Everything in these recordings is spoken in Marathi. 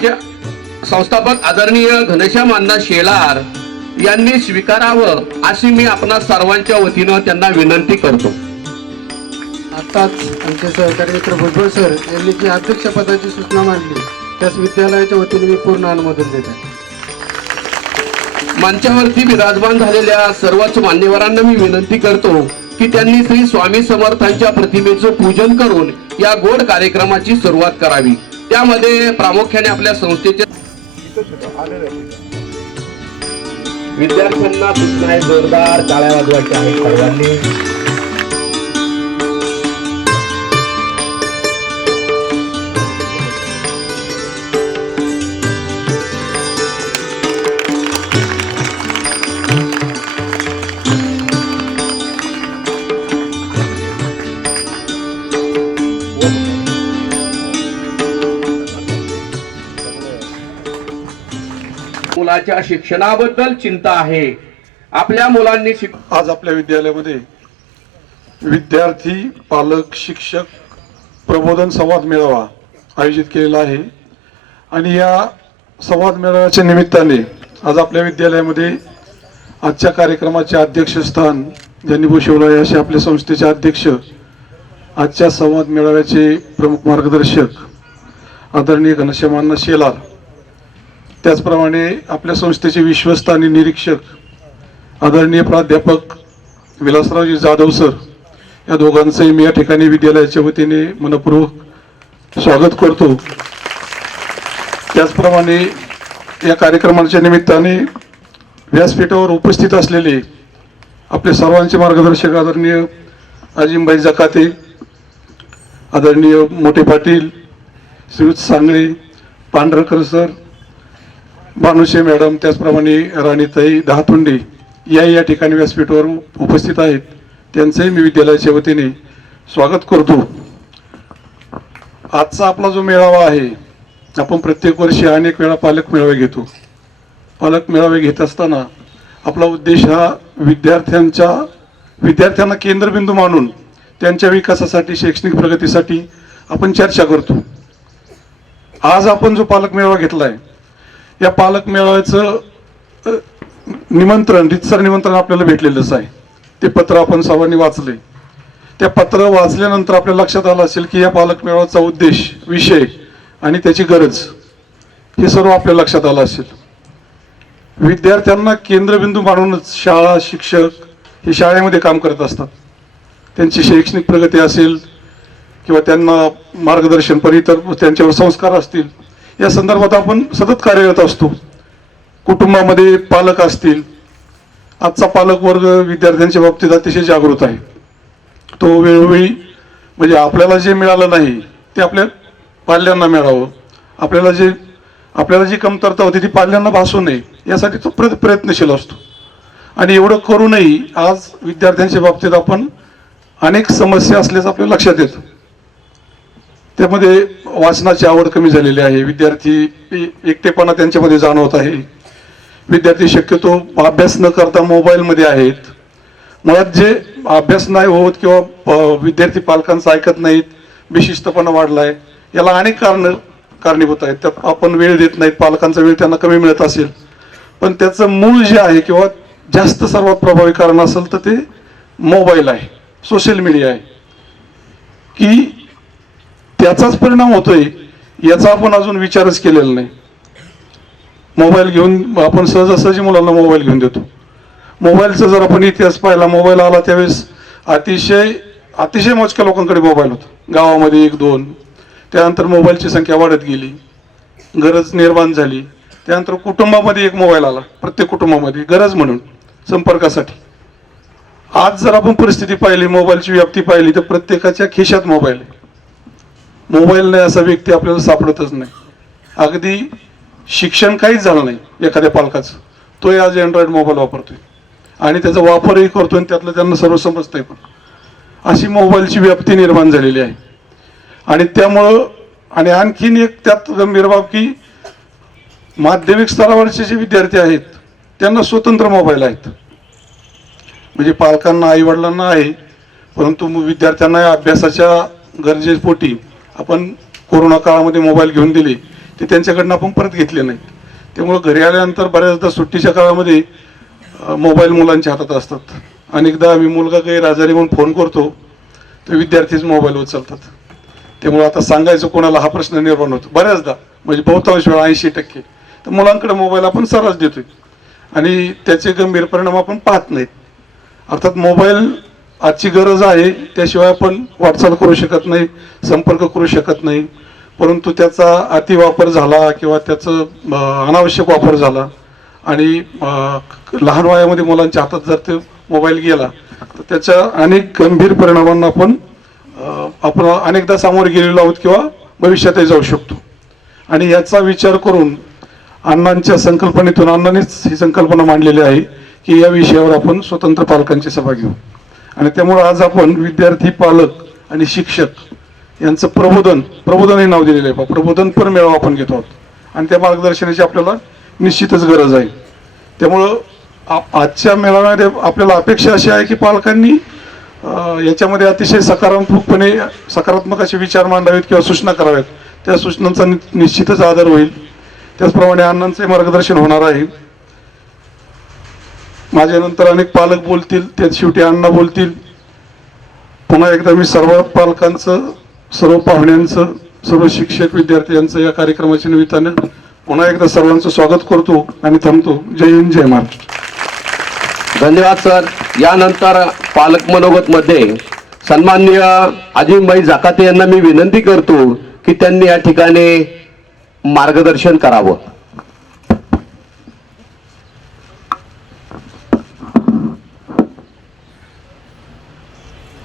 संस्थापक आदरणीय घनश्याम अण्णा शेलार यांनी स्वीकारावं अशी मी आपणा सर्वांच्या वतीनं त्यांना विनंती करतो. आताच आमचे सहकारी मित्र भुजबळ सर यांनी जी अध्यक्षपदाची सूचना मांडली त्यास विद्यालयाच्या वतीने मी पूर्ण अनुमोदन देत आहे. मंचावरती विराजमान झालेल्या सर्वच मान्यवरांना मी विनंती करतो की त्यांनी श्री स्वामी समर्थांच्या प्रतिमेचं पूजन करून या गोड कार्यक्रमाची सुरुवात करावी. त्यामध्ये प्रामुख्याने आपल्या संस्थेचे विद्यार्थ्यांना सूचना आहे, जोरदार टाळ्या वाजवायच्या आहेत सर्वांनी. मुलाच्या शिक्षणाबद्दल चिंता आहे. आपल्या मुलांनी आज आपल्या विद्यालयामध्ये विद्यार्थी पालक शिक्षक प्रबोधन संवाद मेळावा आयोजित केलेला आहे आणि या संवाद मेळाव्याच्या निमित्ताने आज आपल्या विद्यालयामध्ये आजच्या कार्यक्रमाचे अध्यक्षस्थान ज्यांनी भूषवलं आहे असे आपल्या संस्थेचे अध्यक्ष, आजच्या संवाद मेळाव्याचे प्रमुख मार्गदर्शक आदरणीय घनश्याम अण्णा शेलार, त्याचप्रमाणे आपल्या संस्थेचे विश्वस्त आणि निरीक्षक आदरणीय प्राध्यापक विलासरावजी जाधव सर, या दोघांचंही मी या ठिकाणी विद्यालयाच्या वतीने मनपूर्वक स्वागत करतो. त्याचप्रमाणे या कार्यक्रमाच्या निमित्ताने व्यासपीठावर उपस्थित असलेले आपले सर्वांचे मार्गदर्शक आदरणीय अजिमभाई जकाते, आदरणीय मोठे पाटील, श्रीयुत सांगळे, पांढरकर सर, भानुशे मॅडम, त्याचप्रमाणे राणीताई दहातोंडे या ठिकाणी व्यासपीठावर उपस्थित आहेत, त्यांचंही मी विद्यालयाच्या वतीने स्वागत करतो. आजचा आपला जो मेळावा आहे, आपण प्रत्येक वर्षी अनेक वेळा पालक मेळावे घेतो. पालक मेळावे घेत असताना आपला उद्देश हा विद्यार्थ्यांना केंद्रबिंदू मानून त्यांच्या विकासासाठी, शैक्षणिक प्रगतीसाठी आपण चर्चा करतो. आज आपण जो पालक मेळावा घेतलाय, या पालक मेळाव्याचं रितसर निमंत्रण आपल्याला भेटलेलंच आहे. ते पत्र आपण सर्वांनी वाचले. त्या पत्र वाचल्यानंतर आपल्या लक्षात आलं असेल की या पालक मेळाव्याचा उद्देश, विषय आणि त्याची गरज हे सर्व आपल्या लक्षात आलं असेल. विद्यार्थ्यांना केंद्रबिंदू मानूनच शाळा, शिक्षक हे शाळेमध्ये काम करत असतात. त्यांची शैक्षणिक प्रगती असेल किंवा त्यांना मार्गदर्शन, पण इतर त्यांच्यावर संस्कार असतील, या संदर्भात आपण सतत कार्यरत असतो. कुटुंबामध्ये पालक असतील, आजचा पालक वर्ग विद्यार्थ्यांच्या बाबतीत अतिशय जागृत आहे. तो वेळोवेळी म्हणजे आपल्याला जे मिळालं नाही ते आपल्या पाल्यांना मिळावं, आपल्याला जी कमतरता होती ती पाल्यांना भासू नये यासाठी तो प्रयत्नशील असतो. आणि एवढं करूनही आज विद्यार्थ्यांच्या बाबतीत आपण अनेक समस्या असल्याचं आपल्या लक्षात येतं. त्यामध्ये वाचनाची आवड कमी झालेली आहे, विद्यार्थी एकटेपणा त्यांच्यामध्ये जाणवत आहे, विद्यार्थी शक्यतो अभ्यास न करता मोबाईलमध्ये आहेत. मुळात जे अभ्यास नाही होत किंवा विद्यार्थी पालकांचं ऐकत नाहीत, बेशिस्तपणा वाढलाय, याला अनेक कारणीभूत आहेत. त्यात आपण वेळ देत नाहीत, पालकांचा वेळ त्यांना कमी मिळत असेल, पण त्याचं मूळ जे आहे किंवा जास्त सर्वात प्रभावी कारण असेल तर ते मोबाईल आहे, सोशल मीडिया आहे. की त्याचाच परिणाम होतोय याचा आपण अजून विचारच केलेला नाही. मोबाईल घेऊन आपण सहजासहजी मुलांना मोबाईल घेऊन देतो. मोबाईलचा जर आपण इतिहास पाहिला, मोबाईल आला त्यावेळेस अतिशय मोजक्या लोकांकडे मोबाईल होता, गावामध्ये 1-2. त्यानंतर मोबाईलची संख्या वाढत गेली, गरज निर्माण झाली. त्यानंतर कुटुंबामध्ये एक मोबाईल आला, प्रत्येक कुटुंबामध्ये गरज म्हणून संपर्कासाठी. आज जर आपण परिस्थिती पाहिली, मोबाईलची व्याप्ती पाहिली, तर प्रत्येकाच्या खिशात मोबाईल आहे. मोबाईल नाही असा व्यक्ती आपल्याला सापडतच नाही. अगदी शिक्षण काहीच झालं नाही एखाद्या पालकाचं, तोही आज अँड्रॉइड मोबाईल वापरतोय आणि त्याचा वापरही करतोय आणि त्यातलं त्यांना सर्व समजतंय. पण अशी मोबाईलची व्याप्ती निर्माण झालेली आहे. आणि त्यामुळं आणि आणखीन एक त्यात गंभीर बाब की माध्यमिक स्तरावरचे जे विद्यार्थी आहेत त्यांना स्वतंत्र मोबाईल आहेत. म्हणजे पालकांना, आई वडिलांना आहे, परंतु विद्यार्थ्यांना अभ्यासाच्या गरजेपोटी आपण कोरोना काळामध्ये मोबाईल घेऊन दिले, ते त्यांच्याकडनं आपण परत घेतले नाहीत. त्यामुळं घरी आल्यानंतर बऱ्याचदा सुट्टीच्या काळामध्ये मोबाईल मुलांच्या हातात असतात. अनेकदा आम्ही मुलगा काही आजारी म्हणून फोन करतो तर विद्यार्थीच मोबाईल उचलतात. त्यामुळे आता सांगायचं कोणाला हा प्रश्न निर्माण होतो बऱ्याचदा, म्हणजे बहुतांश वेळा 80%. तर मुलांकडे मोबाईल आपण सर्रास देतोय आणि त्याचे गंभीर परिणाम आपण पाहत नाहीत. अर्थात मोबाईल आजची गरज आहे, त्याशिवाय आपण वाटचाल करू शकत नाही, संपर्क करू शकत नाही. परंतु त्याचा अतिवापर झाला किंवा त्याचं अनावश्यक वापर झाला आणि लहान वयामध्ये मुलांच्या हातात जर ते मोबाईल गेला तर त्याच्या अनेक गंभीर परिणामांना आपण अनेकदा सामोरे गेलेलो आहोत किंवा भविष्यातही जाऊ शकतो. आणि याचा विचार करून अण्णांच्या संकल्पनेतून अण्णांनीच ही संकल्पना मांडलेली आहे की या विषयावर आपण स्वतंत्र पालकांची सभा घेऊ. आणि त्यामुळे आज आपण विद्यार्थी, पालक आणि शिक्षक यांचं प्रबोधन हे नाव दिलेलं आहे. प्रबोधनपर मेळावा आपण घेतो आहोत आणि त्या मार्गदर्शनाची आपल्याला निश्चितच गरज आहे. त्यामुळं आजच्या मेळाव्यामध्ये आपल्याला अपेक्षा अशी आहे की पालकांनी याच्यामध्ये अतिशय सकारात्मक असे विचार मांडावेत किंवा सूचना कराव्यात. त्या सूचनांचा निश्चितच आदर होईल. त्याचप्रमाणे अण्णांचे मार्गदर्शन होणार आहे. माझ्यानंतर अनेक पालक बोलतील, त्यात शेवटी अण्णा बोलतील. पुन्हा एकदा मी सर्व पालकांचं, सर्व पाहुण्यांचं, सर्व शिक्षक विद्यार्थी यांचं या कार्यक्रमाच्या निमित्तानं पुन्हा एकदा सर्वांचं स्वागत करतो आणि थांबतो. जय हिंद, जय महाराष्ट्र. धन्यवाद सर. यानंतर पालक मनोगत मध्ये सन्माननीय अजिमभाई जाकाते यांना मी विनंती करतो की त्यांनी या ठिकाणी मार्गदर्शन करावं.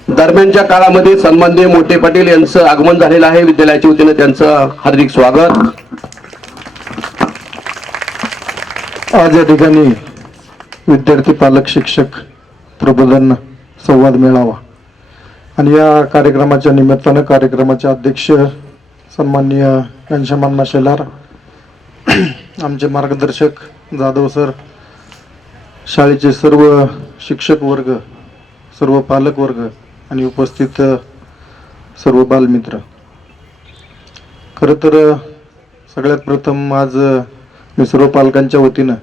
दरम्यानच्या काळामध्ये सन्माननीय मोठे पाटील यांचं आगमन झालेलं आहे. विद्यालयाच्या वतीने त्यांचं हार्दिक स्वागत. आज या ठिकाणी विद्यार्थी, पालक, शिक्षक प्रबोधन संवाद मेळावा आणि या कार्यक्रमाच्या निमित्तानं कार्यक्रमाचे अध्यक्ष सन्माननीय घनश्याम शेलार, आमचे मार्गदर्शक जाधव सर, शाळेचे सर्व शिक्षक वर्ग, सर्व पालक वर्ग आणि उपस्थित सर्व बालमित्र. खरं तर सगळ्यात प्रथम आज मी सर्व पालकांच्या वतीनं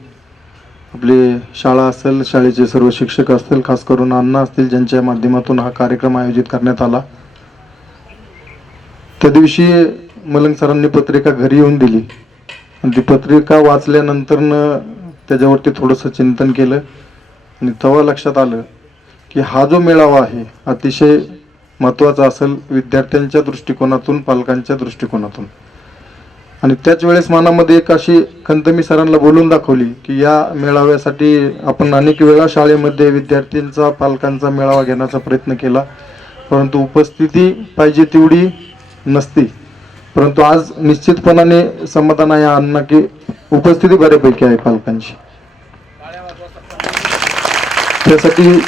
आपली शाळा असेल, शाळेचे सर्व शिक्षक असतील, खास करून अण्णा असतील ज्यांच्या माध्यमातून हा कार्यक्रम आयोजित करण्यात आला. त्या दिवशी मलंग सरांनी पत्रिका घरी येऊन दिली आणि ती पत्रिका वाचल्यानंतर त्याच्यावरती थोडंसं चिंतन केलं आणि तेव्हा लक्षात आलं की हा जो मेळावा आहे अतिशय महत्त्वाचा असेल विद्यार्थ्यांच्या दृष्टिकोनातून, पालकांच्या दृष्टिकोनातून. आणि त्याच वेळेस मनामध्ये एक अशी खंत मी सरांना बोलून दाखवली की या मेळाव्यासाठी आपण अनेक वेळा शाळेमध्ये विद्यार्थ्यांचा, पालकांचा मेळावा घेण्याचा प्रयत्न केला, परंतु उपस्थिती पाहिजे तेवढी नसती. परंतु आज निश्चितपणाने समाधान आहे अण्णा की उपस्थिती बऱ्यापैकी आहे पालकांची. त्यासाठी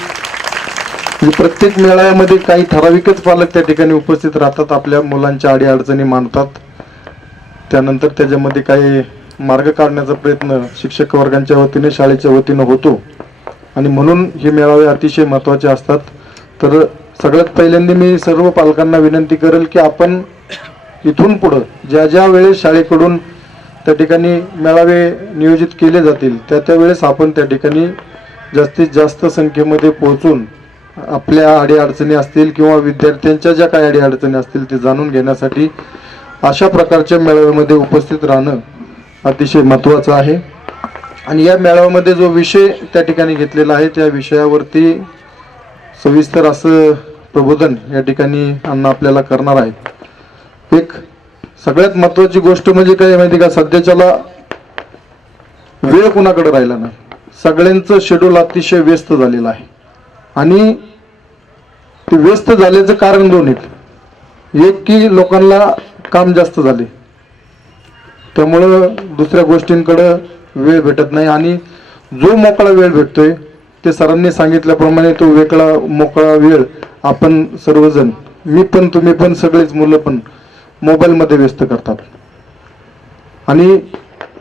प्रत्येक मेळाव्यामध्ये काही ठराविकच पालक त्या ठिकाणी उपस्थित राहतात, आपल्या मुलांच्या अडीअडचणी मांडतात, त्यानंतर त्याच्यामध्ये काही मार्ग काढण्याचा प्रयत्न शिक्षक वर्गांच्या वतीने, शाळेच्या वतीनं होतो आणि म्हणून हे मेळावे अतिशय महत्त्वाचे असतात. तर सगळ्यात पहिल्यांदा मी सर्व पालकांना विनंती करेल की आपण इथून पुढं ज्या ज्या वेळेस शाळेकडून त्या ठिकाणी मेळावे नियोजित केले जातील त्या वेळेस आपण त्या ठिकाणी जास्तीत जास्त संख्येमध्ये पोहोचून आपल्या अडीअडचणी असतील किंवा विद्यार्थ्यांच्या ज्या काही अडीअडचणी असतील ते जाणून घेण्यासाठी अशा प्रकारच्या मेळाव्यामध्ये उपस्थित राहणं अतिशय महत्त्वाचं आहे. आणि या मेळाव्यामध्ये जो विषय त्या ठिकाणी घेतलेला आहे त्या विषयावरती सविस्तर असं प्रबोधन या ठिकाणी अण्णा आपल्याला करणार आहे. एक सगळ्यात महत्त्वाची गोष्ट म्हणजे काय माहिती का, सध्याच्याला वेळ कुणाकडे राहिला नाही, सगळ्यांचं शेड्यूल अतिशय व्यस्त झालेलं आहे आणि ते व्यस्त झाल्याचं कारण दोन आहेत. एक की लोकांना काम जास्त झाले त्यामुळं दुसऱ्या गोष्टींकडे वेळ भेटत नाही आणि जो मोकळा वेळ भेटतोय ते सरांनी सांगितल्याप्रमाणे तो वेगळा मोकळा वेळ आपण सर्वजण, मी पण, तुम्ही पण, सगळेच मुलं पण मोबाईलमध्ये व्यस्त करतात आणि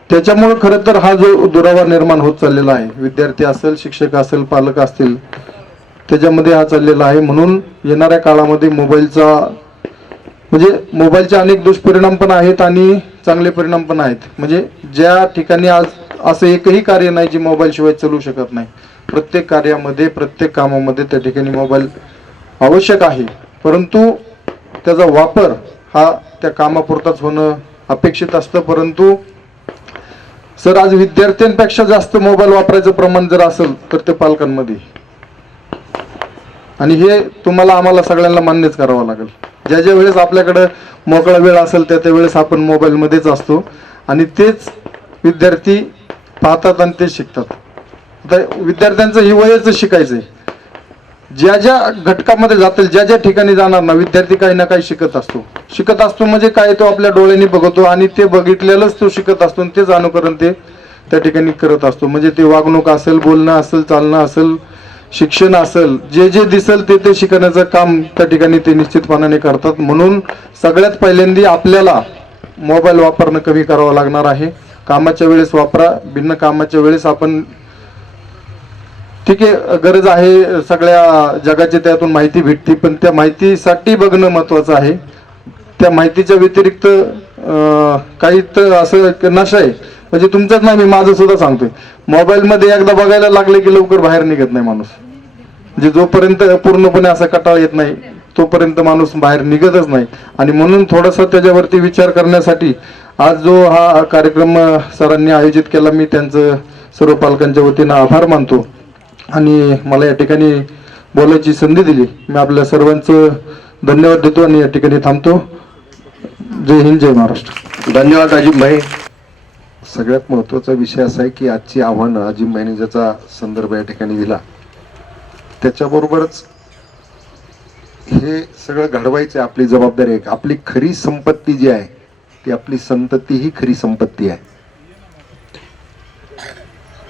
त्याच्यामुळे खरं तर हा जो दुरावा निर्माण होत चाललेला आहे, विद्यार्थी असेल, शिक्षक असेल, पालक असतील, त्याच्यामध्ये हा चाललेला आहे. म्हणून येणाऱ्या काळामध्ये मोबाईलचे अनेक दुष्परिणाम पण आहेत आणि चांगले परिणाम पण आहेत. म्हणजे ज्या ठिकाणी आज असं एकही कार्य नाही जे मोबाईल शिवाय चालू शकत नाही. प्रत्येक कार्यामध्ये, प्रत्येक कामामध्ये त्या ठिकाणी मोबाईल आवश्यक आहे, परंतु त्याचा वापर हा त्या कामापुरताच होणं अपेक्षित असतं. परंतु सर, आज विद्यार्थ्यांपेक्षा जास्त मोबाईल वापरायचं प्रमाण जर असेल तर ते पालकांमध्ये, आणि हे तुम्हाला आम्हाला सगळ्यांना मान्यच करावं लागेल. ज्या ज्या वेळेस आपल्याकडे मोकळा वेळ असेल त्या वेळेस आपण मोबाईलमध्येच असतो आणि तेच विद्यार्थी पाहतात आणि ते शिकतात. आता विद्यार्थ्यांचं ही वयच शिकायचंय. ज्या ज्या घटकामध्ये जातील, ज्या ज्या ठिकाणी जाणार ना, विद्यार्थी काही ना काही शिकत असतो. म्हणजे काय, तो आपल्या डोळ्यांनी बघतो आणि ते बघितलेलंच तो शिकत असतो आणि तेच अनुकरण ते त्या ठिकाणी करत असतो. म्हणजे ते वागणूक असेल, बोलणं असेल, चालणं असेल, शिक्षण असेल, जे जे दिसेल ते शिकण्याचं काम त्या ठिकाणी ते निश्चितपणाने करतात. म्हणून सगळ्यात पहिल्यांदा आपल्याला मोबाईल वापरणं कमी करावं लागणार आहे. कामाच्या वेळेस वापरा, बिन कामाच्या वेळेस आपण, ठीक आहे, गरज आहे, सगळ्या जगाची त्यातून माहिती भेटते, पण त्या माहितीसाठी बघणं महत्वाचं आहे. त्या माहितीच्या व्यतिरिक्त काही तर असं नशा आहे, म्हणजे तुमचंच नाही, मी माझं सुद्धा सांगतोय, मोबाईलमध्ये एकदा बघायला लागले की लवकर बाहेर निघत नाही माणूस. म्हणजे जोपर्यंत पूर्णपणे असा कटाळ येत नाही तोपर्यंत माणूस बाहेर निघतच नाही. आणि म्हणून थोडासा त्याच्यावरती विचार करण्यासाठी आज जो हा कार्यक्रम सरांनी आयोजित केला, मी त्यांचं सर्व पालकांच्या वतीनं आभार मानतो आणि मला या ठिकाणी बोलायची संधी दिली. मी आपल्या सर्वांचं धन्यवाद देतो आणि या ठिकाणी थांबतो. जय हिंद, जय महाराष्ट्र. धन्यवाद अजिम भाई. सगळ्यात महत्त्वाचा विषय असा आहे की आजची आव्हानं अजिम भाईने ज्याचा संदर्भ या ठिकाणी दिला त्याच्याबरोबरच हे सगळं घडवायचं आपली जबाबदारी आहे. आपली खरी संपत्ती जी आहे ती आपली संतती ही खरी संपत्ती आहे.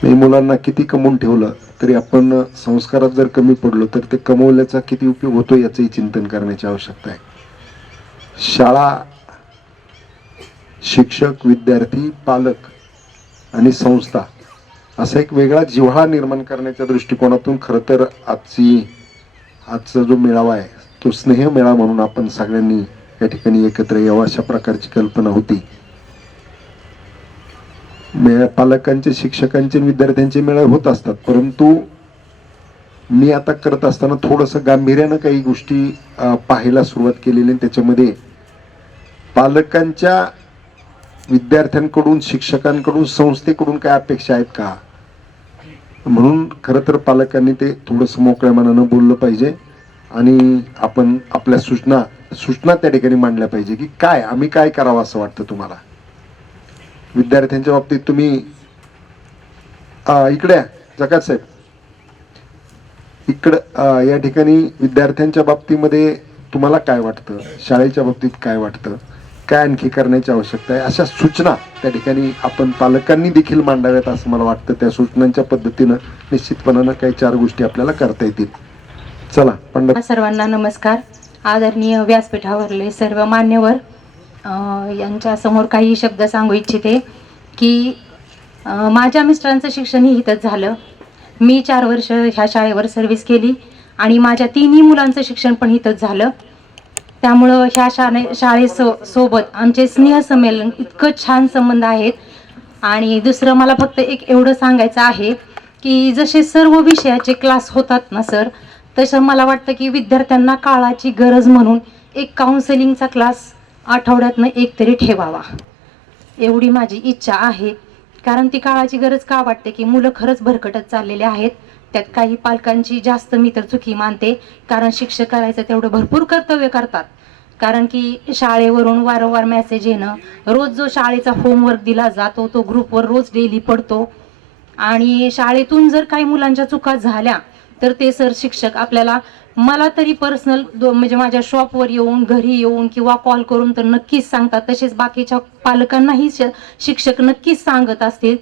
मी मुलांना किती कमवून ठेवलं तरी आपण संस्कारात जर कमी पडलो तर ते कमवल्याचा किती उपयोग होतो याचंही चिंतन करण्याची आवश्यकता आहे. शाळा, शिक्षक, विद्यार्थी, पालक आणि संस्था असा एक वेगळा जिव्हाळा निर्माण करण्याच्या दृष्टिकोनातून खरं तर आजचा जो मेळावा आहे तो स्नेह मेळा म्हणून आपण सगळ्यांनी या ठिकाणी एकत्र यावं अशा प्रकारची कल्पना होती. पालकांचे, शिक्षकांचे, विद्यार्थ्यांचे मेळावे होत असतात, परंतु मी आता करत असताना थोडंसं गांभीर्यानं काही गोष्टी पाहायला सुरुवात केलेली आहे. त्याच्यामध्ये पालकांच्या, विद्यार्थ्यांकडून, शिक्षकांकडून, संस्थेकडून काय अपेक्षा आहेत का, म्हणून खरं तर पालकांनी ते थोडंसं मोकळ्या मनानं बोललं पाहिजे आणि आपण आपल्या सूचना त्या ठिकाणी मांडल्या पाहिजे की काय आम्ही काय करावं असं वाटतं तुम्हाला. विद्यार्थ्यांच्या बाबतीत तुम्ही इकडे जकात साहेब, इकडं या ठिकाणी विद्यार्थ्यांच्या बाबतीमध्ये तुम्हाला काय वाटतं, शाळेच्या बाबतीत काय वाटतं, काय आणखी करण्याची आवश्यकता आहे, अशा सूचना त्या ठिकाणी आपण पालकांनी देखील मांडाव्यात असं मला वाटतं. त्या सूचनांच्या पद्धतीनं निश्चितपणानं काही 4 गोष्टी आपल्याला करता येतील. चला पंडित. सर्वांना नमस्कार. आदरणीय व्यासपीठावरले सर्व मान्यवर, यांच्या समोर काही शब्द सांगू इच्छिते की माझ्या मिस्टरांचं शिक्षण इथंच झालं. मी 4 वर्ष ह्या शाळेवर सर्व्हिस केली आणि माझ्या 3ही मुलांचं शिक्षण पण इथंच झालं. त्यामुळं ह्या शाळेसोबत आमचे स्नेहसंमेलन इतकं छान संबंध आहेत. आणि दुसरं मला फक्त एक एवढं सांगायचं आहे की जसे सर्व विषयाचे क्लास होतात ना सर, तसं मला वाटतं की विद्यार्थ्यांना काळाची गरज म्हणून एक काउन्सिलिंगचा क्लास आठवड्यातनं एक तरी ठेवावा, एवढी माझी इच्छा आहे. कारण ती काळाची गरज का वाटते की मुलं खरंच भरकटत चाललेले आहेत. त्यात काही पालकांची जास्त मी तर चुकी मानते, कारण शिक्षक करायचं तेवढं भरपूर कर्तव्य करतात. कारण की शाळेवरून वारंवार मेसेज येणं, रोज जो शाळेचा होमवर्क दिला जातो तो ग्रुपवर रोज डेली पडतो, आणि शाळेतून जर काही मुलांच्या चुका झाल्या तर ते सर शिक्षक आपल्याला, मला तरी पर्सनल म्हणजे माझ्या शॉपवर येऊन, घरी येऊन किंवा कॉल करून तर नक्कीच सांगतात. तसेच बाकीच्या पालकांनाही शिक्षक नक्कीच सांगत असतील.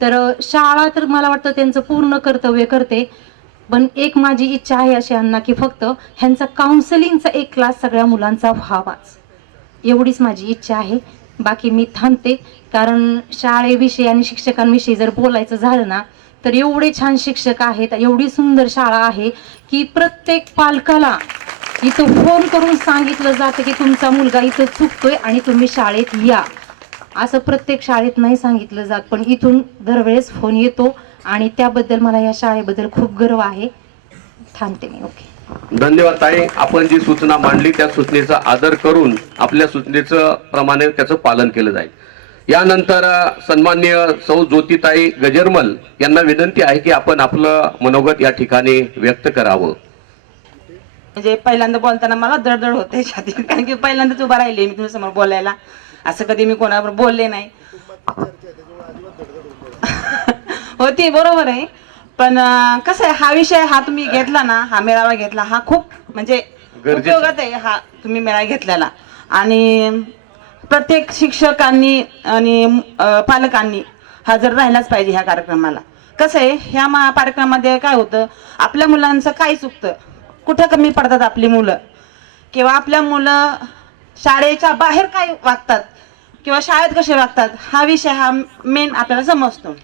तर शाळा तर मला वाटतं त्यांचं पूर्ण कर्तव्य करते. पण एक माझी इच्छा आहे अशी अण्णा की फक्त ह्यांचा काउन्सिलिंगचा एक क्लास सगळ्या मुलांचा व्हावाच, एवढीच माझी इच्छा आहे. बाकी मी थांबते, कारण शाळेविषयी आणि शिक्षकांविषयी जर बोलायचं झालं ना तर एवढे छान शिक्षक आहेत, एवढी सुंदर शाळा आहे की प्रत्येक पालकाला इथं फोन करून सांगितलं जातं की तुमचा मुलगा इथं चुकतोय आणि तुम्ही शाळेत या. असं प्रत्येक शाळेत नाही सांगितलं जात, पण इथून दरवेळेस फोन येतो आणि त्याबद्दल मला या शाळेबद्दल खूप गर्व आहे. थांबते मी. ओके. धन्यवाद ताई. आपण जी सूचना मांडली त्या सूचनेचा आदर करून आपल्या सूचनेचं प्रमाणे त्याचं पालन केलं जाईल. यानंतर सन्माननीय सौ ज्योतिताई गजरमल यांना विनंती आहे की आपण आपलं मनोगत या ठिकाणी व्यक्त करावं. म्हणजे पहिल्यांदा बोलताना मला दडदड होते छातीत, कारण की पहिल्यांदाच उभा राहिले मी तुमच्या समोर बोलायला. असं कधी मी कोणावर बोलले नाही. होती, बरोबर आहे. पण कसं आहे, हा विषय हा तुम्ही घेतला ना, हा मेळावा घेतला, हा खूप म्हणजे उपयोगात आहे हा तुम्ही मेळावा घेतलेला. आणि प्रत्येक शिक्षकांनी आणि पालकांनी हजर राहिलाच पाहिजे ह्या कार्यक्रमाला. कसं आहे, ह्या कार्यक्रमामध्ये काय होतं, आपल्या मुलांचं काय चुकतं, कुठं कमी पडतात आपली मुलं, किंवा आपल्या मुलं शाळेच्या बाहेर काय वागतात किंवा शाळेत कसे वागतात, हा विषय हा मेन आपल्याला समजतो.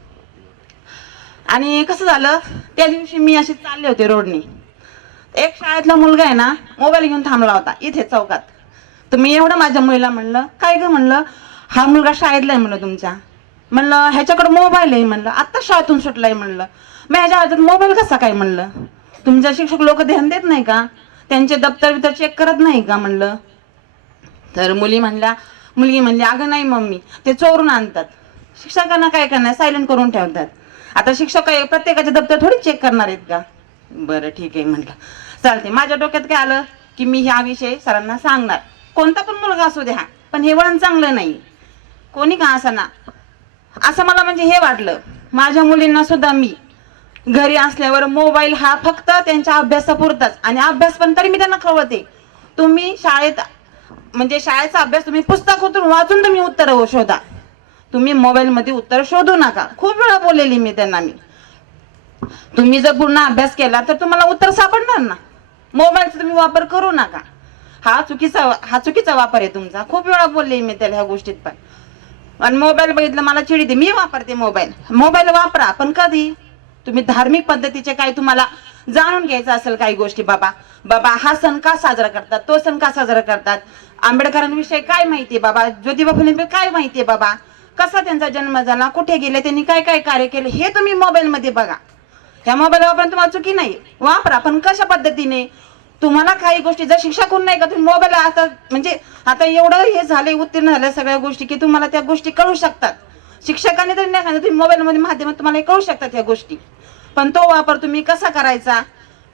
आणि कसं झालं, त्या दिवशी मी अशी चालले होते रोडनी, एक शाळेतला मुलगा आहे ना मोबाईल घेऊन थांबला होता इथे चौकात. तर मी एवढं माझ्या मुलीला म्हणलं, काय ग म्हणलं, हा मुलगा शाळेतला आहे म्हणलं तुमच्या, म्हणलं ह्याच्याकडे मोबाईल आहे म्हणलं, आत्ता शाळेतून सुटलाय म्हणलं. मग ह्याच्या हातात मोबाईल कसा काय म्हणलं, तुमच्या शिक्षक लोक ध्यान देत नाही का, त्यांचे दप्तर बिप्तर चेक करत नाही का म्हणलं. तर मुलगी म्हणली अगं नाही मम्मी, ते चोरून आणतात, शिक्षकांना काय करणार, सायलेंट करून ठेवतात. आता शिक्षक काय प्रत्येकाचे दप्तर थोडी चेक करणार आहेत का. बरं ठीक आहे म्हटलं, चालते. माझ्या डोक्यात काय आलं की मी ह्या विषयी सरांना सांगणार, कोणता पण मुलगा असू द्या, पण हे वळण चांगलं नाही, कोणी का असाना, असं मला म्हणजे हे वाटलं. माझ्या मुलींना सुद्धा मी घरी असल्यावर मोबाईल हा फक्त त्यांच्या अभ्यासापुरताच, आणि अभ्यास पण तरी मी त्यांना कळवते, तुम्ही शाळेत म्हणजे शाळेचा अभ्यास तुम्ही पुस्तकातून वाचून तुम्ही उत्तर शोधा, तुम्ही मोबाईलमध्ये उत्तर शोधू नका. खूप वेळा बोललेली मी त्यांना, तुम्ही जर पूर्ण अभ्यास केला तर तुम्हाला उत्तर सापडणार ना, मोबाईलचा तुम्ही वापर करू नका, हा चुकीचा वापर आहे तुमचा. खूप वेळा बोलले मी त्याला ह्या गोष्टीत. पण आणि मोबाईल बघितलं मला चिडते, मी वापरते मोबाईल वापरा, पण कधी तुम्ही धार्मिक पद्धतीचे काही तुम्हाला जाणून घ्यायचं असेल काही गोष्टी, बाबा हा सण का साजरा करतात, तो सण का साजरा करतात, आंबेडकरांविषयी काय माहितीये बाबा, ज्योतिबा फुलेंविषयी काय माहितीये बाबा, कसा त्यांचा जन्म झाला, कुठे गेले, त्यांनी काय काय कार्य केले, हे तुम्ही मोबाईलमध्ये बघा. ह्या मोबाईल वापरून तुम्हाला चुकी नाही, वापरा, पण कशा पद्धतीने. तुम्हाला काही गोष्टी जर शिक्षकांना नाही का, तुम्ही मोबाईल आता एवढं हे झालंय, उत्तीर्ण झाल्या सगळ्या गोष्टी की तुम्हाला त्या गोष्टी कळू शकतात. शिक्षकांनी तरी नाही सांगितलं, तुम्ही मोबाईलमध्ये माध्यमात तुम्हाला कळू शकतात ह्या गोष्टी. पण तो वापर तुम्ही कसा करायचा,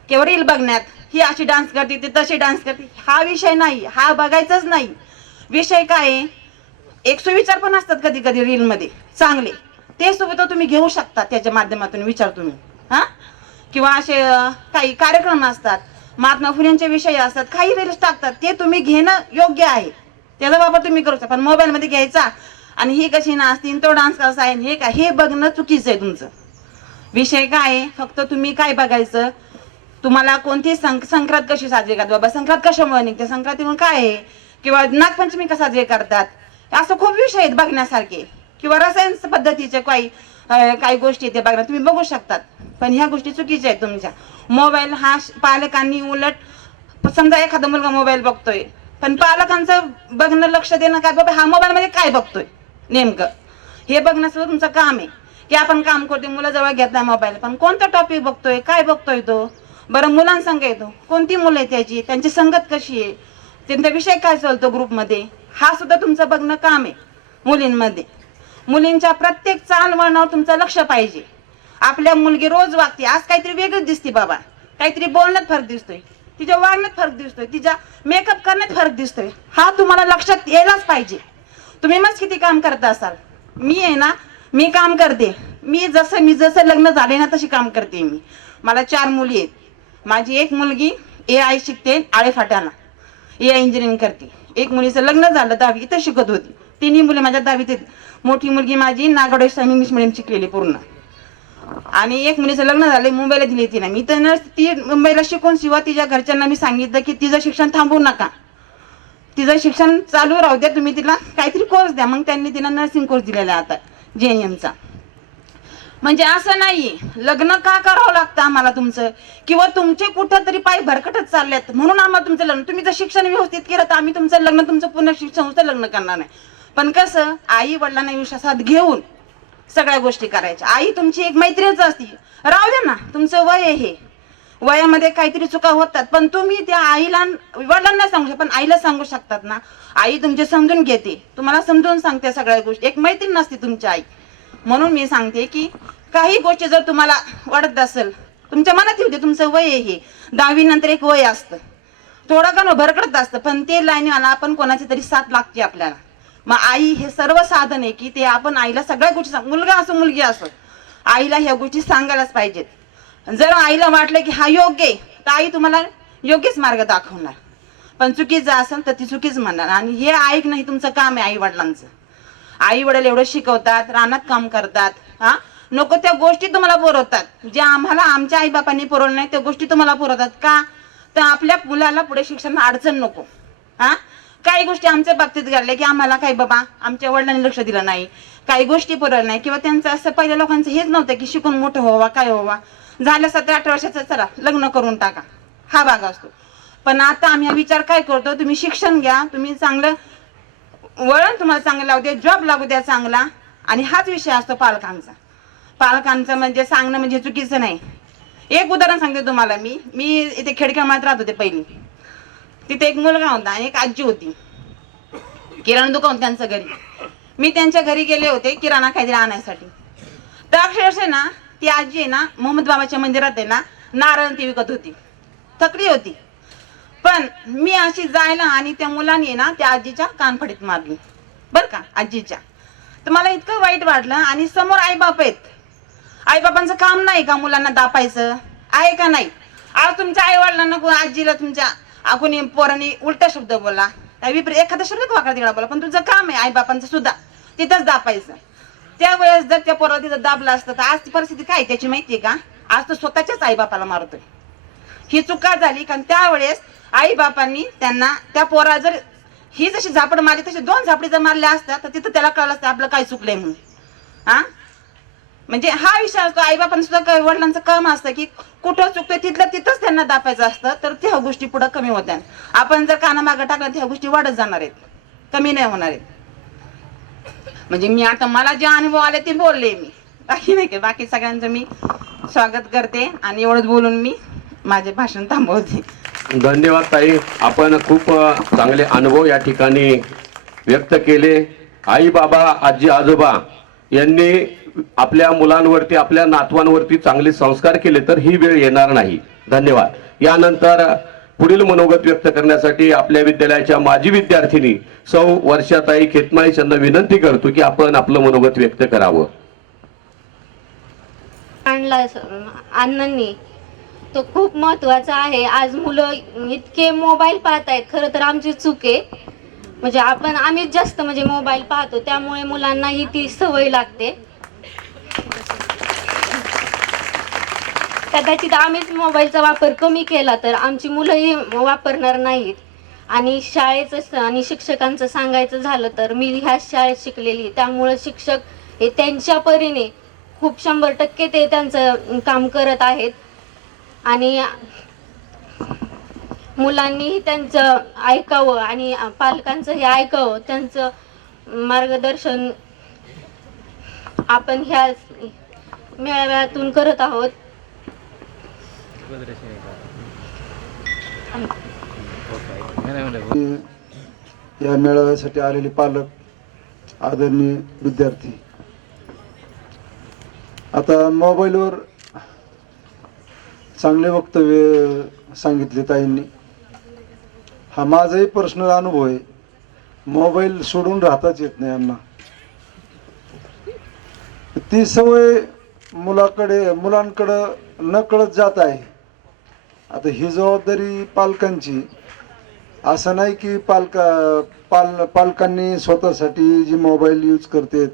किंवा रील बघण्यात, ही अशी डान्स करते, ती तशी डान्स करते, हा विषय नाही, हा बघायचाच नाही. विषय काय आहे, एक सुविचार पण असतात कधी कधी रीलमध्ये चांगले, ते सुविधा तुम्ही घेऊ शकता त्याच्या माध्यमातून, विचार तुम्ही किंवा असे काही कार्यक्रम असतात, महात्मा फुलेंचे विषय असतात, काही रील्स टाकतात, ते तुम्ही घेणं योग्य आहे, त्याचा वापर तुम्ही करू शकता. पण मोबाईलमध्ये घ्यायचा आणि ही कशी नाचतील, तो डान्स कसा आहे, हे काय, हे बघणं चुकीचं आहे तुमचं. विषय काय आहे, फक्त तुम्ही काय बघायचं, तुम्हाला कोणती संक्रांत कशी साजरी करतात, बाबा संक्रांत कशामुळे निघते, संक्रांतीमुळे काय आहे, किंवा नागपंचमी कसा साजरी करतात, असं खूप विषय आहेत बघण्यासारखे, किंवा रसायन पद्धतीचे काही गोष्टी ते बघा, तुम्ही बघू शकतात. पण ह्या गोष्टी चुकीच्या आहेत तुमच्या. मोबाईल हा पालकांनी उलट, समजा एखादा मुलगा मोबाईल बघतोय, पण पालकांचं बघणं, लक्ष देणं काय, बाबा हा मोबाईल मध्ये काय बघतोय नेमकं, हे बघणं सुद्धा तुमचं काम आहे. की आपण काम करतोय, मुलं जवळ घेतला मोबाईल, पण कोणता टॉपिक बघतोय, काय बघतोय तो, बरं मुलांसंग येतो, कोणती मुलं आहे त्याची, त्यांची संगत कशी आहे, त्यांचा विषय काय चालतो ग्रुपमध्ये, हा सुद्धा तुमचं बघणं काम आहे. मुलींमध्ये मुलींच्या प्रत्येक चालवण्यावर तुमचं लक्ष पाहिजे. आपल्या मुलगी रोज वागते, आज काहीतरी वेगळीच दिसते बाबा, काहीतरी बोलण्यात फरक दिसतोय, तिच्या वागण्यात फरक दिसतोय, तिच्या मेकअप करण्यात फरक दिसतोय, हा तुम्हाला लक्षात यायलाच पाहिजे. तुम्ही मग किती काम करत असाल, मी आहे ना, मी काम करते, मी जसं लग्न झाले ना तशी काम करते मी. मला 4 मुली आहेत. माझी एक मुलगी AI शिकते आळेफाट्याला, AI इंजिनिअरिंग करते. एक मुलीचं लग्न झालं, 10वी इथं शिकत होती. 3 मुली माझ्या 10वीत आहेत. मोठी मुलगी माझी नागोडे इंग्लिश मिडियम शिकलेली पूर्ण, आणि एक मुलीचं लग्न झालं, मुंबईला दिली तिला मी. तर ती मुंबईला शिकून शिवा, तिच्या घरच्यांना मी सांगितलं की तिचं शिक्षण थांबवू नका, तिचं शिक्षण चालू राहू द्या, तुम्ही तिला काहीतरी कोर्स द्या. मग त्यांनी तिला नर्सिंग कोर्स दिलेला आहे आता JNMचा. म्हणजे असं नाही लग्न का करावं लागतं आम्हाला तुमचं, किंवा तुमचे कुठं तरी पाय भरकटच चाललेत म्हणून आम्हाला तुमचं लग्न, तुम्ही जर शिक्षण व्यवस्थित केलं तर आम्ही तुमचं लग्न, तुमचं पुन्हा शिक्षण लग्न करणार नाही. पण कसं आई वडिलांना विश्वासात घेऊन सगळ्या गोष्टी करायच्या. आई तुमची एक मैत्रीणच असती, राहू द्या ना, तुमचं वय आहे, हे वयामध्ये काहीतरी चुका होतात, पण तुम्ही त्या आईला वडिलांना सांगू शकता, पण आईला सांगू शकतात ना. आई तुमचे समजून घेते, तुम्हाला समजून सांगते सगळ्या गोष्टी. एक मैत्रीण नसते तुमची आई. म्हणून मी सांगते की काही गोष्टी जर तुम्हाला वाटत असेल, तुमच्या मनात येऊ दे, तुमचं वय आहे हे, 10वी नंतर एक वय असतं, थोडं का भरकडत असतं, पण ते लाईनीवाला आपण कोणाची तरी साथ लागते आपल्याला. मग आई हे सर्व साधन आहे की ते आपण आईला सगळ्या गोष्टी मुलगा असो मुलगी असो, आईला ह्या गोष्टी सांगायलाच पाहिजेत. जर आईला वाटलं की हा योग्य आहे तर आई तुम्हाला योग्यच मार्ग दाखवणार, पण चुकीचं असेल तर ती चुकीच म्हणणार. आणि हे ऐकणं हे तुमचं काम आहे आई वडिलांचं. आई वडील एवढं शिकवतात, रानात काम करतात, हा नको त्या गोष्टी तुम्हाला पुरवतात, ज्या आम्हाला आमच्या आई बापांनी पुरवलं नाही त्या गोष्टी तुम्हाला पुरवतात. का तर आपल्या मुलाला पुढे शिक्षणात अडचण नको. हा काही गोष्टी आमच्या बाबतीत घडल्या की आम्हाला काही बाबा आमच्या वडिलांनी लक्ष दिलं नाही, काही गोष्टी पुरवल्या नाही, किंवा त्यांचं असं पहिल्या लोकांचं हेच नव्हतं की शिकून मोठं व्हावा, काय व्हावा, झालं 17-18 वर्षाचं चला लग्न करून टाका, हा भाग असतो. पण आता आम्ही हा विचार काय करतो, तुम्ही शिक्षण घ्या, तुम्ही चांगलं वळण तुम्हाला चांगलं लागू द्या, जॉब लागू द्या चांगला. आणि हाच विषय असतो पालकांचा. पालकांचं म्हणजे सांगणं म्हणजे चुकीचं नाही. एक उदाहरण सांगते तुम्हाला. मी इथे खेडक्यामात राहत होते पहिली. तिथे एक मुलगा होता आणि एक आजी होती, किराणा दुकान त्यांचं घरी. मी त्यांच्या घरी गेले होते किराणा काहीतरी आणायसाठी. तर अक्षरशः ना ती आजी आहे ना मोहम्मद बाबाच्या मंदिरात आहे ना नारळ ती विकत होती, थकली होती. पण मी अशी जायला आणि त्या मुलाने ना त्या आजीच्या कानफडीत मारली बर का, आजीच्या. तर मला इतकं वाईट वाटलं. आणि समोर आईबाप आहेत, आईबापांचं काम नाही का मुलांना दापायचं, आहे का नाही? आज तुमच्या आई वडिलांना आजीला तुमच्या कोणी पोरांनी उलटा शब्द बोला, एखादा शब्द वाकडा तिकडा बोला, पण तुझं काम आहे आईबापांचं सुद्धा तिथंच दापायचं. त्यावेळेस जर त्या पोराला तिथं दाबलं असतं तर आज ती परिस्थिती काय त्याची माहितीये का? आज तो स्वतःच्याच आईबापाला मारतोय. ही चुका झाली कारण त्यावेळेस आई बापांनी त्यांना त्या पोरा जर ही जशी झापड मारली तशी 2 झापडी जर मारल्या असतात तर तिथं त्याला कळलं असतं आपलं काय चुकलंय म्हणून. हा म्हणजे हा विषय असतो. आई बापांचं सुद्धा वडिलांचं काम असतं की कुठं चुकतोय तिथलं तिथंच त्यांना दापायचं असतं, तर त्या गोष्टी पुढे कमी होत्या. आपण जर कानामागं टाकलं तर ह्या गोष्टी वाढत जाणार आहेत, कमी नाही होणार आहेत. म्हणजे मी आता मला जे अनुभव आले ते बोलले मी, बाकी नाही. बाकी सगळ्यांचं मी स्वागत करते आणि एवढंच बोलून मी माझे भाषण थांबवते. धन्यवाद ताई, आपण खूप चांगले अनुभव या ठिकाणी व्यक्त केले. आई बाबा आजी आजोबा यांनी आपल्या मुलांवरती आपल्या नातवांवरती चांगले संस्कार केले तर ही वेळ येणार नाही. धन्यवाद. यानंतर पुढील मनोगत व्यक्त करण्यासाठी आपल्या विद्यालयाच्या माजी विद्यार्थिनी सौ वर्षाताई खेतमाळी यांना विनंती करतो की आपण आपलं मनोगत व्यक्त करावं. अण्णांनी तो खूप महत्वाचा आहे. आज मुलं इतके मोबाईल पाहतायत, खरं तर आमची चूक आहे. म्हणजे आम्हीच जास्त म्हणजे मोबाईल पाहतो, त्यामुळे मुलांनाही ती सवय लागते. कदाचित आम्हीच मोबाईलचा वापर कमी केला तर आमची मुलंही वापरणार नाहीत. आणि शाळेचं आणि शिक्षकांचं सांगायचं झालं तर मी ह्याच शाळेत शिकलेली, त्यामुळं शिक्षक हे त्यांच्या परीने खूप 100% ते त्यांचं काम करत आहेत. आणि मुलांनी त्यांचं ऐकावं आणि पालकांचं हे ऐकावं, त्यांचं मार्गदर्शन आपण ह्या मेळाव्यातून करत आहोत. या मेळाव्यासाठी आलेले पालक, आदरणीय विद्यार्थी, आता मोबाईलवर चांगले वक्तव्य सांगितले ताईंनी. हा माझाही पर्सनल अनुभव आहे. मोबाईल सोडून राहताच येत नाही यांना. ती सवय मुलांकडं न कळत जात आहे. आता ही जबाबदारी पालकांची. असं नाही की पालकांनी स्वतःसाठी जी मोबाईल यूज करतात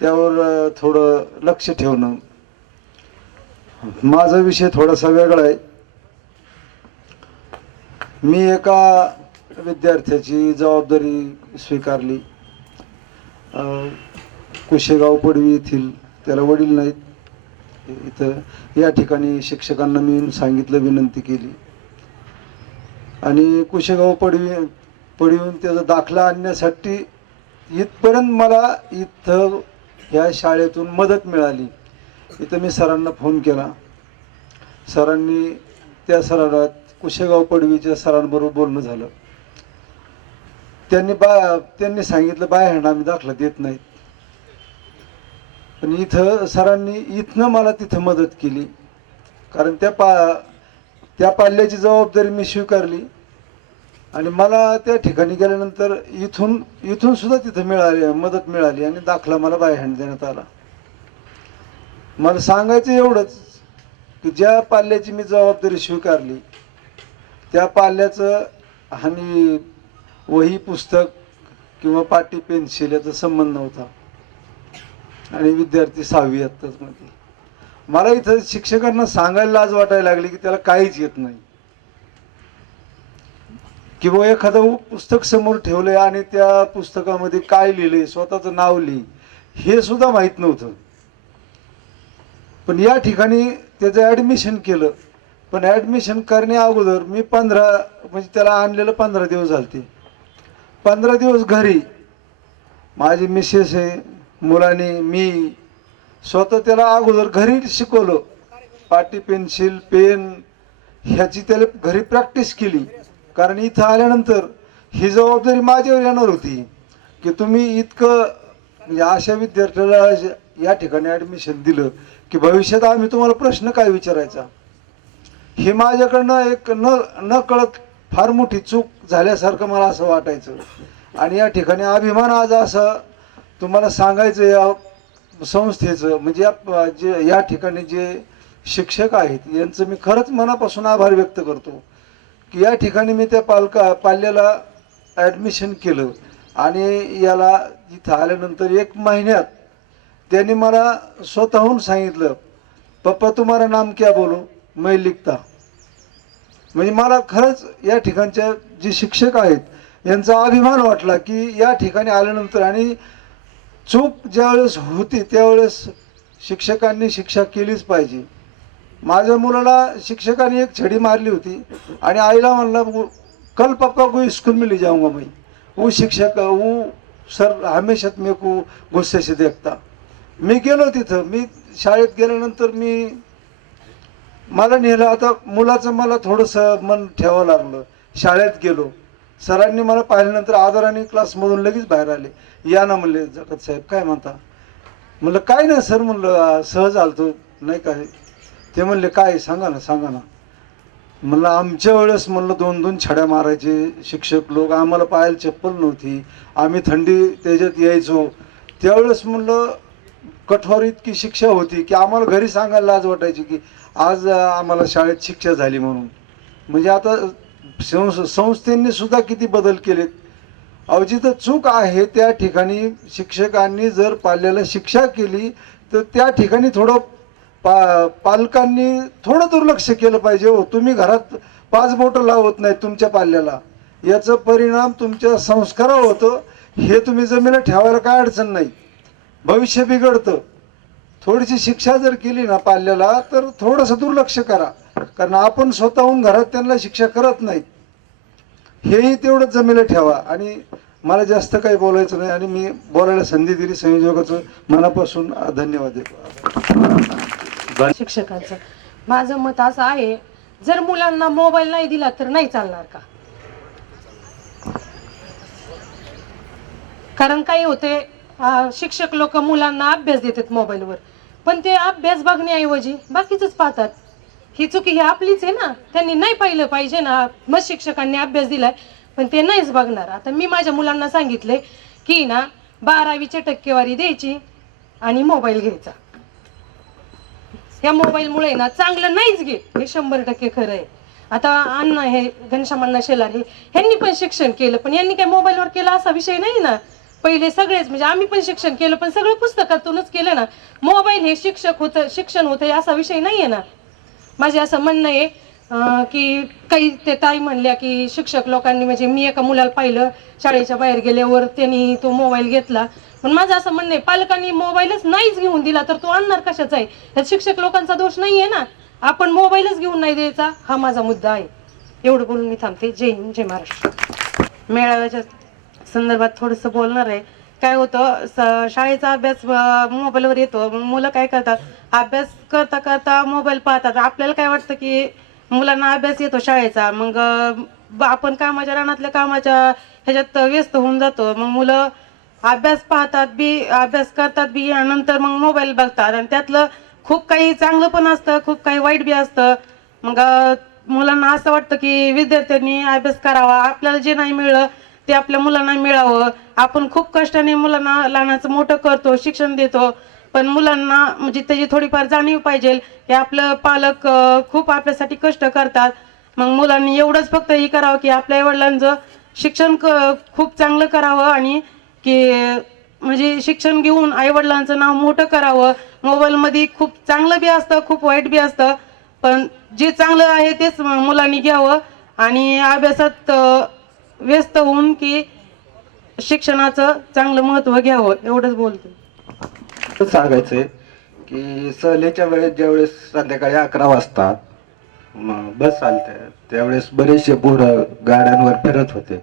त्यावर थोडं लक्ष ठेवणं. माझा विषय थोडासा वेगळा आहे. मी एका विद्यार्थ्याची जबाबदारी स्वीकारली. कुशेगाव पडवी येथील, त्याला वडील नाहीत. इथं या ठिकाणी शिक्षकांना मी सांगितलं, विनंती केली आणि कुशेगाव पडवीहून त्याचा दाखला आणण्यासाठी इथपर्यंत मला इथं ह्या शाळेतून मदत मिळाली. इथं मी सरांना फोन केला. सरांनी त्या सराला कुशेगाव पडवीच्या सरांबरोबर बोलणं झालं. त्यांनी सांगितलं बाय हँड आम्ही दाखला देत नाहीत. पण इथं सरांनी इथनं मला तिथं मदत केली. कारण त्या पाल्याची जबाबदारी मी स्वीकारली आणि मला त्या ठिकाणी गेल्यानंतर इथून सुद्धा तिथं मदत मिळाली आणि दाखला मला बाय हँड देण्यात आला. मला सांगायचं एवढंच की ज्या पाल्याची मी जबाबदारी स्वीकारली त्या पाल्याचं आणि वही पुस्तक किंवा पाटी पेन्सिल याचा संबंध नव्हता आणि विद्यार्थी 6वी आत्ताच मध्ये. मला इथं शिक्षकांना सांगायला लाज वाटायला लागली की त्याला काहीच येत नाही किंवा एखादं पुस्तक समोर ठेवलंय आणि त्या पुस्तकामध्ये काय लिहिलंय स्वतःचं नाव लिहि हे सुद्धा माहीत नव्हतं. पण या ठिकाणी त्याचं ॲडमिशन केलं. पण ॲडमिशन करण्या अगोदर मी म्हणजे त्याला आणलेलं 15 दिवस झालते. 15 दिवस घरी माझी मिसेस आहे, मुलांनी, मी स्वतः त्याला अगोदर घरी शिकवलं. पाटी पेन्सिल पेन ह्याची त्याला घरी प्रॅक्टिस केली. कारण इथं आल्यानंतर ही जबाबदारी माझ्यावर येणार होती की तुम्ही इतकं म्हणजे अशा विद्यार्थ्याला या ठिकाणी ॲडमिशन दिलं की भविष्यात आम्ही तुम्हाला प्रश्न काय विचारायचा. हे माझ्याकडनं एक न कळत फार मोठी चूक झाल्यासारखं मला असं वाटायचं. आणि या ठिकाणी अभिमान आज असं तुम्हाला सांगायचं या संस्थेचं म्हणजे या ठिकाणी जे शिक्षक आहेत यांचं मी खरंच मनापासून आभार व्यक्त करतो की या ठिकाणी मी त्या पाल्याला ॲडमिशन केलं आणि याला इथं आल्यानंतर 1 महिन्यात त्यांनी मला स्वतःहून सांगितलं पप्पा तुम्हारा नाम क्या बोलो मैं लिखता. म्हणजे मला खरंच या ठिकाणच्या जे शिक्षक आहेत यांचा अभिमान वाटला की या ठिकाणी आल्यानंतर आणि चूक ज्यावेळेस होती त्यावेळेस शिक्षकांनी शिक्षा केलीच पाहिजे. माझ्या मुलाला शिक्षकांनी एक छडी मारली होती आणि आईला म्हणलं कल पप्पा को स्कूल में ले जाऊंगा मैं. वो शिक्षक वो सर हमेशा मेरे को गुस्से से देखता. मी गेलो तिथं. मी शाळेत गेल्यानंतर मला नेलं. आता मुलाचं मला थोडंसं मन ठेवावं लागलं. शाळेत गेलो. सरांनी मला पाहिल्यानंतर आदराने क्लासमधून लगेच बाहेर आले. या ना म्हणले जगत साहेब काय म्हणता. म्हणलं काय नाही सर म्हणलं सहज आलतो नाही काय. ते म्हणले काय सांगा ना. म्हणलं आमच्या वेळेस म्हणलं 2-2 छड्या मारायचे शिक्षक लोक. आम्हाला पायाला चप्पल नव्हती. आम्ही थंडी त्याच्यात यायचो. त्यावेळेस म्हणलं कठोर इतकी शिक्षा होती की आम्हाला घरी सांगायला लाज वाटायची की आज आम्हाला शाळेत शिक्षा झाली म्हणून. म्हणजे आता संस्थेंनी सुद्धा किती बदल केलेत. अहो जिथं चूक आहे त्या ठिकाणी शिक्षकांनी जर पाल्याला शिक्षा केली तर त्या ठिकाणी थोडं पालकांनी थोडं दुर्लक्ष केलं पाहिजे. हो तुम्ही घरात 5 बोटं लावत नाही तुमच्या पाल्याला याचा परिणाम तुमच्या संस्कारावर होतं. हे तुम्ही जमिनीला ठेवायला काय अडचण नाही. भविष्य बिघडतं. थोडीशी शिक्षा जर केली ना पाल्याला तर थोडंसं दुर्लक्ष करा. कारण आपण स्वतःहून घरात त्यांना शिक्षा करत नाहीत. हेही तेवढंच जमिनीला ठेवा. आणि मला जास्त काही बोलायचं नाही आणि मी बोलायला संधी दिली संयोजकाचं मनापासून धन्यवाद देतो. शिक्षकांचं माझं मत असं आहे जर मुलांना मोबाईल नाही दिला तर नाही चालणार का. कारण काही होते शिक्षक लोक मुलांना अभ्यास देतात मोबाईलवर पण ते अभ्यास बघण्याऐवजी बाकीचंच पाहतात. ही चुकी ही आपलीच आहे ना. त्यांनी नाही पाहिलं पाहिजे ना. मग शिक्षकांनी अभ्यास दिलाय पण ते नाहीच बघणार. आता मी माझ्या मुलांना सांगितले की ना 12वीची टक्केवारी द्यायची आणि मोबाईल घ्यायचा. या मोबाईलमुळे ना चांगलं नाहीच घे हे 100% खरं आहे. आता अण्णा हे घनश्याम शेलार ह्यांनी पण शिक्षण केलं पण यांनी काय मोबाईलवर केलं असा विषय नाही ना. पहिले सगळेच म्हणजे आम्ही पण शिक्षण केलं पण सगळं पुस्तकातूनच केलं ना. मोबाईल हे शिक्षण होतं असा विषय नाही आहे ना. माझे असं म्हणणं आहे की काही ते ताई म्हणल्या की शिक्षक लोकांनी म्हणजे मी एका मुलाला पाहिलं शाळेच्या बाहेर गेल्यावर त्यांनी तो मोबाईल घेतला. पण माझं असं म्हणणं आहे पालकांनी मोबाईलच नाहीच घेऊन दिला तर तो आणणार कशाचा आहे. त्यात शिक्षक लोकांचा दोष नाही आहे ना. आपण मोबाईलच घेऊन नाही द्यायचा हा माझा मुद्दा आहे. एवढं बोलून मी थांबते. जय हिंद जय महाराष्ट्र. मेळाव्याच्या संदर्भात थोडंसं बोलणार आहे. काय होतं शाळेचा अभ्यास मोबाईलवर येतो. मग मुलं काय करतात, अभ्यास करता करता मोबाईल पाहतात. आपल्याला काय वाटतं की मुलांना अभ्यास येतो शाळेचा, मग आपण कामाच्या रानातल्या कामाच्या ह्याच्यात व्यस्त होऊन जातो. मग मुलं अभ्यास पाहतात बी, अभ्यास करतात बी, नंतर मग मोबाईल बघतात. आणि त्यातलं खूप काही चांगलं पण असतं, खूप काही वाईट बी असतं. मग मुलांना असं वाटतं की विद्यार्थ्यांनी अभ्यास करावा, आपल्याला जे नाही मिळलं ते आपल्या मुलांना मिळावं. आपण खूप कष्टाने मुलांना लहानाचं मोठं करतो, शिक्षण देतो, पण मुलांना म्हणजे त्याची थोडीफार जाणीव पाहिजे की आपलं पालक खूप आपल्यासाठी कष्ट करतात. मग मुलांनी एवढंच फक्त हे करावं की आपल्या आईवडिलांचं शिक्षण खूप चांगलं करावं आणि की म्हणजे शिक्षण घेऊन आईवडिलांचं नाव मोठं करावं. मोबाईलमध्ये खूप चांगलं बी असतं, खूप वाईट बी असतं, पण जे चांगलं आहे तेच मुलांनी घ्यावं आणि अभ्यासात व्यस्त होऊन की शिक्षणाचं चांगलं महत्त्व घ्यावं, एवढंच बोलते. सांगायचंय की सहलीच्या वेळेस ज्यावेळेस संध्याकाळी 11 वाजता बस चालते, त्यावेळेस बरेचसे पोरं गाड्यांवर फिरत होते.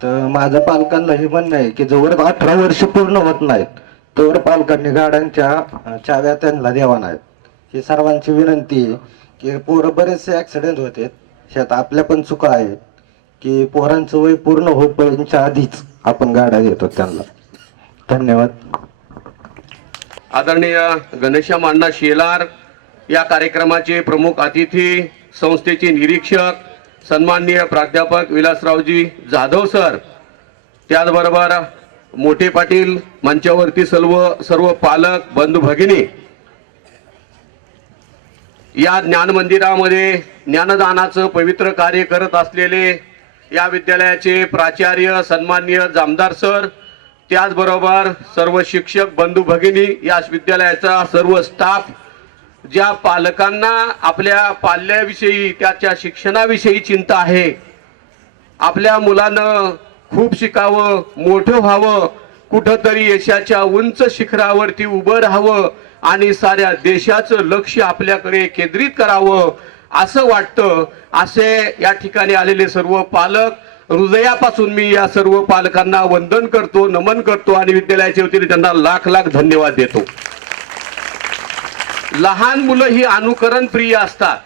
तर माझं पालकांना हे म्हणणं आहे की जोवर 18 वर्ष पूर्ण होत नाहीत तोवर पालकांनी गाड्यांच्या चाव्या त्यांना द्यावा नाहीत. ही सर्वांची विनंती आहे की पोरं बरेचसे ॲक्सिडेंट होते, ह्यात आपल्या पण चुका आहेत की पोरांचं वय पूर्ण होईपर्यंतच्या आधीच आपण गाड्या देतो त्यांना. धन्यवाद. आदरणीय घनश्याम अण्णा शेलार या कार्यक्रमाचे प्रमुख अतिथी, संस्थेचे निरीक्षक सन्माननीय प्राध्यापक विलासरावजी जाधव सर, त्याचबरोबर मोठे पाटील, मंचावरती सर्व पालक बंधू भगिनी, या ज्ञान मंदिरामध्ये ज्ञानदानाचं पवित्र कार्य करत असलेले या विद्यालयाचे प्राचार्य सन्माननीय जामदार सर, त्याचबरोबर सर्व शिक्षक बंधू भगिनी, या विद्यालयाचा सर्व स्टाफ, ज्या पालकांना आपल्या पाल्याविषयी त्याच्या शिक्षणाविषयी चिंता आहे, आपल्या मुलानं खूप शिकावं, मोठं व्हावं, कुठंतरी यशाच्या उंच शिखरावरती उभं राहावं आणि साऱ्या देशाचं लक्ष आपल्याकडे केंद्रित करावं असं वाटतं. असे या ठिकाणी आलेले सर्व पालक, हृदयापासून मी या सर्व पालकांना वंदन करतो, नमन करतो आणि विद्यालयाच्या वतीने त्यांना लाख लाख धन्यवाद देतो. लहान मुलं ही अनुकरण प्रिय असतात.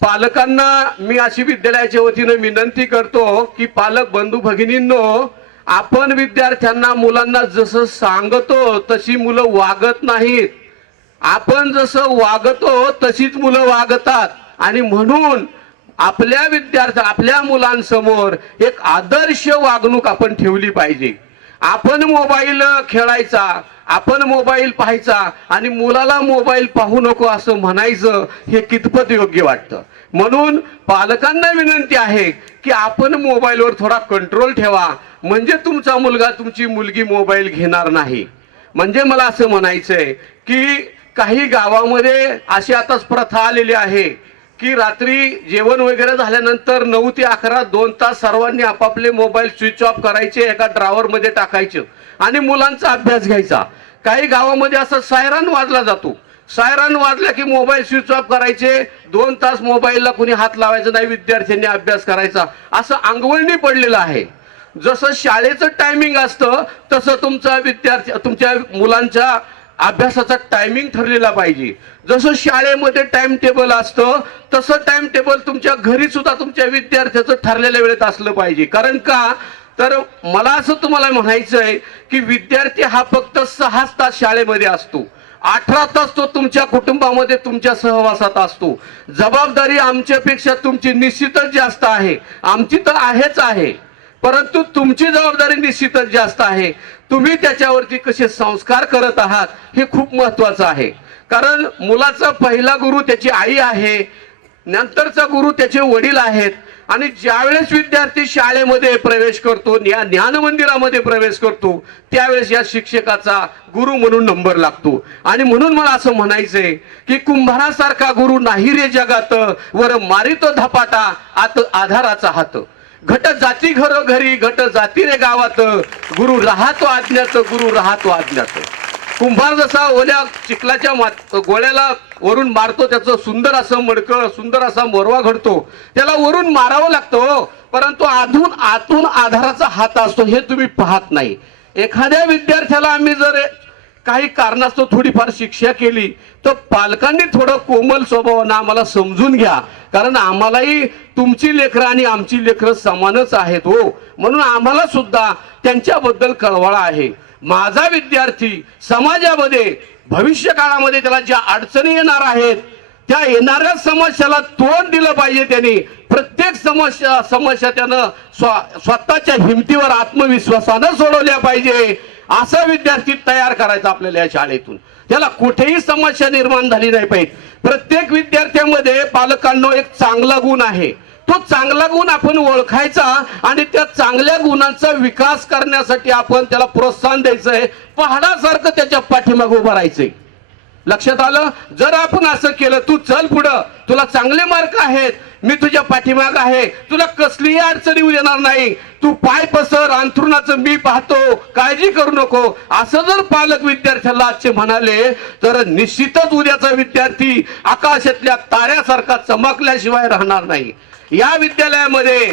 पालकांना मी अशी विद्यालयाच्या वतीने विनंती करतो की पालक बंधू भगिनींनो, आपण विद्यार्थ्यांना, मुलांना जसं सांगतो तशी मुलं वागत नाहीत. आपण जसं वागतो तशीच मुलं वागतात आणि म्हणून आपल्या मुलांसमोर एक आदर्श वागणूक आपण ठेवली पाहिजे. आपण मोबाईल खेळायचा, आपण मोबाईल पाहायचा आणि मुलाला मोबाईल पाहू नको असं म्हणायचं, हे कितपत योग्य वाटतं. म्हणून पालकांना विनंती आहे की आपण मोबाईलवर थोडा कंट्रोल ठेवा, म्हणजे तुमचा मुलगा, तुमची मुलगी मोबाईल घेणार नाही. म्हणजे मला असं म्हणायचंय की काही गावामध्ये अशी आताच प्रथा आलेली आहे की रात्री जेवण वगैरे झाल्यानंतर 9 ते 11 2 तास सर्वांनी आपापले मोबाईल स्विच ऑफ करायचे, एका ड्रॉवर मध्ये टाकायचे आणि मुलांचा अभ्यास घ्यायचा. काही गावामध्ये असं सायरन वाजला जातो, सायरन वाजला की मोबाईल स्विच ऑफ करायचे, 2 तास मोबाईलला कुणी हात लावायचा नाही, विद्यार्थ्यांनी अभ्यास करायचा, असं अंगवळणी पडलेलं आहे. जसं शाळेचं टायमिंग असतं तसं तुमच्या मुलांच्या अभ्यासाचा टायमिंग ठरलेला पाहिजे. जसं शाळेमध्ये टाइम टेबल असतं तसं टाइम टेबल तुमच्या घरी सुद्धा तुमच्या विद्यार्थ्याचं ठरलेल्या वेळेत असलं पाहिजे. कारण का, तर मला असं तुम्हाला म्हणायचं आहे की विद्यार्थी हा फक्त 6 तास शाळेमध्ये असतो, 18 तास तो तुमच्या कुटुंबामध्ये तुमच्या सहवासात असतो. जबाबदारी आमच्यापेक्षा तुमची निश्चितच जास्त आहे, आमची तर आहेच आहे, परंतु तुमची जबाबदारी निश्चितच जास्त आहे. तुम्ही त्याच्यावरती कसे संस्कार करत आहात हे खूप महत्वाचं आहे. कारण मुलाचा पहिला गुरु त्याची आई आहे, नंतरचा गुरु त्याचे वडील आहेत. आणि ज्यावेळेस विद्यार्थी शाळेमध्ये प्रवेश करतो, ज्ञान मंदिरामध्ये प्रवेश करतो, त्यावेळेस या शिक्षकाचा गुरु म्हणून नंबर लागतो. आणि म्हणून मला असं म्हणायचंय की कुंभारासारखा गुरु नाही रे जगात, वर मारितो धपाटा आत आधाराचा हात. घट जाती घरोघरी, घट जाती रे गावात, गुरु राहतो आज्ञात, गुरु राहतो आज्ञात. कुंभार जसा ओल्या चिखलाच्या गोळ्याला वरून मारतो, त्याचं सुंदर असं मडकं, सुंदर असा मोरवा घडतो, त्याला वरून मारावं लागतं, परंतु आतून आधाराचा हात असतो, हे तुम्ही पाहत नाही. एखाद्या विद्यार्थ्याला आम्ही जर काही कारणास्तव थोडीफार शिक्षा केली तर पालकांनी थोडं कोमल स्वभावानं आम्हाला समजून घ्या, कारण आम्हालाही तुमची लेकरं आणि आमची लेकरं समानच आहेत हो, म्हणून आम्हाला सुद्धा त्यांच्याबद्दल कळवळा आहे. माझा विद्यार्थी समाजामध्ये भविष्य काळामध्ये त्याला ज्या अडचणी येणार आहेत त्या येणाऱ्या समस्याला तोंड दिलं पाहिजे. त्यांनी प्रत्येक समस्या त्यानं स्वतःच्या हिमतीवर आत्मविश्वासानं सोडवल्या पाहिजे. असा विद्यार्थी तयार करायचा आपल्याला या शाळेतून. त्याला कुठेही समस्या निर्माण झाली नाही पाहिजे. प्रत्येक विद्यार्थ्यामध्ये पालकांनो एक चांगला गुण आहे, तो चांगला गुण आपण ओळखायचा आणि त्या चांगल्या गुणांचा विकास करण्यासाठी आपण त्याला प्रोत्साहन द्यायचंय, पहाडासारखं त्याच्या पाठीमागे उभं राहायचंय. लक्षात आलं? जर आपण असं केलं, तू चल पुढं, तुला चांगले मार्क आहेत, मी तुझ्या पाठीमाग आहे, तुला कसलीही अडचण येऊ देणार नाही, तू पाय पसर, अंथरुणाचं मी पाहतो, काळजी करू नको, असं जर पालक विद्यार्थ्याला आजचे म्हणाले तर निश्चितच उद्याचा विद्यार्थी आकाशातल्या ताऱ्यासारखा चमकल्याशिवाय राहणार नाही. या विद्यालयामध्ये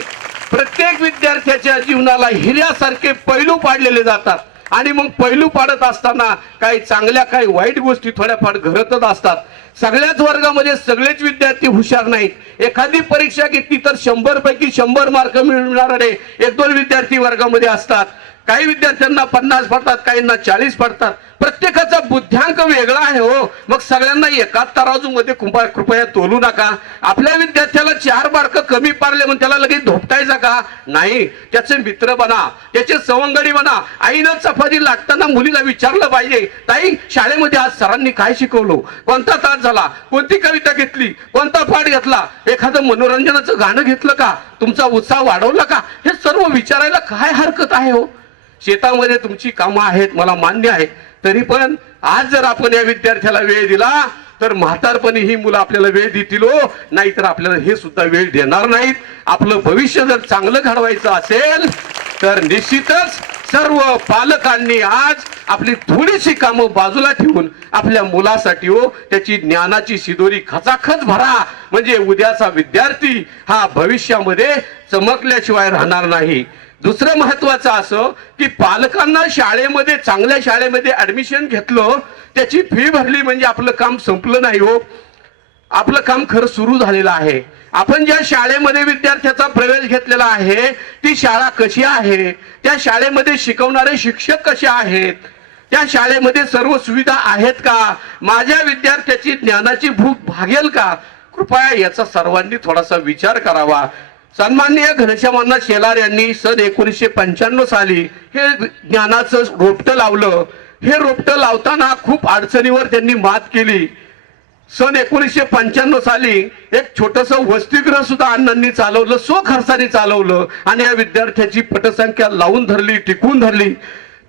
प्रत्येक विद्यार्थ्याच्या जीवनाला हिऱ्यासारखे पैलू पाडलेले जातात आणि मग पैलू पाडत असताना काही चांगल्या काही वाईट गोष्टी थोड्याफार घडतच असतात. सगळ्याच वर्गामध्ये सगळेच विद्यार्थी हुशार नाहीत. एखादी परीक्षा घेतली तर 100 पैकी 100 मार्क मिळणारे 1-2 विद्यार्थी वर्गामध्ये असतात. काही विद्यार्थ्यांना 50 पडतात, काहींना 40 पडतात. प्रत्येकाचा बुद्ध्यांक वेगळा आहे हो. मग सगळ्यांना एकाच तराजूमध्ये कृपया तोलू नका. आपल्या विद्यार्थ्याला 4 मार्क कमी पाडले म्हणून त्याला लगेच धोपटायचा का? नाही, त्याचे मित्र बना, त्याचे सवंगडी बना. आईनं चपाती लाटताना मुलीला विचारलं पाहिजे, ताई शाळेमध्ये आज सरांनी काय शिकवलं, कोणता तास झाला, कोणती कविता घेतली, कोणता पाठ घेतला, एखादं मनोरंजनाचं गाणं घेतलं का, तुमचा उत्साह वाढवला का, हे सर्व विचारायला काय हरकत आहे हो. शेतामध्ये तुमची कामं आहेत, मला मान्य आहे, तरी पण आज जर आपण या विद्यार्थ्याला वेळ दिला तर म्हातारपणी ही मुलं आपल्याला वेळ देतील हो, नाहीतर आपल्याला हे सुद्धा वेळ देणार नाहीत. आपलं भविष्य जर चांगलं घडवायचं असेल तर निश्चितच सर्व पालकांनी आज आपली थोडीशी कामं बाजूला ठेवून आपल्या मुलासाठी हो त्याची ज्ञानाची शिदोरी खचाखच भरा, म्हणजे उद्याचा विद्यार्थी हा भविष्यामध्ये चमकल्याशिवाय राहणार नाही. दुसरं महत्वाचं असं की पालकांना शाळेमध्ये चांगल्या शाळेमध्ये ऍडमिशन घेतलं, त्याची फी भरली म्हणजे आपलं काम संपलं नाही हो. आपलं काम खरं सुरू झालेलं आहे. आपण ज्या शाळेमध्ये विद्यार्थ्याचा प्रवेश घेतलेला आहे ती शाळा कशी आहे, त्या शाळेमध्ये शिकवणारे शिक्षक कसे आहेत, त्या शाळेमध्ये सर्व सुविधा आहेत का, माझ्या विद्यार्थ्याची ज्ञानाची भूक भागेल का, कृपया याचा सर्वांनी थोडासा विचार करावा. सन्माननीय घनश्याम शेलार यांनी सन 1995 साली हे ज्ञानाचं रोपटं लावलं. हे रोपटं लावताना खूप अडचणीवर त्यांनी मात केली. सन 1995 साली एक छोटंसं वसतिगृह सुद्धा अण्णांनी चालवलं, स्वखर्चाने चालवलं आणि या विद्यार्थ्याची पटसंख्या लावून धरली, टिकवून धरली.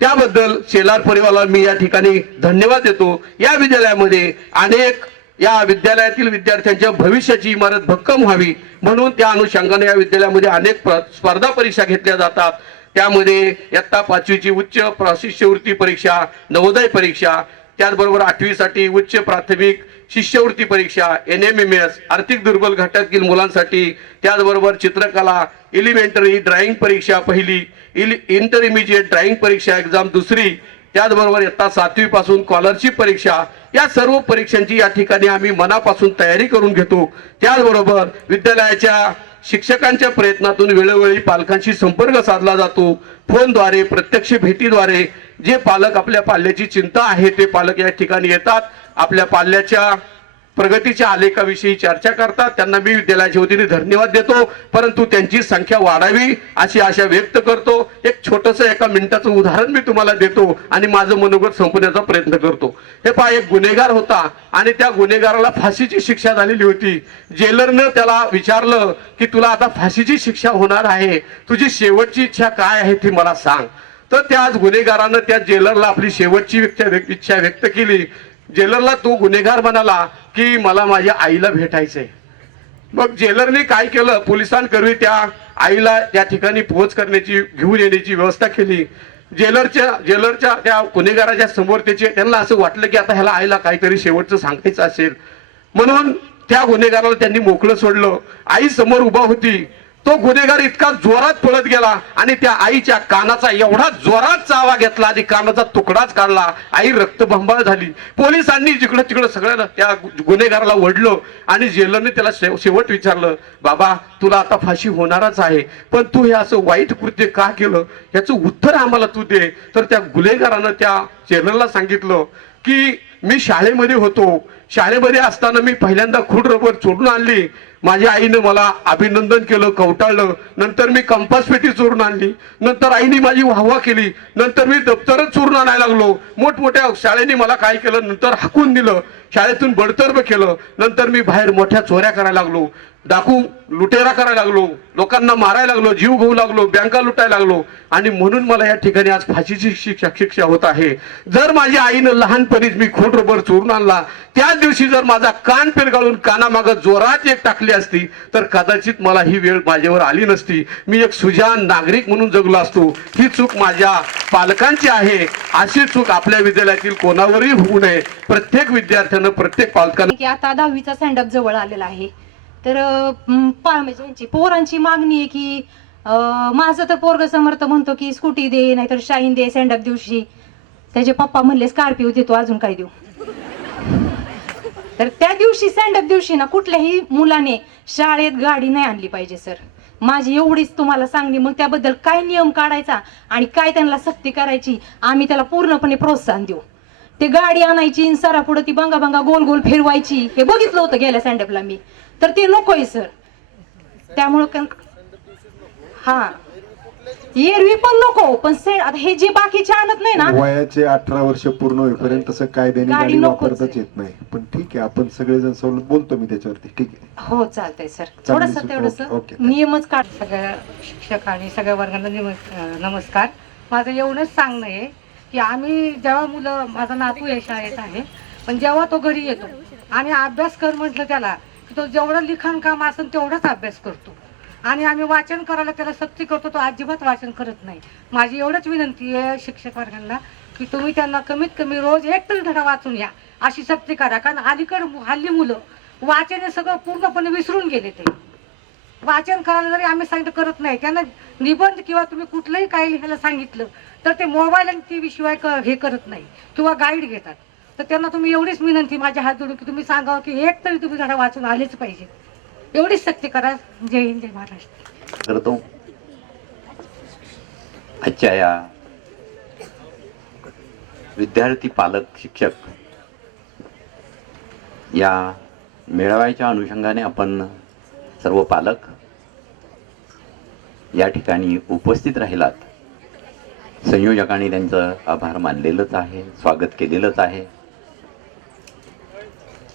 त्याबद्दल शेलार परिवाराला मी या ठिकाणी धन्यवाद देतो. या विद्यालयामध्ये अनेक या विद्यालयातील विद्यार्थ्यांच्या भविष्याची इमारत भक्कम व्हावी म्हणून त्या अनुषंगाने या विद्यालयामध्ये अनेक स्पर्धा परीक्षा घेतल्या जातात. त्यामध्ये इयत्ता 5वीची उच्च शिष्यवृत्ती परीक्षा, नवोदय परीक्षा, त्याचबरोबर 8वी साठी उच्च प्राथमिक शिष्यवृत्ती परीक्षा, NMMS आर्थिक दुर्बल घटकातील मुलांसाठी, त्याचबरोबर चित्रकला, एलिमेंटरी ड्रॉइंग परीक्षा पहिली, इंटरमिजिएट ड्रॉइंग परीक्षा एक्झाम दुसरी, त्याचबरोबर इयत्ता 7वी पासून स्कॉलरशिप परीक्षा, या सर्व परीक्षांची या ठिकाणी आम्ही मनापासून तयारी करून घेतो. त्याचबरोबर विद्यालयाच्या शिक्षकांच्या प्रयत्नातून वेळोवेळी पालकांशी संपर्क साधला जातो. फोनद्वारे, प्रत्यक्ष भेटीद्वारे जे पालक आपल्या पाल्याची चिंता आहे ते पालक या ठिकाणी येतात, आपल्या पाल्याच्या प्रगतीच्या आलेखाविषयी चर्चा करतात. त्यांना मी विद्यालयाच्या वतीने धन्यवाद देतो, परंतु त्यांची संख्या वाढावी अशी आशा व्यक्त करतो. एक छोटंसं 1 मिनिटाचं उदाहरण मी तुम्हाला देतो आणि माझं मनोगत संपवण्याचा प्रयत्न करतो. हे पहा, एक गुन्हेगार होता आणि त्या गुन्हेगाराला फाशीची शिक्षा झालेली होती. जेलरनं त्याला विचारलं की तुला आता फाशीची शिक्षा होणार आहे, तुझी शेवटची इच्छा काय आहे ती मला सांग. तर त्याच गुन्हेगारानं त्या जेलरला आपली शेवटची इच्छा व्यक्त केली. जेलरला तो गुन्हेगार म्हणाला की मला माझ्या आईला भेटायचंय. मग जेलरने काय केलं, पोलिसांकरवी त्या आईला त्या ठिकाणी पोहोच करण्याची, घेऊन येण्याची व्यवस्था केली. जेलरच्या त्या गुन्हेगाराच्या समोर त्यांना असं वाटलं की आता ह्याला आईला काहीतरी शेवटचं सांगायचं असेल, म्हणून त्या गुन्हेगाराला त्यांनी मोकळं सोडलं. आई समोर उभा होती. तो गुन्हेगार इतका जोरात पळत गेला आणि त्या आईच्या कानाचा एवढा जोरात चावा घेतला आणि कानाचा तुकडाच काढला. आई रक्तबंबाळ झाली. पोलिसांनी जिकडं तिकडं सगळ्यांना त्या गुन्हेगाराला ओढलं आणि जेलरने त्याला शेवट विचारलं, बाबा तुला आता फाशी होणारच आहे, पण तू हे असं वाईट कृत्य का केलं याचं उत्तर आम्हाला तू दे. तर त्या गुन्हेगारानं त्या जेलरला सांगितलं की मी शाळेमध्ये होतो, शाळेमध्ये असताना मी पहिल्यांदा खूण रबर चोरून आणली. माझ्या आईनं मला अभिनंदन केलं, कवटाळलं. नंतर मी कंपास पेटी चोरून आणली. नंतर आईने माझी वाहवा केली. नंतर मी दप्तरच चोरून आणायला लागलो. मोठमोठ्या शाळेने मला काय केलं, नंतर हाकून दिलं, शाळेतून बडतर्फ केलं. नंतर मी बाहेर मोठ्या चोऱ्या करायला लागलो, डाकू लुटेरा करायला लागलो, लोकांना मारायला लागलो, जीव घेऊ लागलो, बँका लुटायला लागलो आणि म्हणून मला या ठिकाणी आज फाशीची शिक्षा होत आहे. जर माझ्या आईनं लहानपणीच मी खोट रबर चोरून आणला, त्याच दिवशी जर माझा कान पेरगाळून कानामागं जोरात एक टाकली असती तर कदाचित मला ही वेळ माझ्यावर आली नसती. मी एक सुजाण नागरिक म्हणून जगलो असतो. ही चूक माझ्या पालकांची आहे. अशी चूक आपल्या विद्यालयातील कोणावरही होऊ नये. प्रत्येक विद्यार्थ्यानं, प्रत्येक पालकानं की आता 10वीचा स्टँडअप जवळ आलेला आहे, तर म्हणजे पोरांची मागणी आहे की माझं तर पोरग समर्थ म्हणतो की स्कूटी दे, नाहीतर शाईन दे स्टँडअप दिवशी. त्याचे पप्पा म्हणले स्कॉर्पिओ देतो, अजून काय देऊ. तर त्या दिवशी स्टँडअप दिवशी ना कुठल्याही मुलाने शाळेत गाडी नाही आणली पाहिजे सर. माझी एवढीच तुम्हाला सांगली. मग त्याबद्दल काय नियम काढायचा आणि काय त्यांना सक्ती करायची आम्ही त्याला पूर्णपणे प्रोत्साहन देऊ. ते गाडी आणायची, सरा पुढे ती बंगा बंगा गोल गोल फिरवायची, हे बघितलं होतं गेल्या स्टँडअपला मी. तर ते नकोय सर. त्यामुळं हा एरवी पण नको, पण आता हे जे बाकीचे आणत नाही ना, वयाचे 18 वर्ष पूर्ण होईपर्यंत तसं कायद्याने गाडी गाडी नकोच वापरताच येत नाही. पण ठीक आहे, आपण सगळेजण सवलत बोलतो मी त्याच्यावरती. ठीक आहे, हो चालतंय सर. थोडस तेवढंच ओके. नियमच काढ. सगळ्या शिक्षक आणि सगळ्या वर्गांना नमस्कार. माझं एवढंच सांगणं आहे की आम्ही जेव्हा मुलं, माझा नातू या शाळेत आहे, पण जेव्हा तो घरी येतो आणि अभ्यास कर म्हटलं त्याला की तो जेवढं लिखाण काम असेल तेवढाच अभ्यास करतो. आणि आम्ही वाचन करायला त्याला सक्ती करतो, तो अजिबात वाचन करत नाही. माझी एवढंच विनंती आहे शिक्षक वर्गांना की तुम्ही त्यांना कमीत कमी रोज एक तरी धडा वाचून या अशी सक्ती करा. कारण हल्ली मुलं वाचन हे सगळं पूर्णपणे विसरून गेले. ते वाचन करायला जरी आम्ही सांगितलं करत नाही. त्यांना निबंध किंवा तुम्ही कुठलंही काही लिहायला सांगितलं तर ते मोबाईल आणि टी व्ही शिवाय हे करत नाही किंवा गाईड घेतात. तर त्यांना तुम्ही एवढीच विनंती माझ्या हात जोडून की तुम्ही सांगावं की एक तरी तुम्ही धडा वाचून आलेच पाहिजे. एवढीच सक्ती करा. जय हिंद, जय महाराष्ट्र. करतो. आजच्या या विद्यार्थी, पालक, शिक्षक या मेळाव्याच्या अनुषंगाने आपण सर्व पालक या ठिकाणी उपस्थित राहिलात. संयोजकांनी त्यांचं आभार मानलेलंच आहे, स्वागत केलेलंच आहे.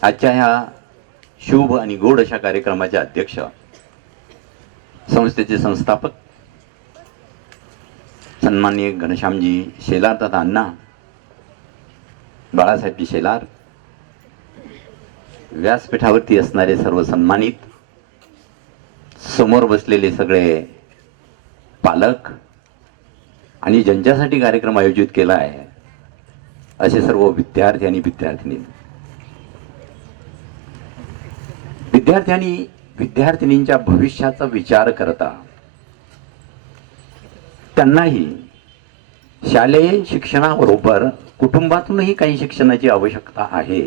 आजच्या ह्या शुभ आणि गोड अशा कार्यक्रमाचे अध्यक्ष, संस्थेचे संस्थापक सन्माननीय घनश्यामजी शेलार तथा अण्णा बाळासाहेबजी शेलार, व्यासपीठावरती असणारे सर्व सन्मानित, समोर बसलेले सगळे पालक आणि ज्यांच्यासाठी कार्यक्रम आयोजित केला आहे असे सर्व विद्यार्थी आणि विद्यार्थिनी, विद्यार्थिनींच्या भविष्याचा विचार करता त्यांनाही शालेय शिक्षणाबरोबर कुटुंबातूनही काही शिक्षणाची आवश्यकता आहे,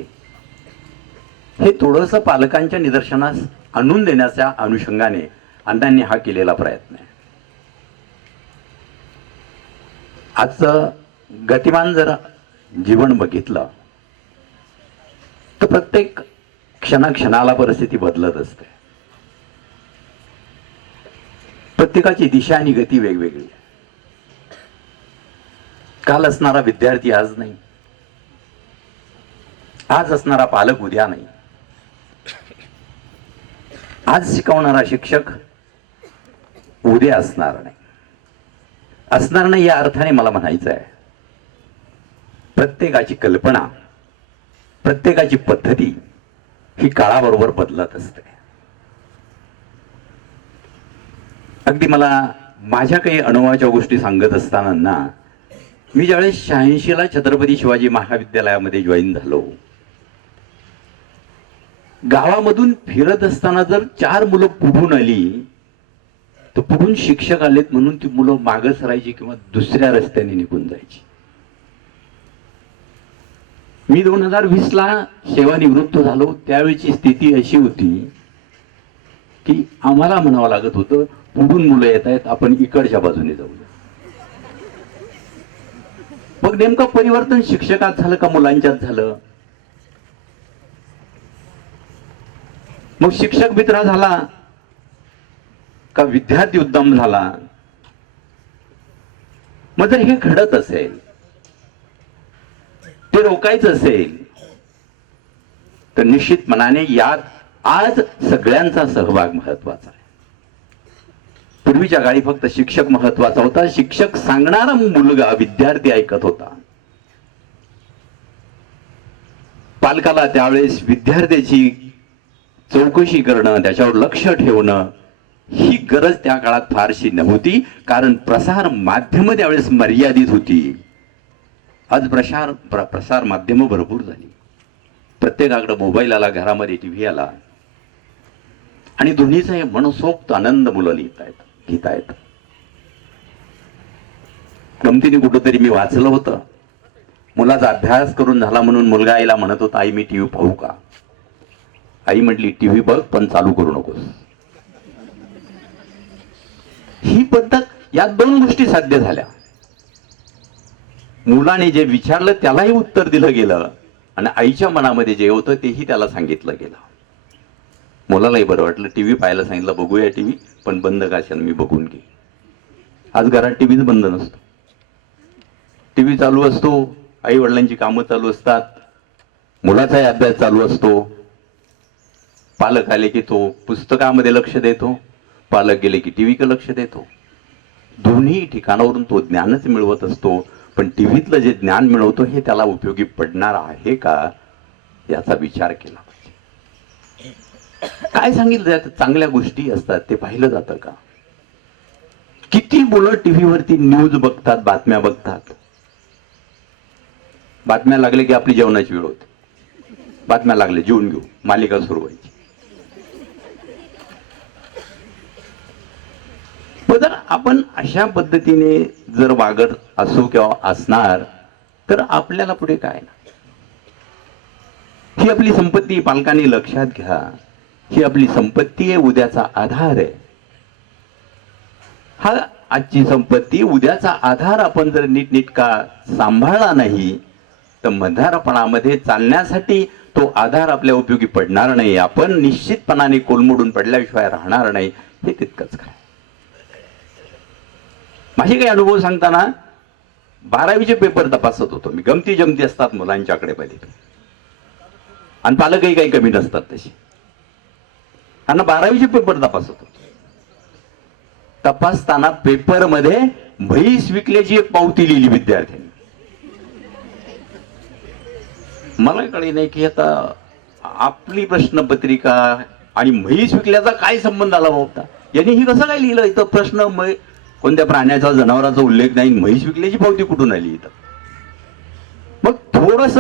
हे थोडंसं पालकांच्या निदर्शनास आणून देण्याच्या अनुषंगाने अण्णांनी हा केलेला प्रयत्न आहे. आजचं गतिमान जर जीवन बघितलं तर प्रत्येक क्षणाक्षणाला परिस्थिती बदलत असते. प्रत्येकाची दिशा आणि गती वेगवेगळी. काल असणारा विद्यार्थी आज नाही, आज असणारा पालक उद्या नाही, आज शिकवणारा शिक्षक उद्या असणार नाही या अर्थाने मला म्हणायचं आहे, प्रत्येकाची कल्पना, प्रत्येकाची पद्धती ही काळाबरोबर बदलत असते. अगदी मला माझ्या काही अनुभवाच्या गोष्टी सांगत असताना, मी ज्यावेळेस 86ला छत्रपती शिवाजी महाविद्यालयामध्ये जॉईन झालो, गावामधून फिरत असताना जर 4 मुलं पुढून आली तर पुढून शिक्षक आलेत म्हणून ती मुलं मागं सरायची किंवा दुसऱ्या रस्त्याने निघून जायची. मी 2020ला सेवानिवृत्त झालो त्यावेळीची स्थिती अशी होती की आम्हाला म्हणावं लागत होतं पुढून मुलं येत आहेत, आपण इकडच्या बाजूने जाऊया. मग नेमकं परिवर्तन शिक्षकात झालं का मुलांच्यात झालं? मग शिक्षक मित्र झाला का विद्यार्थी उद्यम झाला? मग जर हे घडत असेल, ते रोखायचं असेल, तर निश्चितपणाने यात आज सगळ्यांचा सहभाग महत्वाचा आहे. पूर्वीच्या काळी फक्त शिक्षक महत्वाचा होता, शिक्षक सांगणारा मुलगा विद्यार्थी ऐकत होता. पालकाला त्यावेळेस विद्यार्थ्याची चौकशी करणं, त्याच्यावर लक्ष ठेवणं ही गरज त्या काळात फारशी नव्हती, कारण प्रसार माध्यम त्यावेळेस मर्यादित होती. आज प्रसार माध्यम भरपूर झाली, प्रत्येकाकडे मोबाईल आला, घरामध्ये टीव्ही आला आणि दोन्हीचा हे मनसोक्त आनंद मुलं घेतायत. गमतीने कुठंतरी मी वाचलं होतं, मुलाचा अभ्यास करून झाला म्हणून मुलगा आईला म्हणत होता, आई मी टीव्ही पाहू का? आई म्हटली टीव्ही बघ पण चालू करू नकोस. ही पद्धत, या दोन गोष्टी साध्य झाल्या. मुलाने जे विचारलं त्यालाही उत्तर दिलं गेलं आणि आईच्या मनामध्ये जे होतं तेही त्याला सांगितलं गेलं. मुलालाही बरं वाटलं. टीव्ही पाहायला सांगितलं, बघूया टीव्ही, पण बंद कशाला, मी बघून घे. आज घरात टीव्हीच बंद नसतो, टीव्ही चालू असतो, आई वडिलांची कामं चालू असतात, मुलाचाही अभ्यास चालू असतो. पालक आले की तो पुस्तकामध्ये लक्ष देतो, पालक गेले की टीव्हीकडे लक्ष देतो. दोन्ही ठिकाणावरून तो ज्ञानच मिळवत असतो, पण टीव्हीतलं जे ज्ञान मिळवतो हे त्याला उपयोगी पडणार आहे का याचा विचार केला पाहिजे. काय सांगितलं जातं, चांगल्या गोष्टी असतात ते पाहिलं जातं का? किती मुलं टीव्हीवरती न्यूज बघतात, बातम्या बघतात. बातम्या लागले की आपली जेवणाची वेळ होते, बातम्या लागले जेवून घेऊ, मालिका सुरू व्हायची. जर आपण अशा पद्धतीने जर वागत असू किंवा असणार तर आपल्याला पुढे काय ना, ही आपली संपत्ती पालकांनी लक्षात घ्या. ही आपली संपत्ती आहे, उद्याचा आधार आहे. हा आजची संपत्ती, उद्याचा आधार आपण जर नीटनेटका सांभाळला नाही तर मधारपणामध्ये चालण्यासाठी तो आधार आपल्या उपयोगी पडणार नाही. आपण निश्चितपणाने कोलमडून पडल्याशिवाय राहणार नाही, हे तितकंच काय. माझे काही अनुभव सांगताना 12वीचे पेपर तपासत होतो मी. गमती जमती असतात मुलांच्याकडे पहिले, आणि पालकही काही कमी नसतात तशी. आणि 12वीचे पेपर तपासत होतो. तपासताना पेपरमध्ये म्हैस विकल्याची एक पावती लिहिली विद्यार्थ्यांनी. मला कळले नाही की आता आपली प्रश्नपत्रिका आणि म्हैस विकल्याचा काय संबंध आला होता. यांनी ही कसं काय लिहिलं इथं? प्रश्न कोणत्या प्राण्याचा, जनावराचा उल्लेख नाही, म्हैस विकल्याची पावती कुठून आली इथं? मग थोडस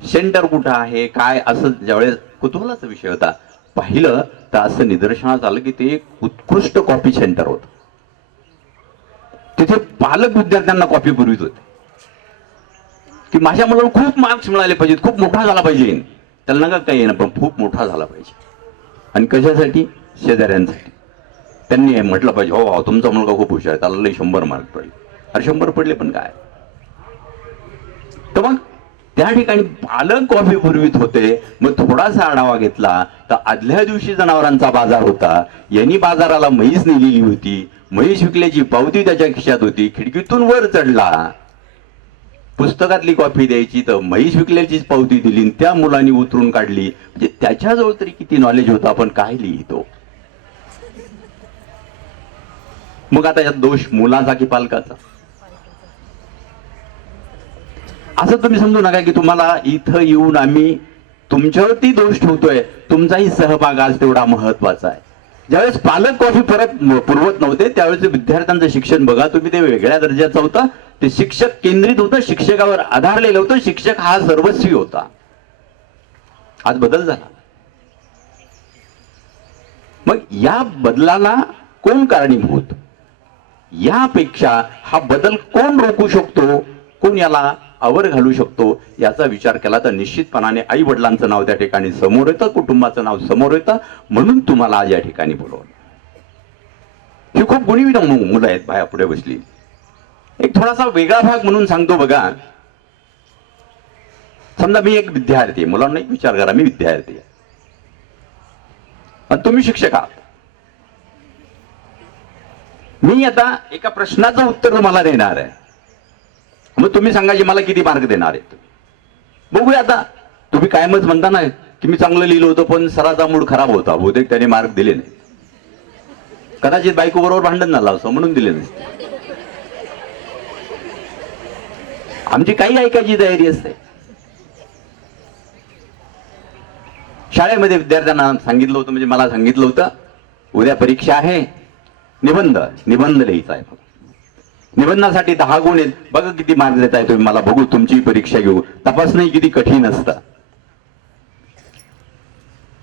सेंटर कुठं आहे काय असं ज्यावेळेस कुतूहलाचा विषय होता, पाहिलं तर असं निदर्शनास आलं की ते एक उत्कृष्ट कॉपी सेंटर होतं. तिथे पालक विद्यार्थ्यांना कॉपी पुरवित होते की माझ्या मुलाला खूप मार्क्स मिळाले पाहिजेत, खूप मोठा झाला पाहिजे. त्याला नका काही येणं, पण खूप मोठा झाला पाहिजे. आणि कशासाठी? शेजाऱ्यांसाठी. त्यांनी म्हटलं पाहिजे, हो तुमचा मुलगा खूप हुशार आहे, त्याला लई 100 मार्क पडले. अरे 100 पडले पण काय? तर मग त्या ठिकाणी पालक कॉफी पुरवित होते. मग थोडासा आढावा घेतला तर आदल्या दिवशी जनावरांचा बाजार होता. यांनी बाजाराला म्हैस नेलेली होती, म्हैस विकल्याची पावती त्याच्या खिशात होती. खिडकीतून वर चढला, पुस्तकातली कॉपी द्यायची तर म्हैस विकल्याचीच पावती दिली, त्या मुलांनी उतरून काढली. म्हणजे त्याच्याजवळ तरी किती नॉलेज होतं, आपण काय लिहितो. मग आता यात दोष मुलाचा की पालकाचा? असं तुम्ही समजू नका की तुम्हाला इथं येऊन आम्ही तुमच्यावरती दोष ठेवतोय. तुमचाही सहभाग आज तेवढा महत्वाचा आहे. ज्यावेळेस पालक कॉफी परत पुरवत नव्हते त्यावेळेस विद्यार्थ्यांचं शिक्षण बघा तुम्ही, ते वेगळ्या दर्जाचं होतं. ते शिक्षक केंद्रित होतं, शिक्षकावर आधारलेलं होतं. शिक्षक हा सर्वस्वी होता. आज बदल झाला. मग या बदलाला कोण कारणीभूत, यापेक्षा हा बदल कोण रोखू शकतो, कोण याला आवर घालू शकतो, याचा विचार केला तर निश्चितपणाने आई वडिलांचं नाव त्या ठिकाणी समोर येतं, कुटुंबाचं नाव समोर येतं. म्हणून तुम्हाला आज या ठिकाणी बोलवलं. ही खूप गुणी मुलं आहेत बाया पुढे बसली. एक थोडासा वेगळा भाग म्हणून सांगतो बघा. समजा मी एक विद्यार्थी आहे, मुलांना एक विचार करा, मी विद्यार्थी आहे आणि तुम्ही शिक्षक आहात. मी आता एका प्रश्नाचं उत्तर तुम्हाला देणार आहे. मग तुम्ही सांगायचे मला किती मार्क देणार आहेत. बघूया आता. तुम्ही कायमच म्हणता ना की मी चांगलं लिहिलं होतं पण सराचा मूड खराब होता, बहुतेक त्याने मार्क दिले नाही. कदाचित बायको बरोबर भांडण झालं असं म्हणून दिले नसते. आमची काही ऐकायची तयारी असते. शाळेमध्ये विद्यार्थ्यांना सांगितलं होतं, म्हणजे मला सांगितलं होतं उद्या परीक्षा आहे, निबंध लिहायचा आहे. निबंधासाठी 10 गुण आहेत, बघा किती मार्क देताय तुम्ही, मला बघू तुमची परीक्षा घेऊ. तपासणी किती कठीण असतं.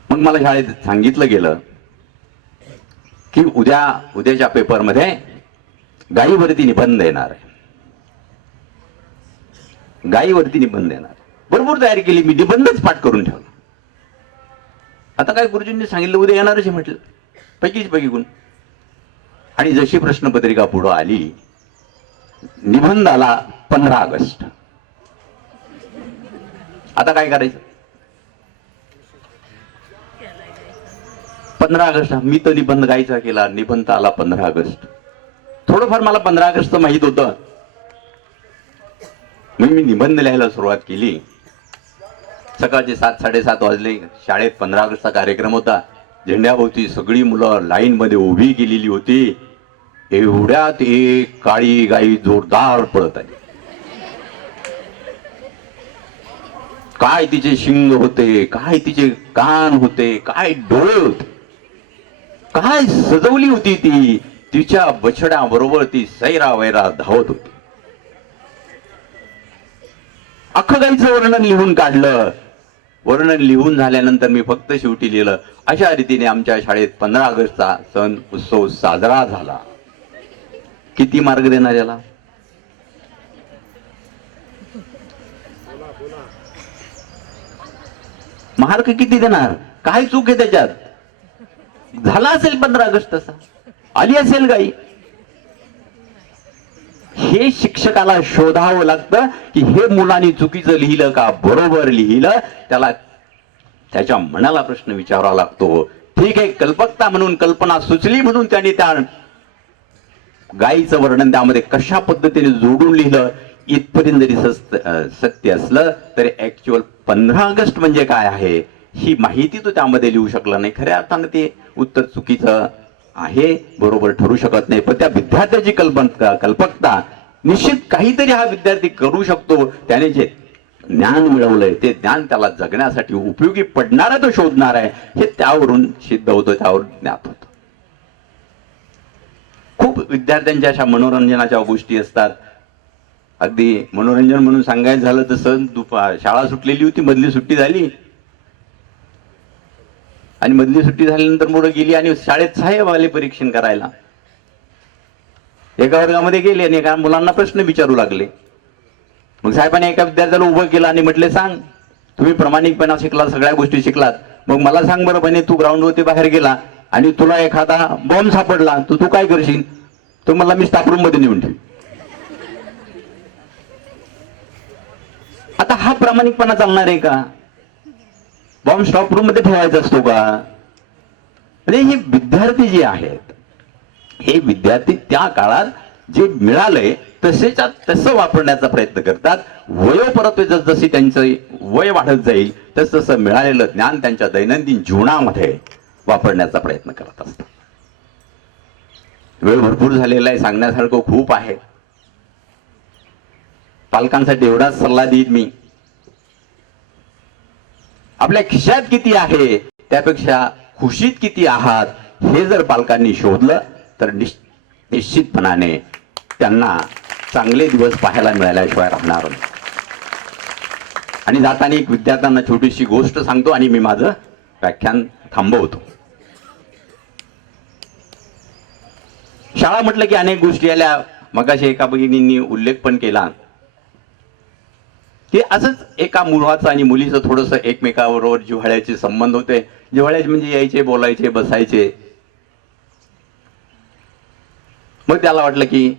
मग मला शाळेत सांगितलं गेलं की उद्याच्या पेपरमध्ये गायीवरती निबंध येणार आहे. गायीवरती निबंध येणार. भरपूर तयारी केली मी, निबंधच पाठ करून ठेवला. आता काय गुरुजींनी सांगितलं उद्या येणारच आहे म्हटलं, पैकी गुण. आणि जशी प्रश्नपत्रिका पुढं आली, निबंध आला 15 ऑगस्ट. आता काय करायचं? 15 ऑगस्ट मी तर निबंध गायचा केला, निबंध आला 15 ऑगस्ट. थोडंफार मला 15 ऑगस्ट माहित होतं. मग मी निबंध लिहायला सुरुवात केली. सकाळचे 7-7:30 वाजले. शाळेत 15 ऑगस्टचा कार्यक्रम होता. झेंड्याभोवती सगळी मुलं लाईन मध्ये उभी केलेली होती. एवढ्यात एक काळी गाई जोरदार पळत आली. काय तिचे शिंग होते, काय तिचे कान होते, काय डोळे होते, काय सजवली होती ती. तिच्या बछड्याबरोबर ती सैरा वैरा धावत होती. अख्खं गाईचं वर्णन लिहून काढलं. वर्णन लिहून झाल्यानंतर मी फक्त शेवटी लिहिलं, अशा रीतीने आमच्या शाळेत 15 ऑगस्टचा सण उत्सव साजरा झाला. किती मार्क देणार याला? मार्क किती देणार? काय चूक आहे त्याच्यात? झाला असेल 15 ऑगस्ट तसा, आली असेल गाई. हे शिक्षकाला शोधावं लागतं की हे मुलांनी चुकीचं लिहिलं का बरोबर लिहिलं. त्याला त्याच्या मनाला प्रश्न विचारावा लागतो. ठीक आहे, कल्पकता म्हणून, कल्पना सुचली म्हणून त्यांनी त्या गायीचं वर्णन त्यामध्ये कशा पद्धतीने जोडून लिहिलं इथपर्यंत जरी सत्य असलं तरी ऍक्च्युअल 15 ऑगस्ट म्हणजे काय आहे ही माहिती तो त्यामध्ये लिहू शकला नाही. खऱ्या अर्थानं ते उत्तर चुकीचं आहे, बरोबर ठरू शकत नाही. पण त्या विद्यार्थ्याची कल्पकता निश्चित काहीतरी हा विद्यार्थी करू शकतो. त्याने जे ज्ञान मिळवलंय ते ज्ञान त्याला जगण्यासाठी उपयोगी पडणार तो शोधणार आहे, हे त्यावरून सिद्ध होतं, त्यावरून ज्ञात होतं. खूप विद्यार्थ्यांच्या अशा मनोरंजनाच्या गोष्टी असतात. अगदी मनोरंजन म्हणून सांगायचं झालं तर शाळा सुटलेली होती, मधली सुट्टी झाली आणि मधली सुट्टी झाल्यानंतर मुलं गेली आणि शाळेत साहेब आले परीक्षण करायला. एका वर्गामध्ये गेले आणि एका मुलांना प्रश्न विचारू लागले. मग साहेबांनी एका विद्यार्थ्याला उभं केलं आणि म्हटले, सांग तुम्ही प्रामाणिकपणा शिकला, सगळ्या गोष्टी शिकलात, मग मला सांग बरं बने, तू ग्राउंडवरती बाहेर गेला आणि तुला एखादा बॉम्ब सापडला तर तू काय करशील? तो मला मी स्टाफ रूम मध्ये नेऊन ठेव. आता हा प्रामाणिकपणा चालणार आहे का? बॉम्ब स्टॉप रूम मध्ये ठेवायचा असतो का? म्हणजे हे विद्यार्थी जे आहेत, हे विद्यार्थी त्या काळात जे मिळालंय तसं वापरण्याचा प्रयत्न करतात. वयोपरत्वे जसजशी त्यांचं वय वाढत जाईल तसं मिळालेलं ज्ञान त्यांच्या दैनंदिन जीवनामध्ये वापरण्याचा प्रयत्न करत असतात. वेळ भरपूर झालेला आहे, सांगण्यासारखं खूप आहे. पालकांसाठी एवढाच सल्ला देईन मी, आपल्या खिशात किती आहे त्यापेक्षा खुशीत किती आहात हे जर पालकांनी शोधलं तर निश्चितपणाने त्यांना चांगले दिवस पाहायला मिळाल्याशिवाय राहणार नाही. आणि जाताना एक विद्यार्थ्यांना छोटीशी गोष्ट सांगतो आणि मी माझं व्याख्यान थांबवतो. शाळा म्हटलं की अनेक गोष्टी आल्या. मगाशी एका भगिनींनी उल्लेख पण केला की असंच एका मुलाचं आणि मुलीचं थोडंसं एकमेकाबरोबर जिव्हाळ्याचे संबंध होते. जिव्हाळ्याचे म्हणजे यायचे, बोलायचे, बसायचे. मग त्याला वाटलं की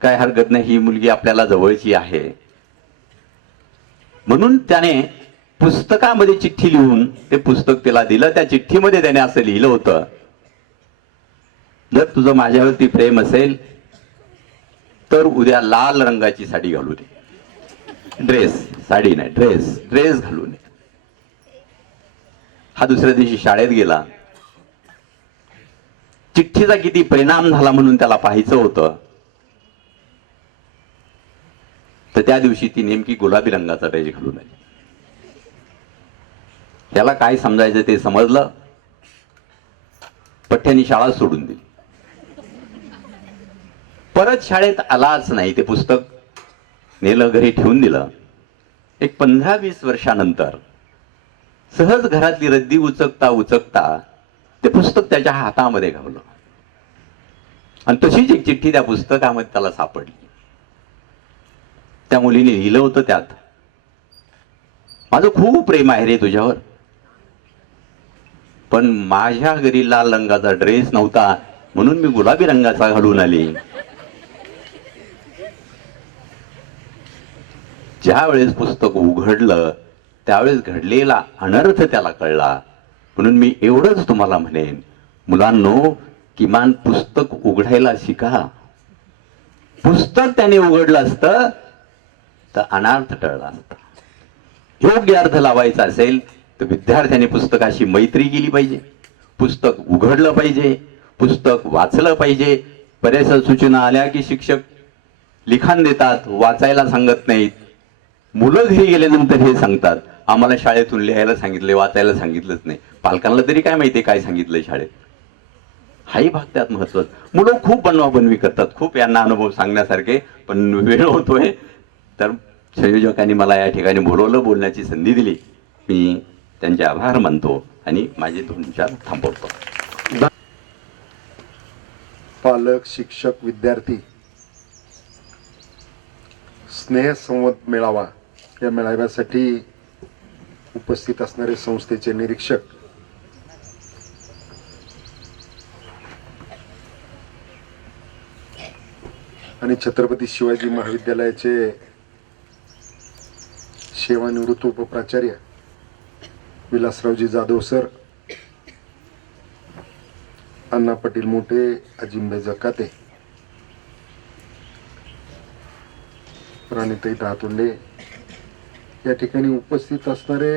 काय हरकत नाही, ही मुलगी आपल्याला जवळची आहे. म्हणून त्याने पुस्तकामध्ये चिठ्ठी लिहून ते पुस्तक तिला दिलं. त्या चिठ्ठीमध्ये त्याने असं लिहिलं होतं, जर तुझं माझ्यावरती प्रेम असेल तर उद्या लाल रंगाची साडी घालू दे. ड्रेस, साडी नाही, ड्रेस घालू नये. हा दुसऱ्या दिवशी शाळेत गेला. चिठ्ठीचा किती परिणाम झाला म्हणून त्याला पाहायचं होतं. तर त्या दिवशी ती नेमकी गुलाबी रंगाचा ड्रेस घालून आली. त्याला काय समजायचं ते समजलं. पठ्यानी शाळा सोडून दिली. परत शाळेत आलाच नाही. ते पुस्तक नेलं, घरी ठेवून दिलं. एक 15-20 वर्षानंतर सहज घरातली रद्दी उचकता उचकता ते पुस्तक त्याच्या हातामध्ये घावलं आणि तशीच एक चिठ्ठी त्या पुस्तकामध्ये त्याला सापडली. त्या मुलीने लिहिलं होतं त्यात, माझं खूप प्रेम आहे रे तुझ्यावर, पण माझ्या घरी लाल रंगाचा ड्रेस नव्हता म्हणून मी गुलाबी रंगाचा घालून आली. ज्या वेळेस पुस्तक उघडलं त्यावेळेस घडलेला अनर्थ त्याला कळला. म्हणून मी एवढंच तुम्हाला म्हणेन, मुलांनो, किमान पुस्तक उघडायला शिका. पुस्तक त्याने उघडलं असतं तर अनर्थ टळला असता. योग्य अर्थ लावायचा असेल तर विद्यार्थ्याने पुस्तकाशी मैत्री केली पाहिजे, पुस्तक उघडलं पाहिजे, पुस्तक वाचलं पाहिजे. बऱ्याचशा सूचना आल्या की शिक्षक लिखाण देतात, वाचायला सांगत नाहीत. मुलं घरी गेल्यानंतर हे सांगतात, आम्हाला शाळेतून लिहायला सांगितले, वाचायला सांगितलंच नाही. पालकांना तरी काय माहिती काय सांगितलंय शाळेत. हाही भाग त्यात महत्वाचा. मुलं खूप बनवाबनवी करतात, खूप यांना अनुभव सांगण्यासारखे, पण वेळ होतोय. तर संयोजकांनी मला या ठिकाणी बोलवलं, बोलण्याची संधी दिली. मी त्यांचे आभार मानतो आणि माझे 2-4 थांबवतो. पालक, शिक्षक, विद्यार्थी स्नेहसंवाद मेळावा या मेळाव्यासाठी उपस्थित असणारे संस्थेचे निरीक्षक, आणि छत्रपती शिवाजी महाविद्यालयाचे सेवानिवृत्त उपप्राचार्य विलासरावजी जाधव सर, अण्णा पाटील मोठे, अजिंबे जकाते, राणीताई दातुंडे, या ठिकाणी उपस्थित असणारे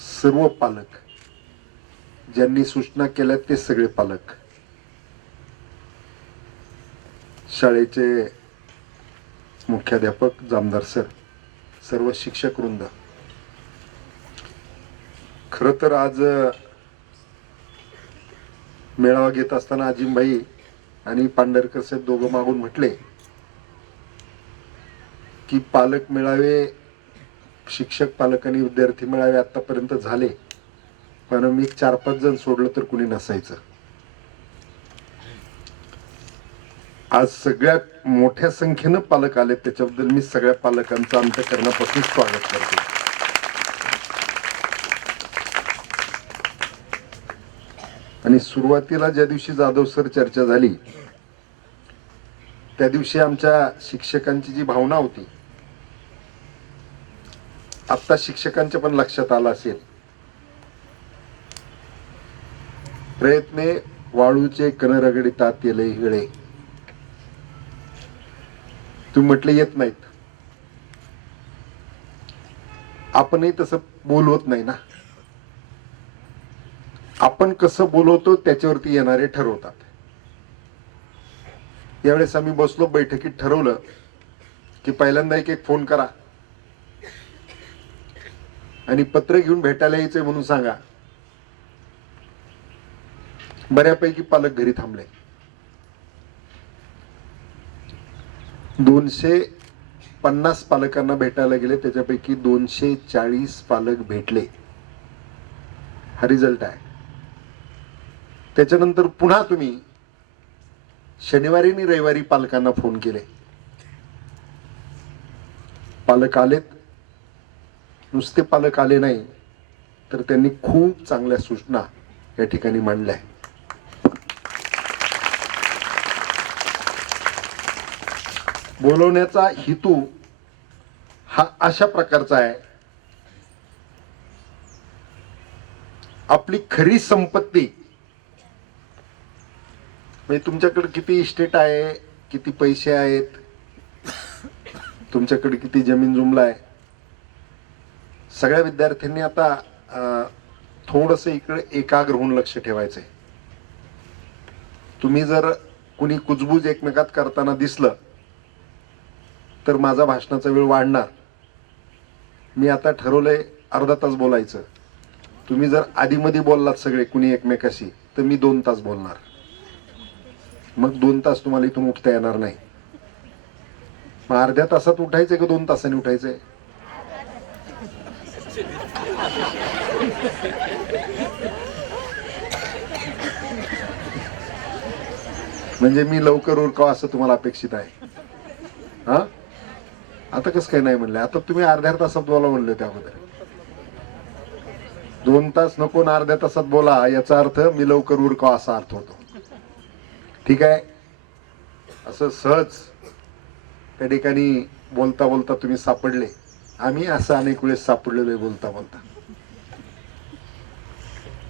सर्व पालक, ज्यांनी सूचना केल्या ते सगळे पालक, शाळेचे मुख्याध्यापक जामदार सर, सर्व शिक्षक वृंद. खरं तर आज मेळावा घेत असताना अजिमबाई आणि पांढरकर साहेब दोघं मागून म्हटले की पालक मेळावे, शिक्षक, पालक आणि विद्यार्थी मेळावे आतापर्यंत झाले, पण मी 4-5 जण सोडलं तर कुणी नसायचं. आज सगळ्यात मोठ्या संख्येनं पालक आले, त्याच्याबद्दल मी सगळ्या पालकांचं अंतःकरणापासून स्वागत करतो. आणि सुरुवातीला ज्या दिवशी जाधव सर चर्चा झाली त्या दिवशी आमच्या शिक्षकांची जी भावना होती, आता शिक्षकांच्या पण लक्षात आलं असेल, प्रयत्ने वाळूचे कण रगडिता तेले हिळे. तुम्ही म्हटले येत नाहीत, आपणही तसं बोलवत नाही ना. आपण कसं बोलवतो त्याच्यावरती येणारे ठरवतात. यावेळेस आम्ही बसलो, बैठकीत ठरवलं की पहिल्यांदा एक फोन करा आणि पत्र घेऊन भेटायला यायचंय म्हणून सांगा. बऱ्यापैकी पालक घरी थांबले. 250 पालकांना भेटायला गेले, त्याच्यापैकी 240 पालक भेटले. हा रिझल्ट आहे. त्याच्यानंतर पुन्हा तुम्ही शनिवारी आणि रविवारी पालकांना फोन केले. पालक आलेत. नुसते पालक आले नाही तर त्यांनी खूप चांगल्या सूचना या ठिकाणी मांडल्या. बोलवण्याचा हेतू हा अशा प्रकारचा आहे, आपली खरी संपत्ती म्हणजे तुमच्याकडे किती इस्टेट आहे, किती पैसे आहेत, तुमच्याकडे किती जमीन जुमला आहे. सगळ्या विद्यार्थ्यांनी आता थोडंसं इकडे एकाग्र होऊन लक्ष ठेवायचंय. तुम्ही जर कुणी कुजबूज एकमेकात करताना दिसलं तर माझा भाषणाचा वेळ वाढणार. मी आता ठरवलंय अर्धा तास बोलायचं. तुम्ही जर आधीमध्ये बोललात सगळे कुणी एकमेकाशी तर मी 2 तास बोलणार. मग 2 तास तुम्हाला इथून उठता येणार नाही. मग अर्ध्या तासात उठायचंय का 2 तासांनी उठायचंय? म्हणजे मी लवकर उरकावं असं तुम्हाला अपेक्षित आहे? हा, आता कसं काय नाही म्हणलं? आता तुम्ही अर्ध्या तासात बोला म्हणलं. त्याबद्दल 2 तास नको ना, अर्ध्या तासात बोला याचा अर्थ मी लवकर उरकावं असा अर्थ होतो. ठीक आहे. असं सहज त्या ठिकाणी बोलता बोलता तुम्ही सापडले. आम्ही असं अनेक वेळेस सापडलेलो आहे बोलता बोलता.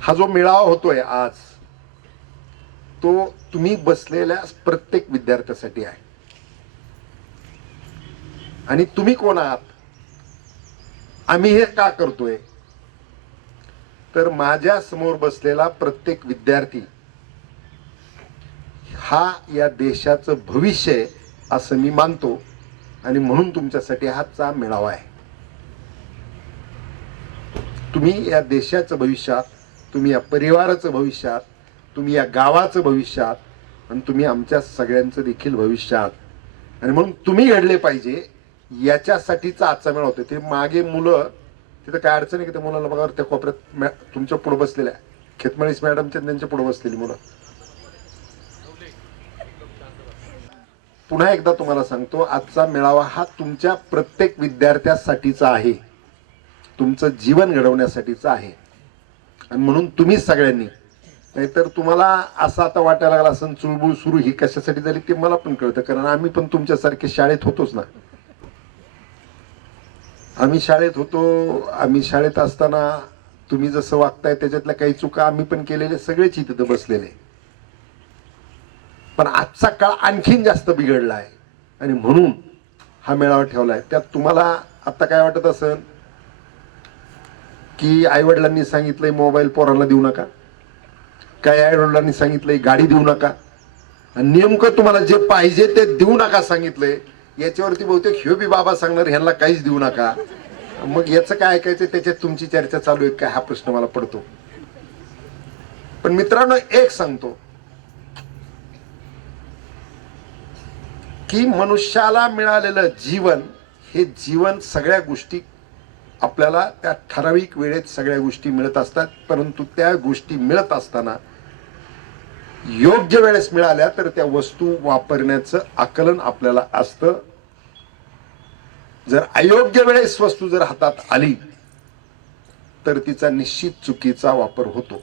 हा जो मेळावा होतोय आज तो तुम्ही बसलेल्या प्रत्येक विद्यार्थ्यासाठी आहे. आणि तुम्ही कोण आहात? आम्ही हे का करतोय तर माझ्या समोर बसलेला प्रत्येक विद्यार्थी हा या देशाचं भविष्य आहे असं मी मानतो. आणि म्हणून तुमच्यासाठी हाचा मेळावा आहे. तुम्ही या देशाचं भविष्यात, तुम्ही या परिवाराचं भविष्यात, तुम्ही या गावाचं भविष्यात आणि तुम्ही आमच्या सगळ्यांचं देखील भविष्यात. आणि म्हणून तुम्ही घडले पाहिजे याच्यासाठीचा आजचा मेळावा होता. ते मागे मुलं तिथं काय अडचण आहे की त्या मुलांना बघा त्या कोपऱ्यात तुमच्या पुढे बसलेल्या खेतमळीस मॅडमच्या त्यांच्या पुढे बसलेली मुलं. पुन्हा एकदा तुम्हाला सांगतो आजचा मेळावा हा तुमच्या प्रत्येक विद्यार्थ्यासाठीचा आहे, तुमचं जीवन घडवण्यासाठीचा आहे. आणि म्हणून तुम्ही सगळ्यांनी, नाहीतर तुम्हाला असं आता वाटायला लागला असं चुळबुळ सुरू ही कशासाठी झाली ते मला पण कळतं. कारण आम्ही पण तुमच्यासारखे शाळेत होतोच ना. आम्ही शाळेत होतो. आम्ही शाळेत असताना तुम्ही जसं वागताय त्याच्यातल्या काही चुका आम्ही पण केलेले सगळेच तिथं बसलेले. पण आजचा काळ आणखीन जास्त बिघडला आहे आणि म्हणून हा मेळावा ठेवलाय. त्यात तुम्हाला आता काय वाटत असेल की आईवडिलांनी सांगितलंय मोबाईल पोरांना देऊ नका, काय आईवडिलांनी सांगितलंय गाडी देऊ नका, आणि नेमकं तुम्हाला जे पाहिजे ते देऊ नका सांगितलंय. याच्यावरती बहुतेक ह्यो बी बाबा सांगणार ह्यांना काहीच देऊ नका. मग याचं काय ऐकायचं? त्याच्यात तुमची चर्चा चालू आहे काय हा प्रश्न मला पडतो. पण मित्रांनो एक सांगतो की मनुष्याला मिळालेलं जीवन हे जीवन सगळ्या गोष्टी आपल्याला त्या ठराविक वेळेत सगळ्या गोष्टी मिळत असतात. परंतु त्या गोष्टी मिळत असताना योग्य वेळेस मिळाल्या तर त्या वस्तू वापरण्याचं आकलन आपल्याला असतं. जर अयोग्य वेळेस वस्तू जर हातात आली तर तिचा निश्चित चुकीचा वापर होतो.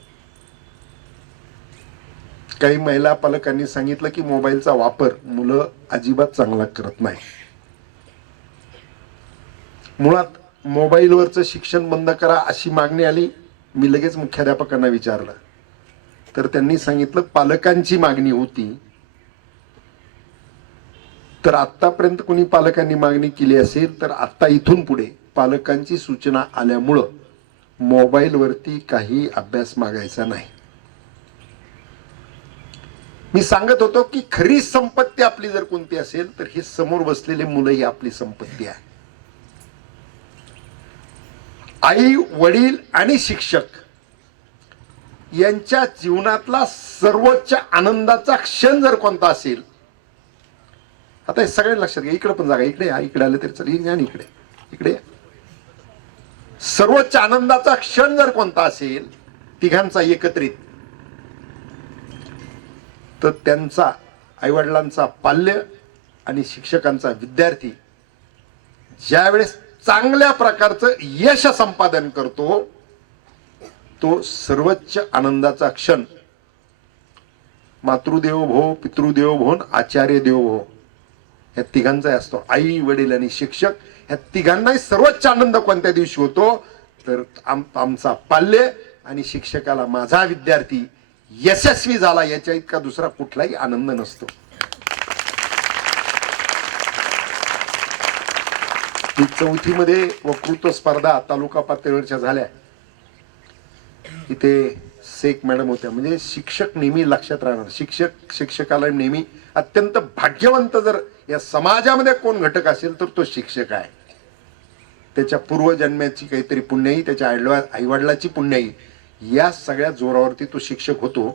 काही महिला पालकांनी सांगितलं की मोबाईलचा वापर मुलं अजिबात चांगला करत नाही. मुळात मोबाईलवरचं शिक्षण बंद करा अशी मागणी आली. मी लगेच मुख्याध्यापकांना विचारलं तर त्यांनी सांगितलं पालकांची मागणी होती. तर आतापर्यंत कोणी पालकांनी मागणी केली असेल तर आता इथून पुढे पालकांची सूचना आल्यामुळं मोबाईलवरती काही अभ्यास मागायचा नाही. मी सांगत होतो की खरी संपत्ती आपली जर कोणती असेल तर ही समोर बसलेले मुलं ही आपली संपत्ती आहे. आई वडील आणि शिक्षक यांच्या जीवनातला सर्वोच्च आनंदाचा क्षण जर कोणता असेल, आता हे सगळ्यांना लक्षात घ्या. इकडे पण जागा, इकडे इकडे आले तरी चल, इकडे इकडे. सर्वोच्च आनंदाचा क्षण जर कोणता असेल तिघांचा एकत्रित तर त्यांचा आईवडिलांचा पाल्य आणि शिक्षकांचा विद्यार्थी ज्यावेळेस चांगल्या प्रकारचं यश संपादन करतो तो सर्वोच्च आनंदाचा क्षण मातृदेवो भव, पितृदेवो भव, आचार्य देवो भव या तिघांचा असतो. आई वडील आणि शिक्षक ह्या तिघांनाही सर्वोच्च आनंद कोणत्या दिवशी होतो तर आमचा पाल्य आणि शिक्षकाला माझा विद्यार्थी यशस्वी झाला याच्या इतका दुसरा कुठलाही आनंद नसतो. चौथीमध्ये वक्तृत्व स्पर्धा तालुका पातळीवरच्या झाल्या. इथे शेख मॅडम होत्या. म्हणजे शिक्षक नेहमी लक्षात राहणार. शिक्षकाला नेहमी अत्यंत भाग्यवंत जर या समाजामध्ये कोण घटक असेल तर तो शिक्षक आहे. त्याच्या पूर्वजन्माची काहीतरी पुण्याई, त्याच्या आईवडिलाची पुण्याई, या सगळ्या जोरावरती तो शिक्षक होतो.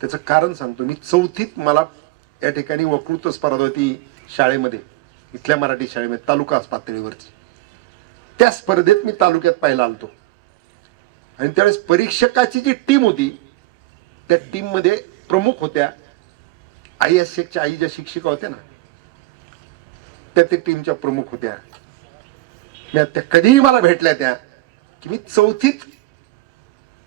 त्याचं कारण सांगतो मी. चौथीत मला या ठिकाणी वक्तृत्व स्पर्धा होती शाळेमध्ये, इथल्या मराठी शाळेमध्ये तालुका पातळीवरची. त्या स्पर्धेत मी तालुक्यात पहिला आलतो. आणि त्यावेळेस परीक्षकाची जी टीम होती त्या टीम मध्ये प्रमुख होत्या ISCच्या आई ज्या शिक्षिका होत्या ना त्या टीमच्या प्रमुख होत्या. त्या कधीही मला भेटल्या त्या की मी चौथीत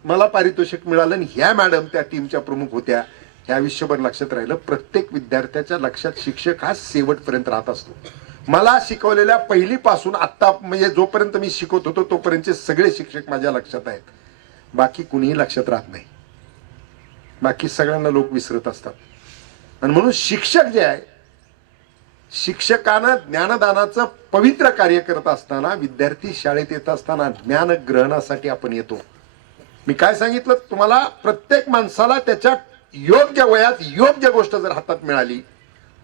मला पारितोषिक मिळालं आणि ह्या मॅडम त्या टीमच्या प्रमुख होत्या. हे आयुष्यभर लक्षात राहिलं. प्रत्येक विद्यार्थ्याच्या लक्षात शिक्षक हा शेवटपर्यंत राहत असतो. मला शिकवलेल्या पहिलीपासून आत्ता म्हणजे जोपर्यंत मी शिकवत होतो तोपर्यंतचे सगळे शिक्षक माझ्या लक्षात आहेत. बाकी कुणीही लक्षात राहत नाही. बाकी सगळ्यांना लोक विसरत असतात. आणि म्हणून शिक्षक जे आहे, शिक्षकानं ज्ञानदानाचं पवित्र कार्य करत असताना, विद्यार्थी शाळेत येत असताना ज्ञान ग्रहणासाठी आपण येतो. मी काय सांगितलं तुम्हाला, प्रत्येक माणसाला त्याच्या योग्य वयात योग्य गोष्ट जर हातात मिळाली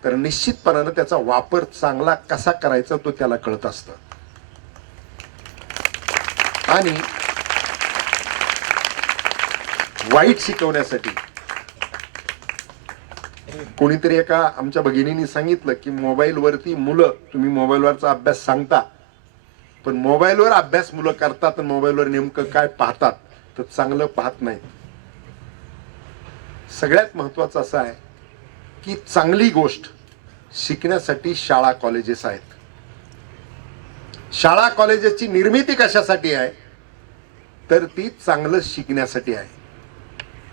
तर निश्चितपणानं त्याचा वापर चांगला कसा करायचा तो त्याला कळत असतं. आणि वाईट शिकवण्यासाठी कोणीतरी एका आमच्या भगिनींनी सांगितलं की मोबाईलवरती मुलं, तुम्ही मोबाईलवरचा अभ्यास सांगता पण मोबाईलवर अभ्यास मुलं करतात आणि मोबाईलवर नेमकं काय पाहतात तर चांगलं पाहत नाहीत. सगळ्यात महत्वाचं असं आहे की चांगली गोष्ट शिकण्यासाठी शाळा कॉलेजेस आहेत. शाळा कॉलेजेसची निर्मिती कशासाठी आहे तर ती चांगलं शिकण्यासाठी आहे.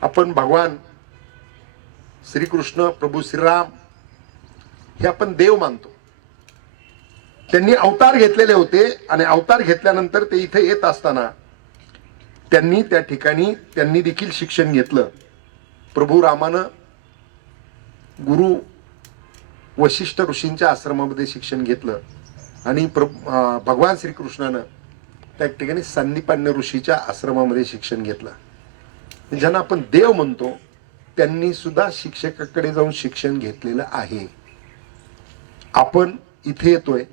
आपण भगवान श्रीकृष्ण, प्रभू श्रीराम हे आपण देव मानतो. त्यांनी अवतार घेतलेले होते आणि अवतार घेतल्यानंतर ते इथे येत असताना त्यांनी त्या ठिकाणी त्यांनी देखील शिक्षण घेतलं. प्रभू रामानं गुरु वशिष्ठ ऋषींच्या आश्रमामध्ये शिक्षण घेतलं आणि भगवान श्रीकृष्णानं त्या ठिकाणी संदीपान्य ऋषीच्या आश्रमामध्ये शिक्षण घेतलं. ज्यांना आपण देव म्हणतो त्यांनी सुद्धा शिक्षकाकडे जाऊन शिक्षण घेतलेलं आहे. आपण इथे येतोय,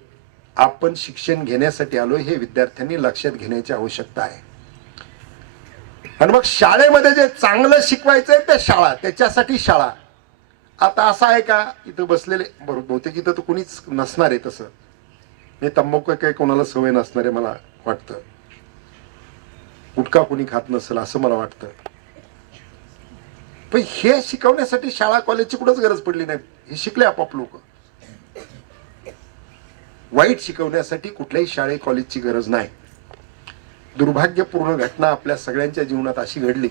आपण शिक्षण घेण्यासाठी आलोय हे विद्यार्थ्यांनी लक्षात घेण्याची आवश्यकता आहे. आणि मग शाळेमध्ये जे चांगलं शिकवायचंय ते शाळा, त्याच्यासाठी शाळा. आता असं आहे का इथं बसलेले बहुतेक इथं तर कुणीच नसणार आहे तसं. मी तंबाखू काही कोणाला सवय नसणार आहे मला वाटतं. गुटखा कुणी खात नसेल असं मला वाटतं. पण हे शिकवण्यासाठी शाळा कॉलेजची कुठंच गरज पडली नाही. हे शिकले आपाप लोक. वाईट शिकवण्यासाठी कुठल्याही शाळे कॉलेजची गरज नाही. दुर्भाग्यपूर्ण घटना आपल्या सगळ्यांच्या जीवनात अशी घडली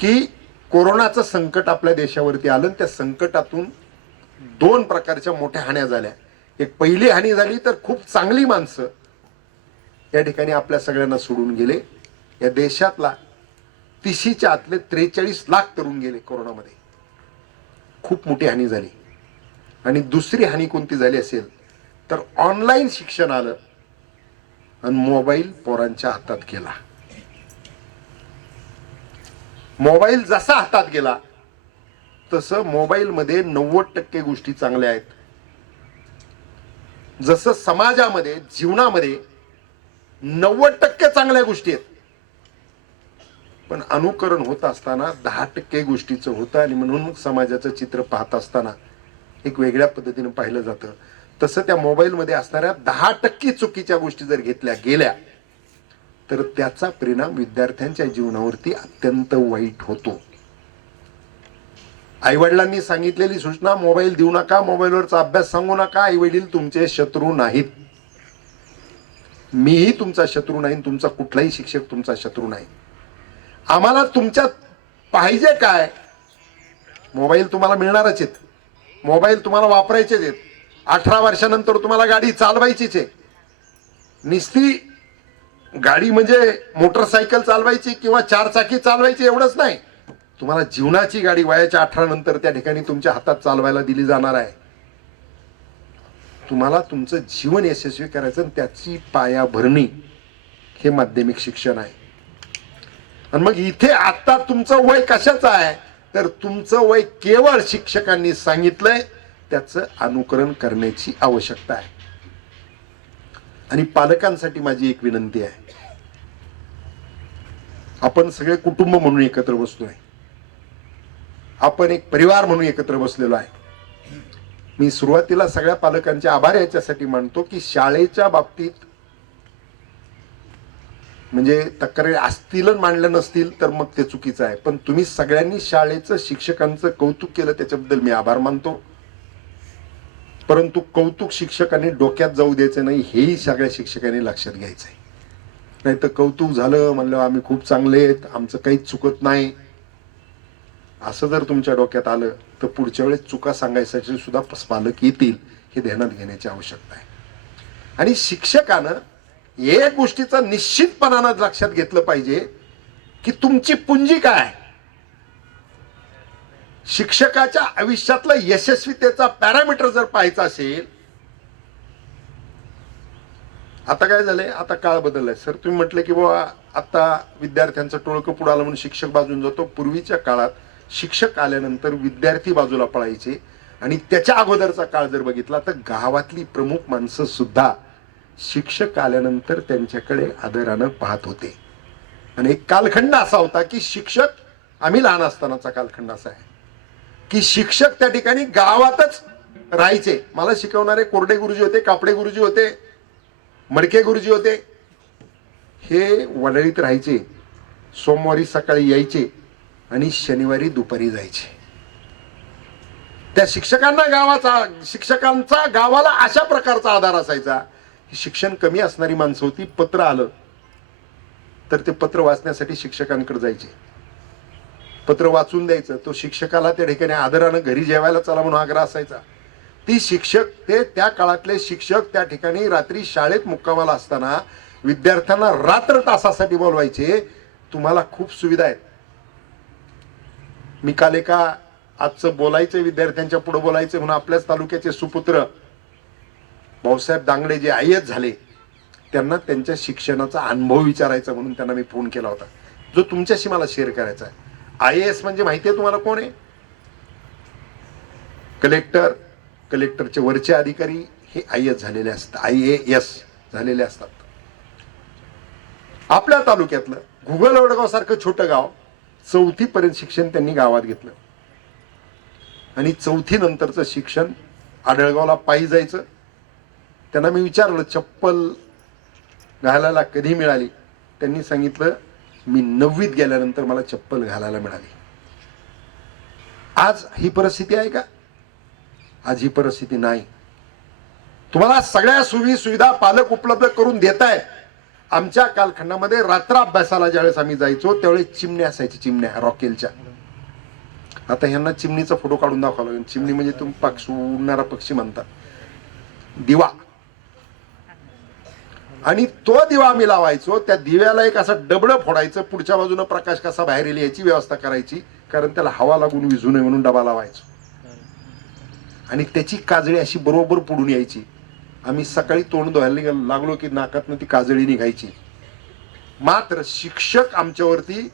की कोरोनाचं संकट आपल्या देशावरती आलं. त्या संकटातून दोन प्रकारच्या मोठ्या हान्या झाल्या. एक पहिली हानी झाली तर खूप चांगली माणसं या ठिकाणी आपल्या सगळ्यांना सोडून गेले. या देशातला 30च्या आतले 43 लाख तरुण गेले कोरोनामध्ये. खूप मोठी हानी झाली. आणि दुसरी हानी कोणती झाली असेल तर ऑनलाईन शिक्षण आलं आणि मोबाईल पोरांच्या हातात गेला. मोबाईल जसा हातात गेला तसं मोबाईलमध्ये 90% गोष्टी चांगल्या आहेत. जसं समाजामध्ये जीवनामध्ये 90% चांगल्या गोष्टी आहेत पण अनुकरण होत असताना 10% गोष्टीचं होतं. आणि म्हणून समाजाचं चित्र पाहत असताना एक वेगळ्या पद्धतीने पाहिलं जातं. तसं त्या मोबाईलमध्ये असणाऱ्या 10% चुकीच्या गोष्टी जर घेतल्या गेल्या तर त्याचा परिणाम विद्यार्थ्यांच्या जीवनावरती अत्यंत वाईट होतो. आईवडिलांनी सांगितलेली सूचना, मोबाईल देऊ नका, मोबाईलवरचा अभ्यास सांगू नका. आई वडील तुमचे शत्रू नाहीत. मीही तुमचा शत्रू नाही, तुमचा कुठलाही शिक्षक तुमचा शत्रू नाही. आम्हाला तुमच्यात पाहिजे काय? मोबाईल तुम्हाला मिळणारच आहेत, मोबाईल तुम्हाला वापरायचेच आहेत. 18 वर्षानंतर तुम्हाला गाडी चालवायचीच आहे. निस्ती गाडी म्हणजे मोटरसायकल चालवायची किंवा 4 चाकी चालवायची एवढंच नाही, तुम्हाला जीवनाची गाडी वयाच्या 18 नंतर त्या ठिकाणी तुमच्या हातात चालवायला दिली जाणार आहे. तुम्हाला तुमचं जीवन यशस्वी करायचं, त्याची पायाभरणी हे माध्यमिक शिक्षण आहे. आणि मग इथे आता तुमचं वय कशाचं आहे? तर तुमचं वय केवळ शिक्षकांनी सांगितलंय त्याचं अनुकरण करण्याची आवश्यकता आहे. आणि पालकांसाठी माझी एक विनंती आहे, आपण सगळे कुटुंब म्हणून एकत्र बसलोय, आपण एक परिवार म्हणून एकत्र बसलेलो आहे. मी सुरुवातीला सगळ्या पालकांचे आभार याच्यासाठी मानतो की शाळेच्या बाबतीत म्हणजे तक्रारी असतील मांडल्या नसतील तर मग ते चुकीचं आहे, पण तुम्ही सगळ्यांनी शाळेचं शिक्षकांचं कौतुक केलं त्याच्याबद्दल मी आभार मानतो. परंतु कौतुक शिक्षकांनी डोक्यात जाऊ द्यायचं नाही, हेही सगळ्या शिक्षकांनी लक्षात घ्यायचं आहे. नाही तर कौतुक झालं म्हणलं आम्ही खूप चांगले आहेत, आमचं काहीच चुकत नाही, असं जर तुमच्या डोक्यात आलं तर पुढच्या वेळेस चुका सांगायसाठी सुद्धा पालक येतील, हे ध्यानात घेण्याची आवश्यकता आहे. आणि शिक्षकानं एक गोष्टीचं निश्चितपणानं लक्षात घेतलं पाहिजे की तुमची पुंजी काय आहे. शिक्षकाच्या आयुष्यातलं यशस्वीतेचा पॅरामीटर जर पाहायचा असेल, आता काय झालंय, आता काळ बदललाय. सर तुम्ही म्हटलं की बाबा आता विद्यार्थ्यांचं टोळकं पुढं आलं म्हणून शिक्षक बाजून जातो. पूर्वीच्या काळात शिक्षक आल्यानंतर विद्यार्थी बाजूला पळायचे. आणि त्याच्या अगोदरचा काळ जर बघितला तर गावातली प्रमुख माणसं सुद्धा शिक्षक आल्यानंतर त्यांच्याकडे आदरानं पाहत होते. आणि एक कालखंड असा होता की शिक्षक, आम्ही लहान असतानाचा कालखंड असा आहे की शिक्षक त्या ठिकाणी गावातच राहायचे. मला शिकवणारे कोरडे गुरुजी होते, कापडे गुरुजी होते, मडके गुरुजी होते. हे वडळीत राहायचे, सोमवारी सकाळी यायचे आणि शनिवारी दुपारी जायचे. त्या शिक्षकांचा गावाला अशा प्रकारचा आधार असायचा. शिक्षण कमी असणारी माणसं होती, पत्र आलं तर ते पत्र वाचण्यासाठी शिक्षकांकडे जायचे, पत्र वाचून द्यायचं. तो शिक्षकाला त्या ठिकाणी आदरानं घरी जेवायला चला म्हणून आग्रह असायचा. ती शिक्षक, ते त्या काळातले शिक्षक त्या ठिकाणी रात्री शाळेत मुक्कामाला असताना विद्यार्थ्यांना रात्र तासासाठी बोलवायचे. तुम्हाला खूप सुविधा आहेत. मी काल एका आजचं बोलायचं विद्यार्थ्यांच्या पुढे बोलायचं म्हणून आपल्याच तालुक्याचे सुपुत्र भाऊसाहेब दांगडे जे IAS झाले, त्यांना त्यांच्या शिक्षणाचा अनुभव विचारायचा म्हणून त्यांना मी फोन केला होता, जो तुमच्याशी मला शेअर करायचा आहे. IAS म्हणजे माहिती आहे तुम्हाला कोण आहे? कलेक्टर, कलेक्टरचे वरचे अधिकारी हे IAS झालेले असतात, IAS झालेले असतात. आपल्या तालुक्यातलं घुगल वडगाव सारखं छोटं गाव 4थी पर्यंत शिक्षण त्यांनी गावात घेतलं. आणि 4थी नंतरचं शिक्षण आढळगावला पायी जायचं. त्यांना मी विचारलं चप्पल घालायला कधी मिळाली? त्यांनी सांगितलं मी 9वीत गेल्यानंतर मला चप्पल घालायला मिळाली. आज ही परिस्थिती आहे का? आज ही परिस्थिती नाही. तुम्हाला सगळ्या सुविधा पालक उपलब्ध करून देत आहेत. आमच्या कालखंडामध्ये रात्र अभ्यासाला ज्यावेळेस आम्ही जायचो त्यावेळेस चिमण्या असायची, चिमण्या रॉकेलच्या. आता ह्यांना चिमणीचा फोटो काढून दाखवावा लागेल. चिमणी म्हणजे तुम्ही पक्षी, उडणारा पक्षी म्हणतात, दिवा. आणि तो दिवा आम्ही लावायचो. त्या दिव्याला एक असं डबडं फोडायचं, पुढच्या बाजूनं प्रकाश कसा बाहेर येईल याची व्यवस्था करायची, कारण त्याला हवा लागून विझू नये म्हणून डबा लावायचो. आणि त्याची काजळी अशी बरोबर पुढून यायची. आम्ही सकाळी तोंड धुवायला लागलो की नाकातनं ती काजळी निघायची. मात्र शिक्षक आमच्यावरती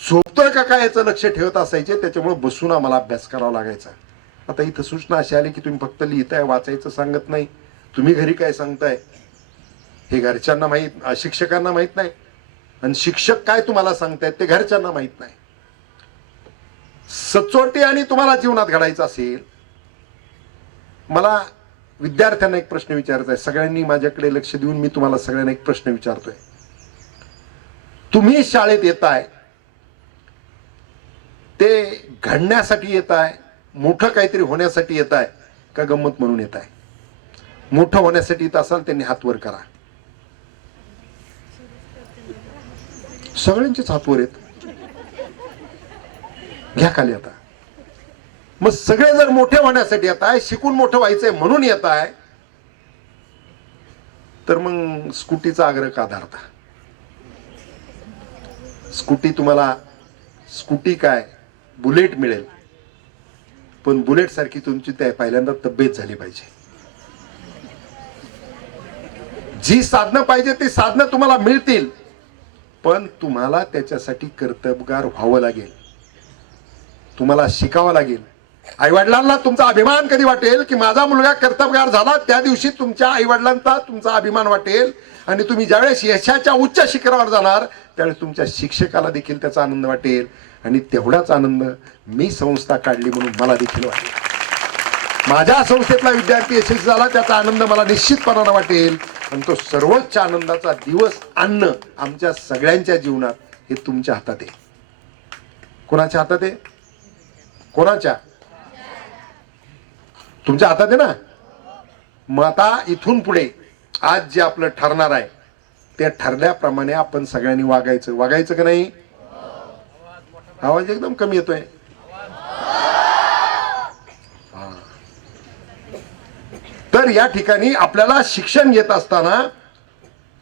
झोपतोय का काय याचं लक्ष ठेवत असायचे, त्याच्यामुळे बसून आम्हाला अभ्यास करावा लागायचा. आता इथं सूचना अशी आली की तुम्ही फक्त लिहिताय, वाचायचं सांगत नाही, तुम्ही घरी काय सांगताय हे घरच्यांना माहीत, शिक्षकांना माहीत नाही. आणि शिक्षक काय तुम्हाला सांगतायत ते घरच्यांना माहीत नाही. सचोटी आणि तुम्हाला जीवनात घडायचं असेल, मला विद्यार्थ्यांना एक प्रश्न विचारायचा आहे. सगळ्यांनी माझ्याकडे लक्ष देऊन मी तुम्हाला सगळ्यांना एक प्रश्न विचारतोय. तुम्ही शाळेत येताय, ते घडण्यासाठी येत आहे, मोठं काहीतरी होण्यासाठी येत आहे का गंमत म्हणून येत आहे? मोठं होण्यासाठी येत असाल त्यांनी हात वर करा. सगळ्यांचेच हात वर आहेत, घ्या खाली आता. मग सगळे जर मोठे होण्यासाठी येत आहे, शिकून मोठं व्हायचंय म्हणून येत आहे, तर मग स्कूटीचा आग्रह का धरता? स्कूटी तुम्हाला, स्कूटी काय बुलेट मिळेल, पण बुलेट सारखी तुमची त्या पहिल्यांदा तब्येत झाली पाहिजे. जी साधनं पाहिजे ती साधनं तुम्हाला मिळतील, पण तुम्हाला त्याच्यासाठी कर्तबगार व्हावं लागेल, तुम्हाला शिकावं लागेल. आईवडिलांना तुमचा अभिमान कधी वाटेल की माझा मुलगा कर्तबगार झाला, त्या दिवशी तुमच्या आईवडिलांचा तुमचा अभिमान वाटेल. आणि तुम्ही ज्यावेळेस यशाच्या उच्च शिखरावर जाणार त्यावेळेस तुमच्या शिक्षकाला देखील त्याचा आनंद वाटेल. आणि तेवढाच आनंद मी संस्था काढली म्हणून मला देखील वाटेल. माझ्या संस्थेतला विद्यार्थी यशस्वी झाला त्याचा आनंद मला निश्चितपणाने वाटेल. आणि तो सर्वोच्च आनंदाचा दिवस आणणं आमच्या सगळ्यांच्या जीवनात हे तुमच्या हातात आहे. कोणाच्या हातात आहे? कोणाच्या? तुमच्या हातात आहे ना. मग आता इथून पुढे आज जे आपलं ठरणार आहे त्या ठरल्याप्रमाणे आपण सगळ्यांनी वागायचं. वागायचं का नाही? आवाज एकदम कमी येतोय. तर या ठिकाणी आपल्याला शिक्षण घेत असताना,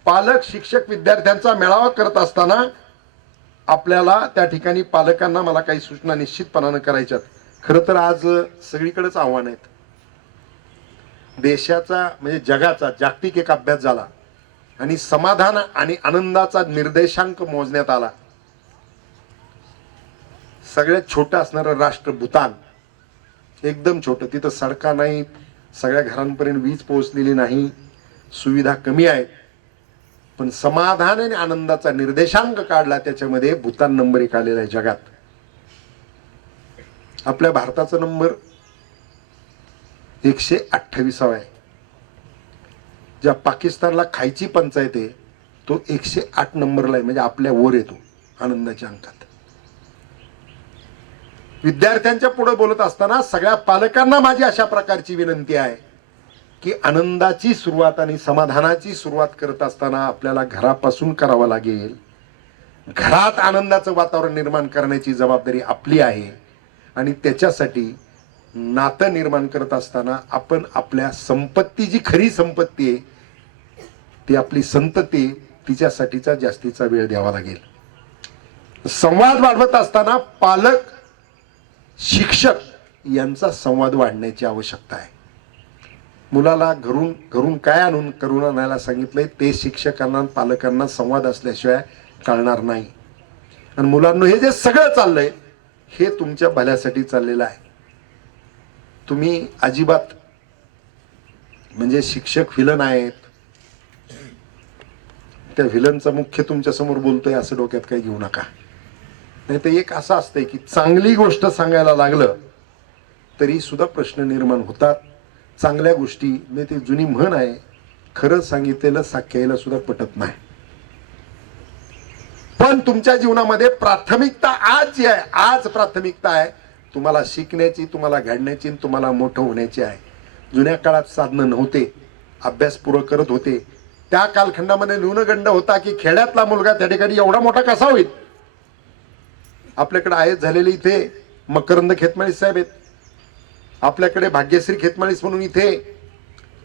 पालक शिक्षक विद्यार्थ्यांचा मेळावा करत असताना आपल्याला त्या ठिकाणी पालकांना मला काही सूचना निश्चितपणाने करायच्यात. खरं तर आज सगळीकडेच आव्हान आहेत. देशाचा म्हणजे जगाचा जागतिक एक अभ्यास झाला आणि समाधान आणि आनंदाचा निर्देशांक मोजण्यात आला. सगळ्यात छोटं असणारं राष्ट्र भूतान, एकदम छोटं, तिथं सडका नाहीत, सगळ्या घरांपर्यंत वीज पोहोचलेली नाही, सुविधा कमी आहेत, पण समाधान आणि आनंदाचा निर्देशांक काढला त्याच्यामध्ये भूतान नंबर 1 आलेला आहे जगात. आपल्या भारताचा नंबर 128 आहे. ज्या पाकिस्तानला खायची पंचायत आहे तो 108 नंबरला आहे, म्हणजे आपल्या वर येतो आनंदाच्या अंकात. विद्यार्थ्यांच्या पुढे बोलत असताना सगळ्या पालकांना माझी अशा प्रकारची विनंती आहे की आनंदाची सुरुवात आणि समाधानाची सुरुवात करत असताना आपल्याला घरापासून करावं लागेल. घरात आनंदाचं वातावरण निर्माण करण्याची जबाबदारी आपली आहे. आणि त्याच्यासाठी नातं निर्माण करत असताना आपण आपल्या संपत्ती, जी खरी संपत्ती आहे ती आपली संतती, तिच्यासाठीचा जास्तीचा वेळ द्यावा लागेल. संवाद वाढवत असताना पालक शिक्षक यांचा संवाद वाढण्याची आवश्यकता आहे. मुलाला घरून काय आणून करून आणायला सांगितलंय ते शिक्षकांना पालकांना संवाद असल्याशिवाय कळणार नाही. आणि मुलांना हे जे सगळं चाललंय हे तुमच्या भल्यासाठी चाललेलं आहे. तुम्ही अजिबात म्हणजे शिक्षक व्हिलन आहेत, त्या व्हिलनचा मुख्य तुमच्या समोर बोलतोय असं डोक्यात काही घेऊ नका. नाही तर एक असं असतंय की चांगली गोष्ट सांगायला लागलं तरी सुद्धा प्रश्न निर्माण होतात. चांगल्या गोष्टी म्हणजे ती जुनी म्हण आहे, खरं सांगितलेलं साख्यायला सुद्धा पटत नाही. पण तुमच्या जीवनामध्ये प्राथमिकता आज जी आहे, आज प्राथमिकता आहे तुम्हाला शिकण्याची, तुम्हाला घडण्याची, तुम्हाला मोठं होण्याची आहे. जुन्या काळात साधनं नव्हते, अभ्यास पुरं करत होते. त्या कालखंडामध्ये न्यूनगंड होता की खेड्यातला मुलगा त्या ठिकाणी एवढा मोठा कसा होईल. आपल्याकडे आहेत झालेले इथे मकरंद खेतमाळी साहेब आहेत, आपल्याकडे भाग्यश्री खेतमाळीस म्हणून इथे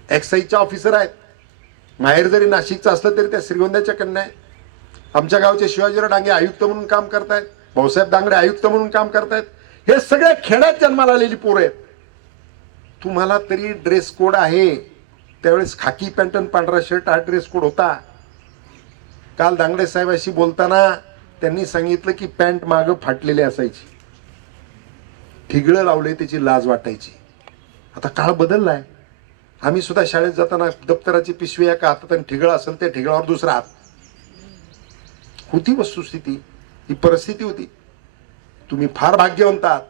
एक्साईजच्या ऑफिसर आहेत. माहेर जरी नाशिकचं असलं तरी त्या श्रीगोंद्याच्या कन्या आहेत. आमच्या गावचे शिवाजीराव डांगे आयुक्त म्हणून काम करतायत, भाऊसाहेब दांगडे आयुक्त म्हणून काम करतायत. हे सगळे खेड्यात जन्माला आलेली पोरं आहेत. तुम्हाला तरी ड्रेस कोड आहे, त्यावेळेस खाकी पॅन्ट आणि पांढरा शर्ट हा ड्रेस कोड होता. काल दांगडे साहेबाशी बोलताना त्यांनी सांगितलं की पॅन्ट मागं फाटलेली असायची, ठिगळं लावले त्याची लाज वाटायची. आता काळ बदललाय. आम्ही सुद्धा शाळेत जाताना दप्तराची पिशवी एका हातात आणि ठिगळ असेल त्या ठिगळावर दुसरा हात होती. वस्तुस्थिती ही परिस्थिती होती. तुम्ही फार भाग्यवंत आहात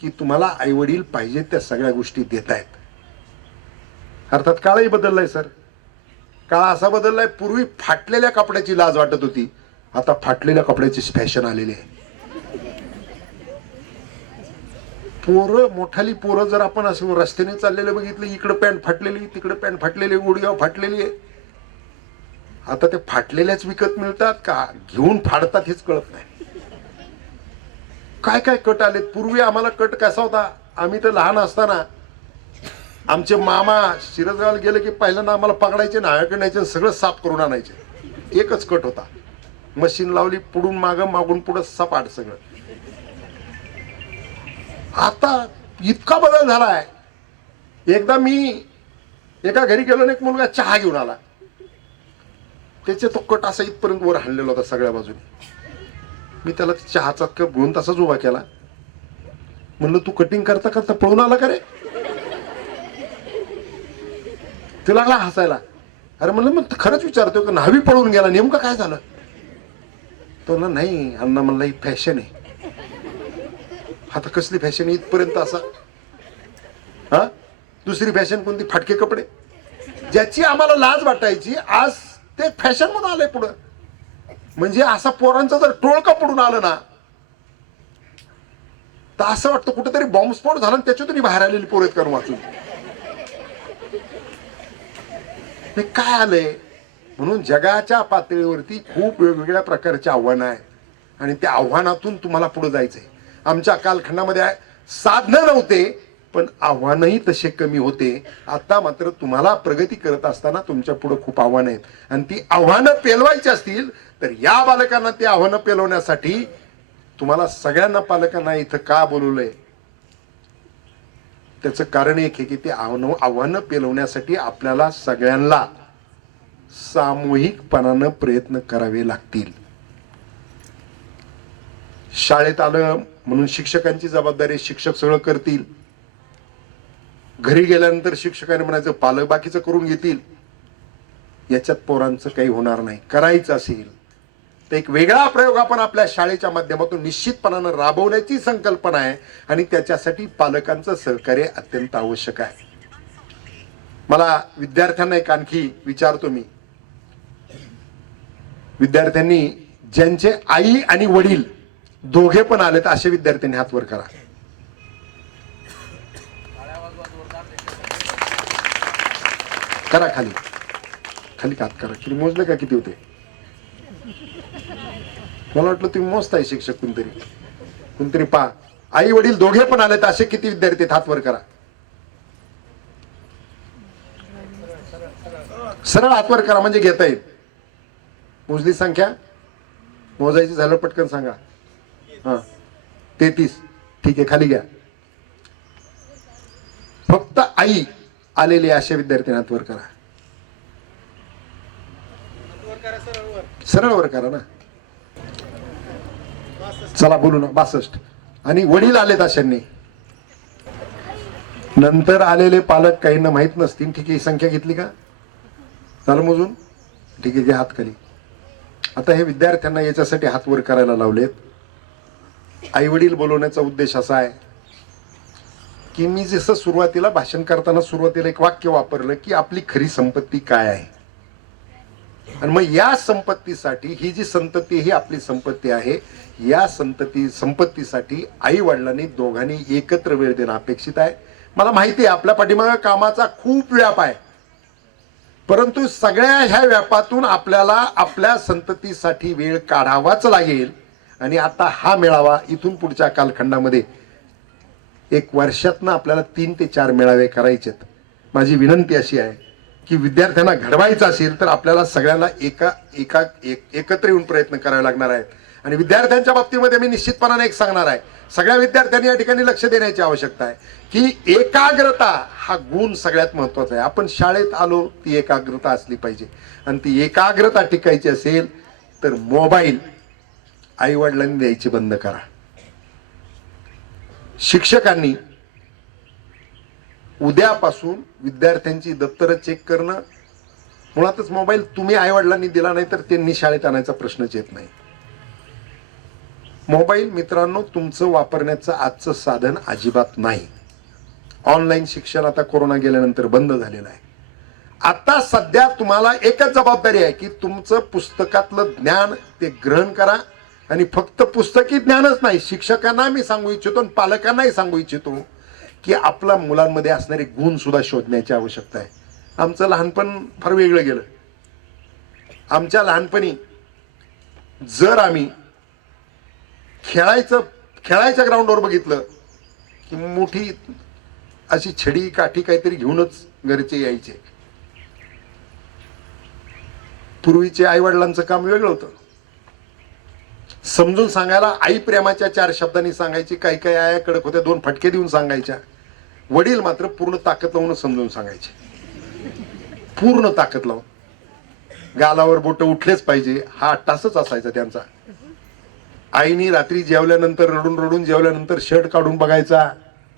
की तुम्हाला आईवडील पाहिजे त्या सगळ्या गोष्टी देत आहेत. अर्थात काळही बदललाय सर. काळ असा बदललाय, पूर्वी फाटलेल्या कपड्याची लाज वाटत होती, आता फाटलेल्या कपड्याची फॅशन आलेली आहे. पोरं मोठाली पोरं जर आपण असं रस्त्याने चाललेले बघितलं, इकडं पॅन्ट फाटलेली, तिकडं पॅन्ट फाटलेली, गुडघ्यावर फाटलेली आहे. आता ते फाटलेल्याच विकत मिळतात का घेऊन फाडतात हेच कळत नाही. काय काय कट आलेत. पूर्वी आम्हाला कट कसा होता, आम्ही तर लहान असताना आमचे मामा शिरसगावला गेले की पहिल्यांदा आम्हाला पकडायचे, नाळ्याकडे न्यायचे, सगळं साफ करून आणायचे. एकच कट होता, मशीन लावली, पुढून मागं, मागून पुढं, सपाट सगळं. आता इतका बदल झालाय. एकदा मी एका घरी गेलो आणि एक मुलगा चहा घेऊन आला, त्याचे तो कट असा इथपर्यंत वर हाणलेला होता सगळ्या बाजूने. मी त्याला चहाचा कप घेऊन तसाच उभा केला. म्हणलं तू कटिंग करता करता पळून आला का रे? ते लागला हसायला. अरे म्हणलं मग खरंच विचारतोय का, न्हावी पळून गेला, नेमकं काय झालं? तो ना नाही अण्णा म्हणला ही फॅशन आहे. आता कसली फॅशन इथपर्यंत असा? हा दुसरी फॅशन कोणती? फाटके कपडे. ज्याची आम्हाला लाज वाटायची आज ते फॅशन म्हणून आलंय पुढं. म्हणजे असा पोरांचा जर टोळका पडून आलं ना तर असं वाटतं कुठेतरी बॉम्बस्फोट झाला आणि त्याच्यातून बाहेर आलेली पोरं करून वाचून. हे काय आलंय? म्हणून जगाच्या पातळीवरती खूप वेगवेगळ्या प्रकारची आव्हानं आहेत आणि त्या आव्हानातून तुम्हाला पुढे जायचंय. आमच्या कालखंडामध्ये साधनं नव्हते पण आव्हानही तसे कमी होते. आता मात्र तुम्हाला प्रगती करत असताना तुमच्या पुढे खूप आव्हानं आहेत आणि ती आव्हानं पेलवायची असतील तर या बालकांना ती आव्हानं पेलवण्यासाठी तुम्हाला सगळ्यांना पालकांना इथं का बोलवलंय त्याचं कारण एक आहे की ते आव्हानं पेलवण्यासाठी आपल्याला सगळ्यांना सामूहिकपणानं प्रयत्न करावे लागतील. शाळेत आलं म्हणून शिक्षकांची जबाबदारी, शिक्षक सगळं करतील. घरी गेल्यानंतर शिक्षकांनी म्हणायचं पालक बाकीचं करून घेतील. याच्यात पोरांचं काही होणार नाही. करायचं असेल तर एक वेगळा प्रयोग आपण आपल्या शाळेच्या माध्यमातून निश्चितपणानं राबवण्याची संकल्पना आहे आणि त्याच्यासाठी पालकांचं सहकार्य अत्यंत आवश्यक आहे. मला विद्यार्थ्यांना एक आणखी विचारतो मी, विद्यार्थ्यांनी ज्यांचे आई आणि वडील दोघे पण आलेत असे विद्यार्थ्यांनी हात वर करा. करा खाली खाली हात करा. किती मोजले का किती होते? मला वाटलं तुम्ही मोजताय शिक्षक कोणतरी पहा. आई वडील दोघे पण आलेत असे किती विद्यार्थी हात वर करा. सरळ हात वर करा म्हणजे घेता येईल. मोजली संख्या? मोजायची झालं पटकन सांगा. हा 33. ठीक आहे खाली घ्या. फक्त आई आलेले अशा विद्यार्थ्यांना हात वर करा. सरळ वर करा ना. चला बोलू ना. 62. आणि वडील आलेत अशांनी. नंतर आलेले पालक काहींना माहित नसतील. ठीक आहे ही संख्या घेतली का? झालं मोजून? ठीक आहे घ्या हात खाली. आता हे विद्यार्थ्यांना याच्यासाठी हात वर करायला लावलेत. आई वडील बोलवण्याचा उद्देश असा आहे की मी जसं सुरुवातीला भाषण करताना सुरुवातीला एक वाक्य वापरलं की आपली खरी संपत्ती काय आहे आणि मग या संपत्तीसाठी ही जी संतती ही आपली संपत्ती आहे. या संपत्तीसाठी आई वडिलांनी दोघांनी एकत्र वेळ देणं अपेक्षित आहे. मला माहिती आहे आपल्या पाठीमागे कामाचा खूप व्याप आहे परंतु सगळ्या ह्या व्यापातून आपल्याला आपल्या संततीसाठी वेळ काढावाच लागेल. आणि आता हा मेळावा इथून पुढच्या कालखंडामध्ये एक वर्षातनं आपल्याला 3 ते 4 मेळावे करायचेत. माझी विनंती अशी आहे की विद्यार्थ्यांना घडवायचं असेल तर आपल्याला सगळ्यांना एकत्र येऊन प्रयत्न करावे लागणार आहेत. आणि विद्यार्थ्यांच्या बाबतीमध्ये मी निश्चितपणाने एक सांगणार आहे, सगळ्या विद्यार्थ्यांनी या ठिकाणी लक्ष देण्याची आवश्यकता आहे की एकाग्रता हा गुण सगळ्यात महत्वाचा आहे. आपण शाळेत आलो ती एकाग्रता असली पाहिजे आणि ती एकाग्रता टिकायची असेल तर मोबाईल आई वडिलांनी द्यायची बंद करा. शिक्षकांनी उद्यापासून विद्यार्थ्यांची दप्तर चेक करणं, मुळातच मोबाईल तुम्ही आई वडिलांनी दिला नाही तर त्यांनी शाळेत आणायचा प्रश्नच येत नाही. मोबाईल मित्रांनो तुमचं वापरण्याचं आजचं साधन अजिबात नाही. ऑनलाईन शिक्षण आता कोरोना गेल्यानंतर बंद झालेलं आहे. आता सध्या तुम्हाला एकच जबाबदारी आहे की तुमचं पुस्तकातलं ज्ञान ते ग्रहण करा आणि फक्त पुस्तकी ज्ञानच नाही, शिक्षकांना मी सांगू इच्छितो आणि पालकांनाही सांगू इच्छितो की आपल्या मुलांमध्ये असणारे गुण सुद्धा शोधण्याची आवश्यकता आहे. आमचं लहानपण फार वेगळं गेलं. आमच्या लहानपणी जर आम्ही खेळायच्या ग्राउंडवर बघितलं की मोठी अशी छडी काठी काहीतरी घेऊनच घरचे यायचे. पूर्वीचे आई वडिलांचं काम वेगळं होतं. समजून सांगायला आई प्रेमाच्या 4 शब्दांनी सांगायची, काही काही आया कडक होत्या, 2 फटके देऊन सांगायच्या. वडील मात्र पूर्ण ताकद लावून समजून सांगायचे, पूर्ण ताकद लावून. गालावर बोट उठलेच पाहिजे हा टासच असायचा त्यांचा. आईनी रात्री जेवल्यानंतर रडून रडून जेवल्यानंतर शर्ट काढून बघायचा,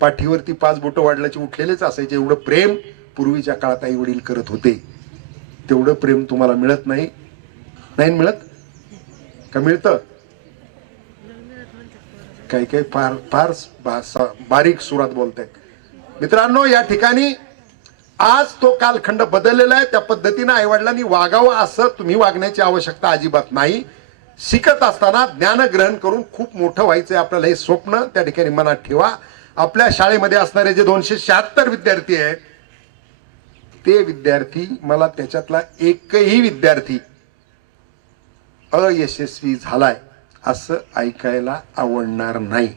पाठीवरती 5 बोटं वाढल्याचे उठलेलेच असायचे. एवढं प्रेम पूर्वीच्या काळात आई वडील करत होते. तेवढं प्रेम तुम्हाला मिळत नाही. नाही मिळत का? मिळतं. काही काही फार फार बारीक सुरात बोलतायत. मित्रांनो, या ठिकाणी आज तो कालखंड बदललेला आहे. त्या पद्धतीने आईवडिलांनी वागावं असं तुम्ही वागण्याची आवश्यकता अजिबात नाही. शिकत असताना ज्ञान ग्रहण करून खूप मोठं व्हायचंय आपल्याला, हे स्वप्न त्या ठिकाणी मनात ठेवा. आपल्या शाळेमध्ये असणारे जे 276 विद्यार्थी आहेत ते विद्यार्थी, मला त्याच्यातला एकही विद्यार्थी अयशस्वी झालाय असं ऐकायला आवडणार नाही.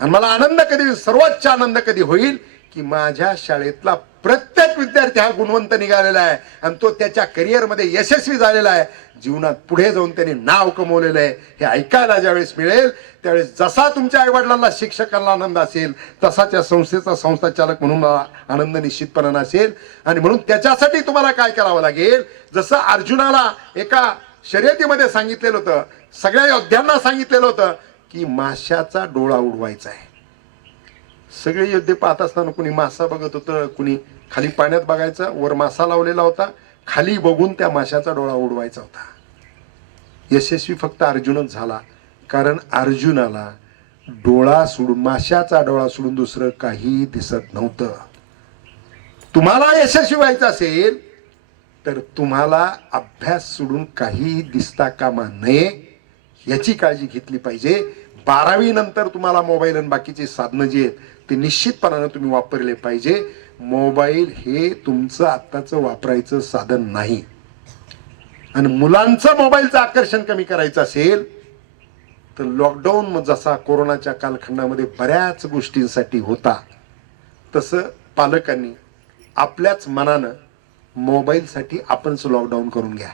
आणि मला आनंद कधी, सर्वोच्च आनंद कधी होईल की माझ्या शाळेतला प्रत्येक विद्यार्थी हा गुणवंत निघालेला आहे आणि तो त्याच्या करिअरमध्ये यशस्वी झालेला आहे. जीवनात पुढे जाऊन त्याने नाव कमवलेलं आहे. हे ऐकायला ज्यावेळेस मिळेल त्यावेळेस जसा तुमच्या आईवडिलांना, शिक्षकांना आनंद असेल तसा त्या संस्थेचा संस्थाचालक म्हणून आनंद निश्चितपणाने असेल. आणि म्हणून त्याच्यासाठी तुम्हाला काय करावं लागेल, जसं अर्जुनाला एका शर्यतीमध्ये सांगितलेलं होतं, सगळ्या योद्ध्यांना सांगितलेलं होतं की माशाचा डोळा उडवायचा आहे. सगळे योद्धे पाहत असताना कुणी मासा बघत होतं, कुणी खाली पाण्यात बघायचं, वर मासा लावलेला होता, खाली बघून त्या माशाचा डोळा उडवायचा होता. यशस्वी फक्त अर्जुनच झाला, कारण अर्जुनाला डोळा सोडून, माशाचा डोळा सोडून दुसरं काही दिसत नव्हतं. तुम्हाला यशस्वी व्हायचं असेल तर तुम्हाला अभ्यास सोडून काही दिसता कामा नये याची काळजी घेतली पाहिजे. 12वी नंतर तुम्हाला मोबाईल आणि बाकीचे साधनं जे आहेत ते निश्चितपणाने तुम्ही वापरले पाहिजे. मोबाईल हे तुमचं आत्ताचं वापरायचं साधन नाही. आणि मुलांचं मोबाईलचं आकर्षण कमी करायचं असेल तर लॉकडाऊन जसा कोरोनाच्या कालखंडामध्ये बऱ्याच गोष्टींसाठी होता, तसं पालकांनी आपल्याच मनानं मोबाईलसाठी आपणच लॉकडाऊन करून घ्या.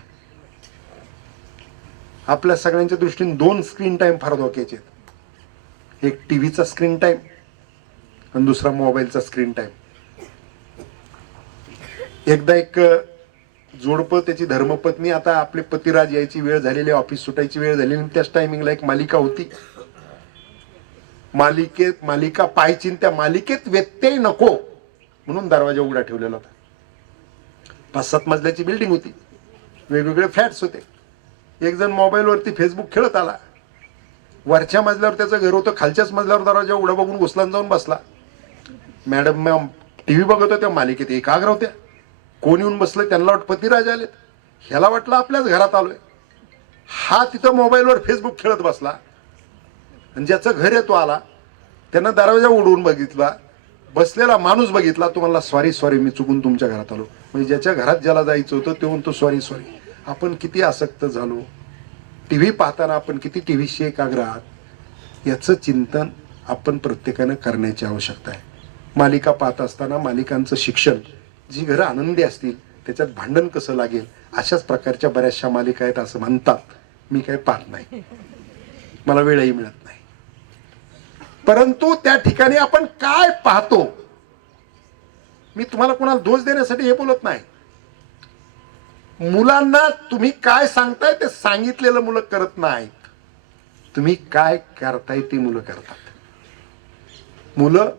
आपल्या सगळ्यांच्या दृष्टीने 2 स्क्रीन टाइम फार धोक्याचे आहेत. एक टीव्हीचा स्क्रीन टाइम आणि दुसरा मोबाईलचा स्क्रीन टाइम. एकदा एक जोडपं, त्याची धर्मपत्नी, आता आपले पतिराज यायची वेळ झालेली, ऑफिस सुटायची वेळ झालेली, त्याच टायमिंगला एक मालिका होती. मालिका पाहायची, त्या मालिकेत व्यत्यय नको म्हणून दरवाजा उघडा ठेवलेला होता. 5-7 मजल्याची बिल्डिंग होती, वेगवेगळे फ्लॅट्स होते. एक जण मोबाईलवरती फेसबुक खेळत आला. वरच्या मजल्यावर त्याचं घर होतं, खालच्याच मजल्यावर दरवाजा उघडा बघून घुसलान जाऊन बसला. मॅडम टीव्ही बघत होत्या, मालिकेत एकाग्र होत्या. कोण येऊन बसलं, त्यांना वाटतं पतिराज आलेत. ह्याला वाटलं आपल्याच घरात आलोय. हा तिथं मोबाईलवर फेसबुक खेळत बसला. आणि ज्याचं घर आहे तो आला, त्यानं दरवाजा उडवून बघितला, बसलेला माणूस बघितला, तो म्हणला सॉरी मी चुकून तुमच्या घरात आलो. म्हणजे ज्याच्या घरात ज्याला जायचं होतं ते म्हणतो सॉरी. आपण किती आसक्त झालो, टीव्ही पाहताना आपण किती टीव्हीशी एकाग्र आहात याचं चिंतन आपण प्रत्येकानं करण्याची आवश्यकता आहे. मालिका पाहत असताना मालिकांचं शिक्षण, जी घरं आनंदी असतील त्याच्यात भांडण कसं लागेल अशाच प्रकारच्या बऱ्याचशा मालिका आहेत असं म्हणतात. मी काही पाहत नाही, मला वेळही मिळत नाही. परंतु त्या ठिकाणी आपण काय पाहतो, मी तुम्हाला कोणाला दोष देण्यासाठी हे बोलत नाही. मुलांना तुम्ही काय सांगताय ते सांगितलेलं मुलं करत नाहीत. तुम्ही काय करताय ते मुलं करतात. मुलं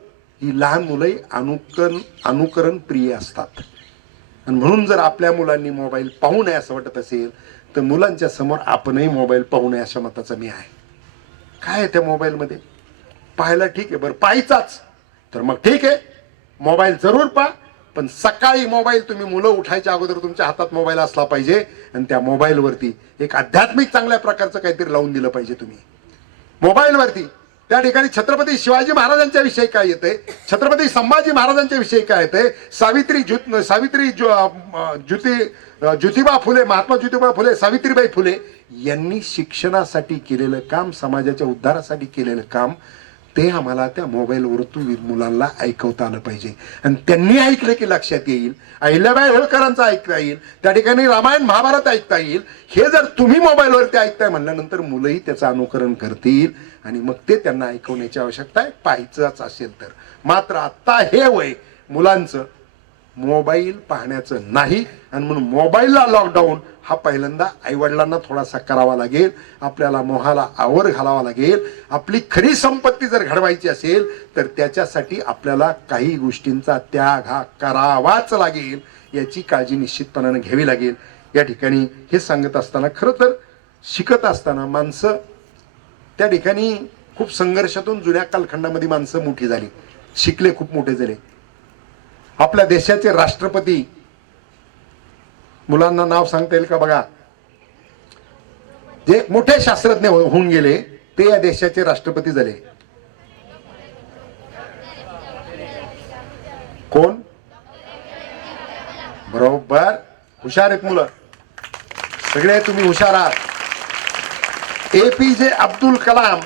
ही लहान मुलंही अनुकरण प्रिय असतात. आणि म्हणून जर आपल्या मुलांनी मोबाईल पाहू नये असं वाटत असेल तर मुलांच्या समोर आपणही मोबाईल पाहू नये अशा मताचा मी आहे. काय आहे त्या मोबाईलमध्ये पाहायला? ठीक आहे, बरं पाहायचाच तर मग ठीक आहे, मोबाईल जरूर पहा, पण सकाळी मोबाईल तुम्ही मुलं उठायच्या अगोदर तुमच्या हातात मोबाईल असला पाहिजे आणि त्या मोबाईलवरती एक आध्यात्मिक चांगल्या प्रकारचं काहीतरी लावून दिलं पाहिजे तुम्ही मोबाईलवरती. त्या ठिकाणी छत्रपती शिवाजी महाराजांच्या विषयी काय येते, छत्रपती संभाजी महाराजांच्या विषयी काय येते, ज्योतिबा फुले, महात्मा ज्योतिबा फुले, सावित्रीबाई फुले यांनी शिक्षणासाठी केलेलं काम, समाजाच्या उद्धारासाठी केलेलं काम, ते आम्हाला त्या मोबाईलवरून मुलांना ऐकवता आलं पाहिजे. आणि त्यांनी ऐकलं की लक्षात येईल, अहिल्याबाई होळकरांचं ऐकता येईल, त्या ठिकाणी रामायण महाभारत ऐकता येईल. हे जर तुम्ही मोबाईलवरती ऐकताय म्हणल्यानंतर मुलंही त्याचं अनुकरण करतील आणि मग ते त्यांना ऐकवण्याची आवश्यकता आहे, पाहायचंच असेल तर. मात्र आत्ता हे वय मुलांचं मोबाईल पाहण्याचं नाही आणि म्हणून मोबाईलला लॉकडाऊन हा पहिल्यांदा आईवडिलांना थोडासा करावा लागेल, आपल्याला मोहाला आवर घालावा लागेल. आपली खरी संपत्ती जर घडवायची असेल तर त्याच्यासाठी आपल्याला काही गोष्टींचा त्याग हा करावाच लागेल, याची काळजी निश्चितपणाने घ्यावी लागेल. या ठिकाणी हे सांगत असताना खरं तर शिकत असताना माणसं त्या ठिकाणी खूप संघर्षातून जुन्या कालखंडामध्ये माणसं मोठी झाली, शिकले, खूप मोठे झाले. आपल्या देशाचे राष्ट्रपती, मुलांना नाव सांगता येईल का बघा, जे एक मोठे शास्त्रज्ञ होऊन गेले ते या देशाचे राष्ट्रपती झाले. कोण? बरोबर, हुशार आहेत मुलं सगळे, तुम्ही हुशार आहात. APJ अब्दुल कलाम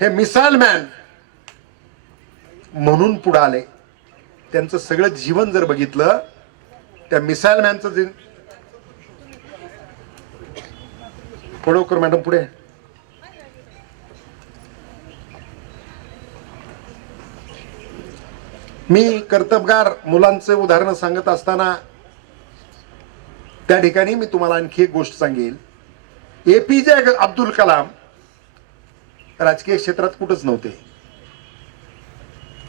हे मिसाईल मॅन म्हणून पुढे आले. त्यांचं सगळं जीवन जर बघितलं, त्या मिसाईल मॅनचं जे, पडोकर मॅडम पुढे, मी कर्तबगार मुलांचे उदाहरण सांगत असताना त्या ठिकाणी मी तुम्हाला आणखी एक गोष्ट सांगेल. APJ अब्दुल कलाम राजकीय क्षेत्रात कुठंच नव्हते,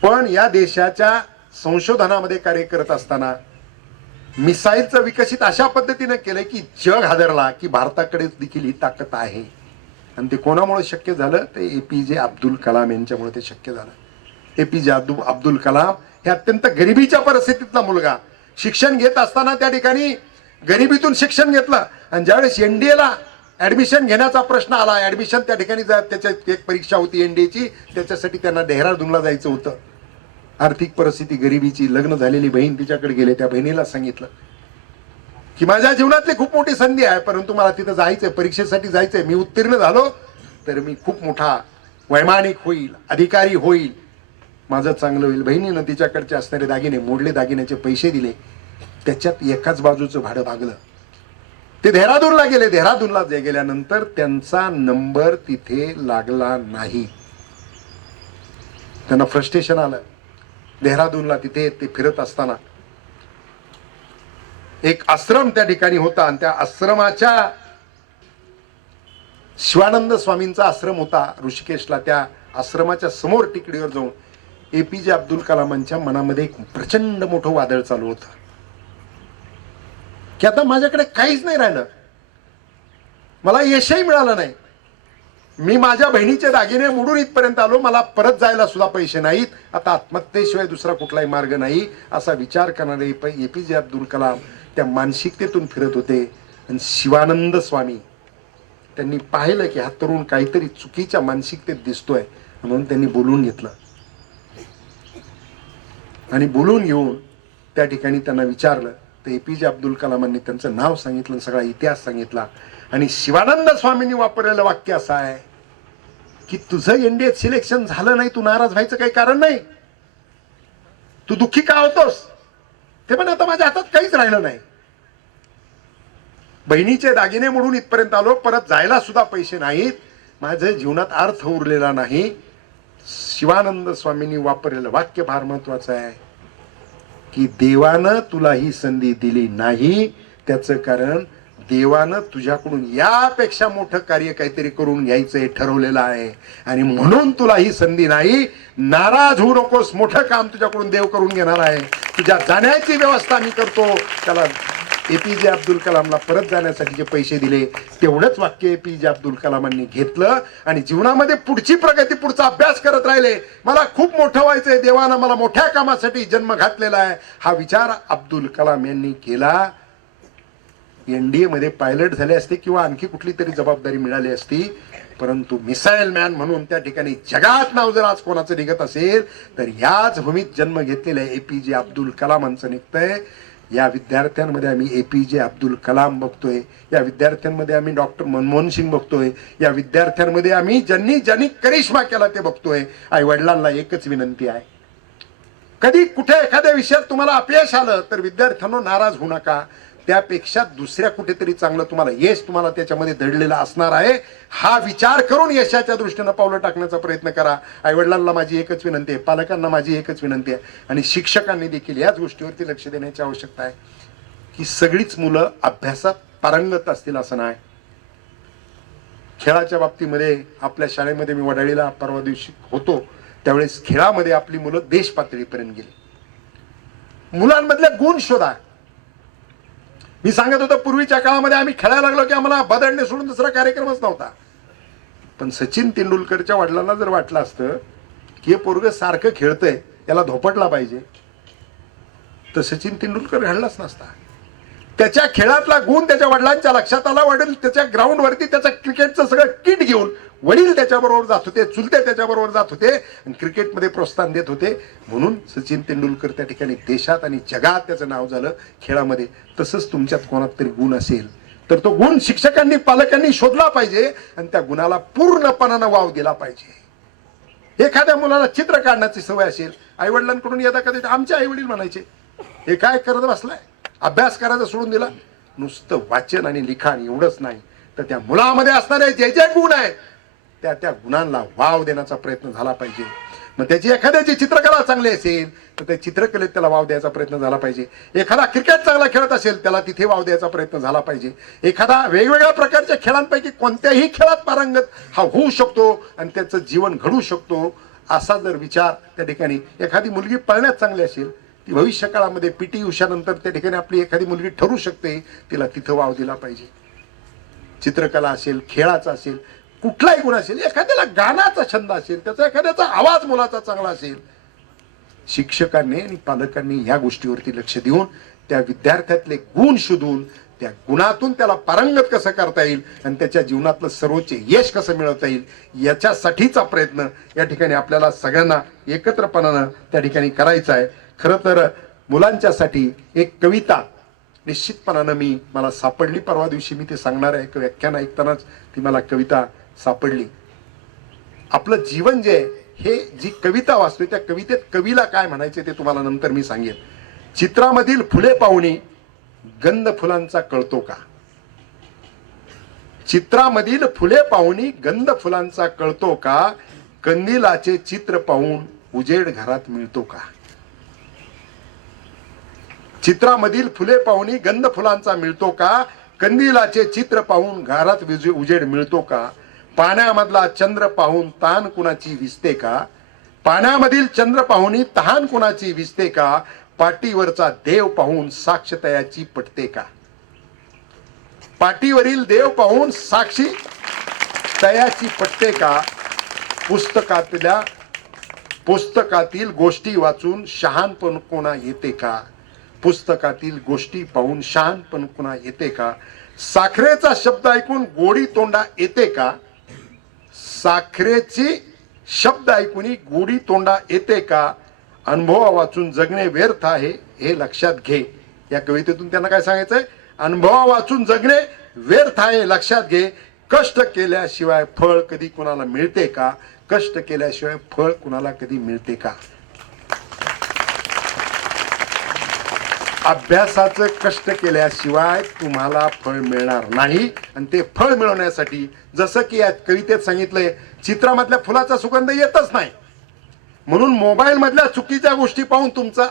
पण या देशाच्या संशोधनामध्ये कार्य करत असताना मिसाईलचं विकसित अशा पद्धतीने केलं की जग हादरला की भारताकडे देखील ही ताकद आहे. आणि ते कोणामुळे शक्य झालं? ते APJ अब्दुल कलाम यांच्यामुळे ते शक्य झालं. APJ अब्दुल कलाम हे अत्यंत गरिबीच्या परिस्थितीतला मुलगा, शिक्षण घेत असताना त्या ठिकाणी गरिबीतून शिक्षण घेतलं आणि ज्यावेळेस NDAला ऍडमिशन घेण्याचा प्रश्न आला, ऍडमिशन त्या ठिकाणी त्याच्यात एक परीक्षा होती NDAची, त्याच्यासाठी त्यांना डेहराडूनला जायचं होतं. आर्थिक परिस्थिती गरिबीची, लग्न झालेली बहीण तिच्याकडे गेले, त्या बहिणीला सांगितलं की माझ्या जीवनातली खूप मोठी संधी आहे, परंतु मला तिथं जायचंय, परीक्षेसाठी जायचंय, मी उत्तीर्ण झालो तर मी खूप मोठा वैमानिक होईल, अधिकारी होईल, माझं चांगलं होईल. बहिणीनं तिच्याकडचे असणारे दागिने मोडले, दागिन्याचे पैसे दिले, त्याच्यात एकाच बाजूचं भाडं भागलं. ते देहरादूनला गेले. देहरादूनला गेल्यानंतर त्यांचा नंबर तिथे लागला नाही, त्यांना फ्रस्ट्रेशन आलं. देहरादूनला तिथे ते फिरत असताना एक आश्रम त्या ठिकाणी होता आणि त्या आश्रमाच्या, शिवानंद स्वामींचा आश्रम होता ऋषिकेशला, त्या आश्रमाच्या समोर टेकडीवर जाऊन APJ अब्दुल कलामांच्या मनामध्ये एक प्रचंड मोठं वादळ चालू होतं की आता माझ्याकडे काहीच नाही राहिलं, मला यशही मिळालं नाही, मी माझ्या बहिणीचे दागिने मोडून इथपर्यंत आलो, मला परत जायला सुद्धा पैसे नाहीत, आता आत्महत्येशिवाय दुसरा कुठलाही मार्ग नाही, असा विचार करणारे APJ अब्दुल कलाम त्या मानसिकतेतून फिरत होते. आणि शिवानंद स्वामी त्यांनी पाहिलं की हा तरुण काहीतरी चुकीच्या मानसिकतेत दिसतोय, म्हणून त्यांनी बोलून घेतलं आणि बोलून घेऊन त्या ठिकाणी त्यांना विचारलं. तर APJ अब्दुल कलामांनी त्यांचं नाव सांगितलं, सगळा इतिहास सांगितला. आणि शिवानंद स्वामींनी वापरलेलं वाक्य असं आहे की तुझं NDAत सिलेक्शन झालं नाही, तू नाराज व्हायचं काही कारण नाही, तू दुःखी का होतोस? ते पण आता माझ्या हातात काहीच राहिलं नाही, बहिणीचे दागिने मोडून इथपर्यंत आलो, परत जायला सुद्धा पैसे नाहीत, माझ्या जीवनात अर्थ उरलेला नाही. शिवानंद स्वामींनी वापरलेलं वाक्य फार महत्वाचं आहे की देवानं तुला ही संधी दिली नाही, त्याचं कारण देवानं तुझ्याकडून यापेक्षा मोठं कार्य काहीतरी करून घ्यायचं हे ठरवलेलं आहे आणि म्हणून तुला ही संधी नाही. नाराज होऊ नकोस, मोठं काम तुझ्याकडून देव करून घेणार आहे, तुझ्या जाण्याची व्यवस्था मी करतो, त्याला APJ अब्दुल कलामला परत जाण्यासाठी जे पैसे दिले तेवढंच वाक्य APJ अब्दुल कलामांनी घेतलं आणि जीवनामध्ये पुढची प्रगती, पुढचा अभ्यास करत राहिले. मला खूप मोठं व्हायचंय, देवानं मला मोठ्या कामासाठी जन्म घातलेला आहे, हा विचार अब्दुल कलाम यांनी केला. NDA मध्ये पायलट झाले असते किंवा आणखी कुठली तरी जबाबदारी मिळाली असती, परंतु मिसाईल मॅन म्हणून त्या ठिकाणी जगात नाव जर आज कोणाचं निघत असेल तर याच भूमीत जन्म घेतलेल्या APJ अब्दुल कलामांचं निघतंय. या विद्यार्थ्यांमध्ये आम्ही APJ अब्दुल कलाम बघतोय, या विद्यार्थ्यांमध्ये आम्ही डॉक्टर मनमोहन सिंग बघतोय, या विद्यार्थ्यांमध्ये आम्ही ज्यांनी करिश्मा केला ते बघतोय. आई वडिलांना एकच विनंती आहे, कधी कुठे एखाद्या विषयात तुम्हाला अपयश आलं तर विद्यार्थ्यांनो नाराज होऊ नका. त्यापेक्षा दुसऱ्या कुठेतरी चांगलं तुम्हाला यश तुम्हाला त्याच्यामध्ये दडलेलं असणार आहे, हा विचार करून यशाच्या दृष्टीनं पावलं टाकण्याचा प्रयत्न करा. आईवडिलांना माझी एकच विनंती आहे, पालकांना माझी एकच विनंती आहे आणि शिक्षकांनी देखील याच गोष्टीवरती लक्ष देण्याची आवश्यकता आहे की सगळीच मुलं अभ्यासात पारंगत असतील असं नाही. खेळाच्या बाबतीमध्ये आपल्या शाळेमध्ये मी वडाळीला परवा दिवशी होतो त्यावेळेस खेळामध्ये आपली मुलं देश पातळीपर्यंत गेली. मुलांमधले गुण शोधा. मी सांगत होतो पूर्वीच्या काळामध्ये आम्ही खेळायला लागलो की आम्हाला बदडणे सोडून दुसरा कार्यक्रमच नव्हता. पण सचिन तेंडुलकरच्या वडिलांना जर वाटलं असतं की हे पोरग सारखं खेळतंय, याला धोपटला पाहिजे, तर सचिन तेंडुलकर घडलाच नसता. त्याच्या खेळातला गुण त्याच्या वडिलांच्या लक्षात आला. वडील त्याच्या ग्राउंडवरती त्याच्या क्रिकेटचं सगळं किट घेऊन वडील त्याच्याबरोबर जात होते, चुलते त्याच्याबरोबर जात होते आणि क्रिकेटमध्ये प्रोत्साहन देत होते. म्हणून सचिन तेंडुलकर त्या ठिकाणी देशात आणि जगात त्याचं नाव झालं खेळामध्ये. तसंच तुमच्यात कोणात तरी गुण असेल तर तो गुण शिक्षकांनी पालकांनी शोधला पाहिजे आणि त्या गुणाला पूर्णपणानं वाव दिला पाहिजे. एखाद्या मुलाला चित्र काढण्याची सवय असेल, आई वडिलांकडून यदा कधी आमचे आई वडील म्हणायचे हे काय करत बसलाय, अभ्यास करायचा सोडून दिला, नुसतं वाचन आणि लिखाण एवढंच नाही तर त्या मुलामध्ये असणारे जे जे गुण आहेत त्या गुणांना वाव देण्याचा प्रयत्न झाला पाहिजे. मग त्याची एखाद्याची चित्रकला चांगली असेल तर त्या चित्रकलेत त्याला वाव द्यायचा प्रयत्न झाला पाहिजे. एखादा क्रिकेट चांगला खेळत असेल त्याला तिथे वाव द्यायचा प्रयत्न झाला पाहिजे. एखादा वेगवेगळ्या प्रकारच्या खेळांपैकी कोणत्याही खेळात पारंगत हा होऊ शकतो आणि त्याचं जीवन घडू शकतो असा जर विचार त्या ठिकाणी, एखादी मुलगी पळण्यात चांगली असेल ती भविष्य काळामध्ये PT उषानंतर त्या ठिकाणी आपली एखादी मुलगी ठरू शकते, तिला तिथं वाव दिला पाहिजे. चित्रकला असेल, खेळाचा असेल, कुठलाही गुण असेल, एखाद्याला गाण्याचा छंद असेल, त्याचा एखाद्याचा आवाज मुलाचा चांगला असेल, शिक्षकांनी आणि पालकांनी या गोष्टीवरती लक्ष देऊन त्या विद्यार्थ्यातले गुण शोधून त्या गुणातून त्याला पारंगत कसं करता येईल आणि त्याच्या जीवनातलं सर्वोच्च यश कसं मिळवता येईल याच्यासाठीचा प्रयत्न या ठिकाणी आपल्याला सगळ्यांना एकत्रपणानं त्या ठिकाणी करायचा आहे. खरं तर मुलांच्यासाठी एक कविता निश्चितपणानं मला सापडली. परवा दिवशी मी ते सांगणार आहे, एक व्याख्यान ऐकतानाच ती मला कविता सापडली. आपलं जीवन जे आहे हे जी कविता वाचतोय त्या कवितेत कवीला काय म्हणायचे ते तुम्हाला नंतर मी सांगेन. चित्रामधील फुले पाहुणी गंध फुलांचा कळतो का, चित्रामधील फुले पाहुणी गंध फुलांचा कळतो का, कंदिलाचे चित्र पाहून उजेड घरात मिळतो का. चित्रामधील फुले पाहुणी गंध फुलांचा मिळतो का, कंदिलाचे चित्र पाहून घरात उजेड मिळतो का. पाण्यामधला चंद्र पाहून तहान कुणाची विसते का, पाण्यामधील चंद्र पाहुणी तहान कुणाची विसते का. पाटीवरचा देव पाहून साक्ष तयाची पटते का, पाटीवरील देव पाहून साक्षी तयाची पटते का. पुस्तकातील गोष्टी वाचून शहाणपण कोणा येते का, पुस्तकातील गोष्टी पाहून शहाणपण कोणा येते का. साखरेचा शब्द ऐकून गोडी तोंडा येते का, साखरेची शब्द ऐकून गोडी तोंडा येते का. अनुभव वाचून जगणे व्यर्थ आहे हे लक्षात घे. या कवितेतून त्यांना काय सांगायचंय, अनुभव वाचून जगणे व्यर्थ आहे लक्षात घे. कष्ट केल्याशिवाय फळ कधी कुणाला मिळते का, कष्ट केल्याशिवाय फळ कुणाला कधी मिळते का. अभ्यासाचं कष्ट केल्याशिवाय तुम्हाला फळ मिळणार नाही आणि ते फळ मिळवण्यासाठी जसं की या कवितेत सांगितलंय चित्रामधल्या फुलाचा सुगंध येतच नाही म्हणून मोबाईल मधल्या चुकीच्या गोष्टी पाहून तुमचं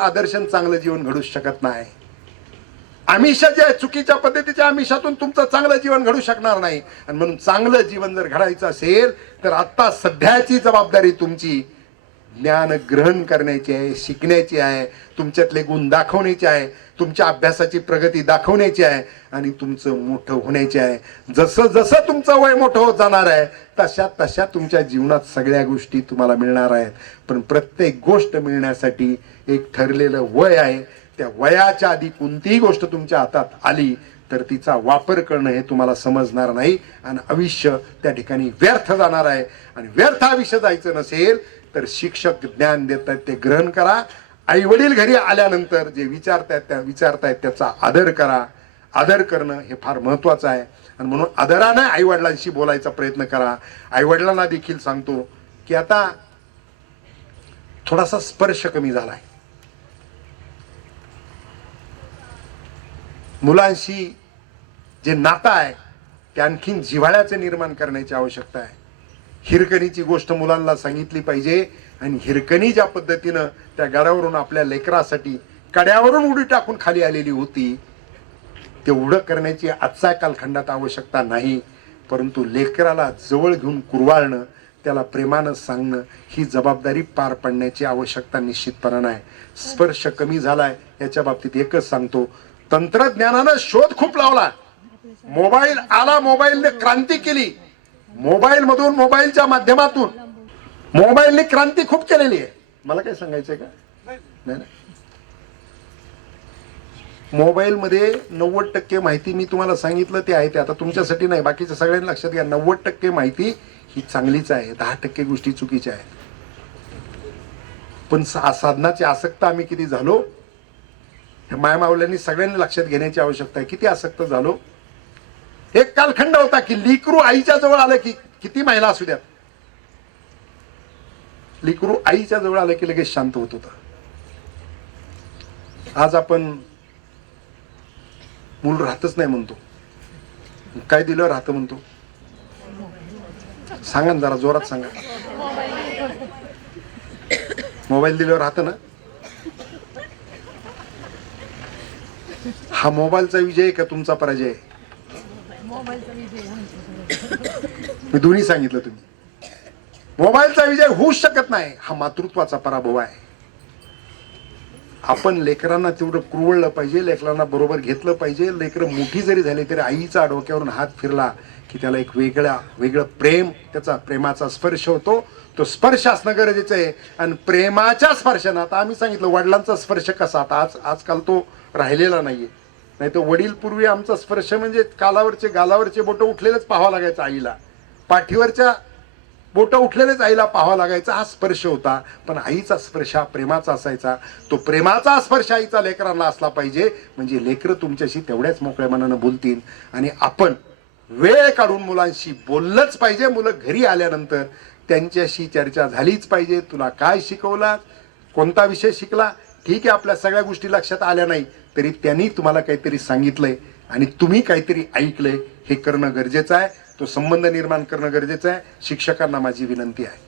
आदर्शन चांगलं जीवन घडू शकत नाही. आमिषाच्या चुकीच्या पद्धतीच्या आमिषातून तुमचं चांगलं जीवन घडू शकणार नाही आणि म्हणून चांगलं जीवन जर घडायचं असेल तर आता सध्याची जबाबदारी तुमची ज्ञान ग्रहण करण्याची आहे, शिकण्याची आहे, तुमच्यातले गुण दाखवण्याचे आहे, तुमच्या अभ्यासाची प्रगती दाखवण्याची आहे आणि तुमचं मोठं होण्याचे आहे. जसं जसं तुमचं वय मोठं होत जाणार आहे तशा तशा तुमच्या जीवनात सगळ्या गोष्टी तुम्हाला मिळणार आहेत. पण प्रत्येक गोष्ट मिळण्यासाठी एक ठरलेलं वय आहे. त्या वयाच्या आधी कोणतीही गोष्ट तुमच्या हातात आली तर तिचा वापर करणं हे तुम्हाला समजणार नाही आणि आयुष्य त्या ठिकाणी व्यर्थ जाणार आहे. आणि व्यर्थ आयुष्य जायचं नसेल तर शिक्षक ज्ञान देतात ते ग्रहण करा. आई वडील घरी आल्यानंतर जे विचारतायत त्याचा आदर करा. आदर करणं हे फार महत्वाचं आहे आणि म्हणून आदराने आई वडिलांशी बोलायचा प्रयत्न करा. आई वडिलांना देखील सांगतो की आता थोडासा स्पर्श कमी झालाय. मुलांशी जे नातं आहे ते आणखीन जिव्हाळ्याचे निर्माण करण्याची आवश्यकता आहे. हिरकणीची गोष्ट मुलांना सांगितली पाहिजे आणि हिरकणी ज्या पद्धतीनं त्या गडावरून आपल्या लेकरासाठी कड्यावरून उडी टाकून खाली आलेली होती तेवढं करण्याची आजच्या कालखंडात आवश्यकता नाही. परंतु लेकराला जवळ घेऊन कुरवाळणं, त्याला प्रेमानं सांगणं ही जबाबदारी पार पाडण्याची आवश्यकता निश्चितपणानं आहे. स्पर्श कमी झालाय याच्या बाबतीत एकच सांगतो, तंत्रज्ञानानं शोध खूप लावला. मोबाईल आला, मोबाईलने क्रांती केली. मोबाईल मधून, मोबाईलच्या माध्यमातून मोबाईलने क्रांती खूप केलेली आहे. मला काय सांगायचंय का? नाही. मोबाईल मध्ये 90% माहिती मी तुम्हाला सांगितलं ते आहे. ते आता तुमच्यासाठी नाही, बाकीच्या सगळ्यांना लक्षात घ्या. 90% माहिती ही चांगलीच आहे, 10% गोष्टी चुकीच्या आहेत. पण साधनाची आसक्त आम्ही किती झालो हे मायमावल्यांनी सगळ्यांनी लक्षात घेण्याची आवश्यकता आहे. किती आसक्त झालो. एक कालखंड होता की लिकरू आईच्या जवळ आलं की, किती महिला असू द्यात, लिकरू आईच्या जवळ आलं की लगेच शांत होत होता. आज आपण मूल राहतच नाही म्हणतो. काय दिलं राहतं म्हणतो? सांगा ना जरा जोरात सांगा. मोबाईल दिल्यावर राहतं ना. हा मोबाईलचा विजय का तुमचा पराजय? मी दोन्ही सांगितलं. तुम्ही मोबाईलचा विजय होऊच शकत नाही, हा मातृत्वाचा पराभव आहे. आपण लेकरांना तेवढं कुरवळलं पाहिजे, लेकरांना बरोबर घेतलं पाहिजे. लेकरं मोठी जरी झाली तरी आईचा डोक्यावरून हात फिरला की त्याला एक वेगळं प्रेम, त्याचा प्रेमाचा स्पर्श होतो. तो स्पर्श असणं गरजेचं आहे. आणि प्रेमाच्या स्पर्शानं, आता आम्ही सांगितलं वडिलांचा स्पर्श कसा, आता आजकाल तो राहिलेला नाहीये. नाही तर वडील पूर्वी आमचा स्पर्श म्हणजे गालावरचे बोट उठलेलेच पाहावं लागायचं आईला, पाठीवरच्या बोट उठलेलेच आईला पाहावं लागायचं. हा स्पर्श होता. पण आईचा स्पर्श हा प्रेमाचा असायचा. तो प्रेमाचा स्पर्श आईचा लेकरांना असला पाहिजे, म्हणजे लेकरं तुमच्याशी तेवढ्याच मोकळ्या मनानं बोलतील. आणि आपण वेळ काढून मुलांशी बोललंच पाहिजे. मुलं घरी आल्यानंतर त्यांच्याशी चर्चा झालीच पाहिजे. तुला काय शिकवला, कोणता विषय शिकला, ठीक आहे आपल्या सगळ्या गोष्टी लक्षात आल्या नाही तरी त्यांनी तुम्हाला काहीतरी सांगितलंय आणि तुम्ही काहीतरी ऐकलंय, हे करणं गरजेचं आहे. तो संबंध निर्माण करणं गरजेचं आहे. शिक्षकांना माझी विनंती आहे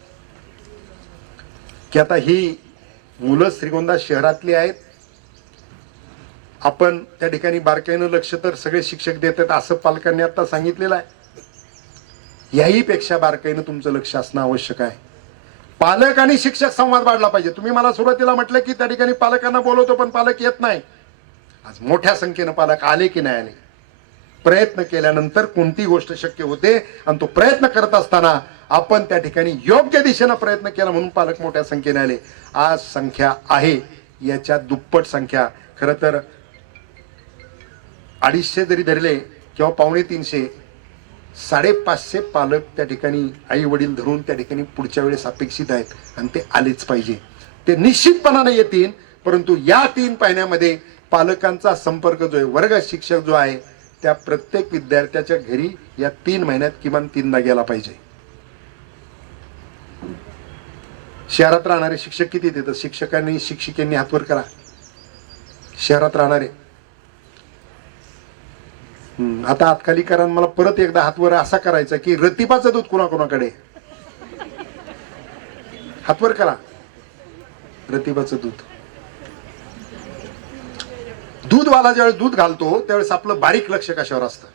की आता ही मुलं श्रीगोंदा शहरातली आहेत. आपण त्या ठिकाणी बारकाईनं लक्ष तर सगळे शिक्षक देतात असं पालकांनी आता सांगितलेलं आहे. याही पेक्षा बारकाईनं तुमचं लक्ष असणं आवश्यक आहे. पालक आणि शिक्षक संवाद वाढला पाहिजे. तुम्ही मला सुरुवातीला म्हटलं की त्या ठिकाणी पालकांना बोलवतो पण पालक येत नाही. आज मोठ्या संख्येनं पालक आले की नाही आले. प्रयत्न केल्यानंतर कोणती गोष्ट शक्य होते आणि तो प्रयत्न करत असताना आपण त्या ठिकाणी योग्य दिशेनं प्रयत्न केला म्हणून पालक मोठ्या संख्येने आले. आज संख्या आहे याच्या दुप्पट संख्या, खरं तर 250 जरी धरले किंवा 250, 550 पालक त्या ठिकाणी आई वडील धरून त्या ठिकाणी पुढच्या वेळेस अपेक्षित आहेत आणि ते आलेच पाहिजे. ते निश्चितपणाने येतील. परंतु या 3 महिन्यामध्ये पालकांचा संपर्क जो आहे, वर्ग शिक्षक जो आहे, त्या प्रत्येक विद्यार्थ्याच्या घरी या 3 महिन्यात किमान 3दा गेला पाहिजे. शहरात राहणारे शिक्षक किती देतात? शिक्षकांनी शिक्षिकांनी हातवर करा. शहरात राहणारे आता हातखाली करा. मला परत एकदा हातवर असा करायचा की रतिबाचं दूध कोणाकोणाकडे? हातवर करा. रतिबाचं दूधवाला ज्यावेळेस दूध घालतो त्यावेळेस आपलं बारीक लक्ष कशावर असतं?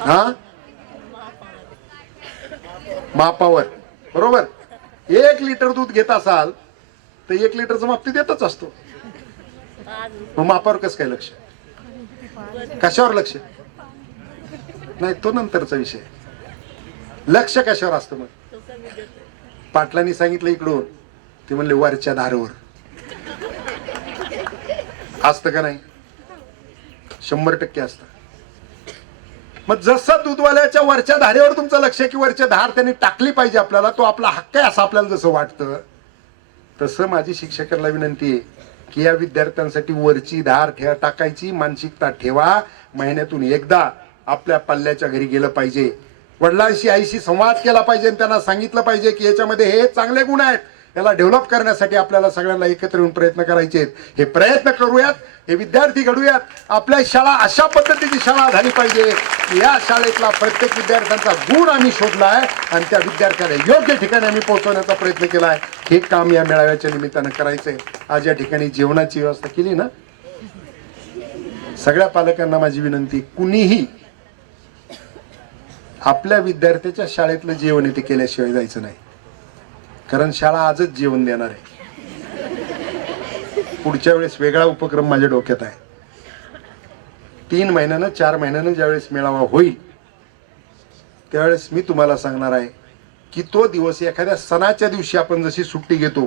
हा, मापावर. बरोबर. 1 लिटर दूध घेत असाल तर 1 लिटरचं माप ते देतच असतो. मग मापावर कसं काय लक्ष, कशावर लक्ष नाही, तो नंतरचा विषय. लक्ष कशावर असतं मग? पाटलांनी सांगितलं इकडून, ते म्हणले वरच्या धारेवर असतं का नाही? 100% असतं. मग जसं दूधवाल्याच्या वरच्या धारेवर तुमचं लक्ष की वरच्या धार त्यांनी टाकली पाहिजे आपल्याला, तो आपला हक्क आहे असं आपल्याला जसं वाटतं, तसं माझी शिक्षकांना विनंती आहे की या विद्यार्थ्यांसाठी वरची धार टाकायची मानसिकता ठेवा. महिन्यातून एकदा आपल्या पल्ल्याच्या घरी गेलं पाहिजे, वडिलांशी आईशी संवाद केला पाहिजे, त्यांना सांगितलं पाहिजे की याच्यामध्ये हे चांगले गुण आहेत, याला डेव्हलप करण्यासाठी आपल्याला सगळ्यांना एकत्र येऊन प्रयत्न करायचे आहेत. हे प्रयत्न करूयात, हे विद्यार्थी घडूयात. आपल्या शाळा अशा पद्धतीची शाळा झाली पाहिजे की या शाळेतला प्रत्येक विद्यार्थ्यांचा गुण आम्ही शोधलाय आणि त्या विद्यार्थ्याला योग्य ठिकाणी आम्ही पोहोचवण्याचा प्रयत्न केलाय. हे काम या मेळाव्याच्या निमित्तानं करायचंय. आज या ठिकाणी जेवणाची व्यवस्था केली ना, सगळ्या पालकांना माझी विनंती, कुणीही आपल्या विद्यार्थ्याच्या शाळेतलं जेवण इथे केल्याशिवाय जायचं नाही, कारण शाळा आजच जेवण देणार आहे. पुढच्या वेळेस वेगळा उपक्रम माझ्या डोक्यात आहे. 3 महिन्यानं 4 महिन्यानं ज्यावेळेस मेळावा होईल त्यावेळेस मी तुम्हाला सांगणार आहे की तो दिवस एखाद्या सणाच्या दिवशी आपण जशी सुट्टी घेतो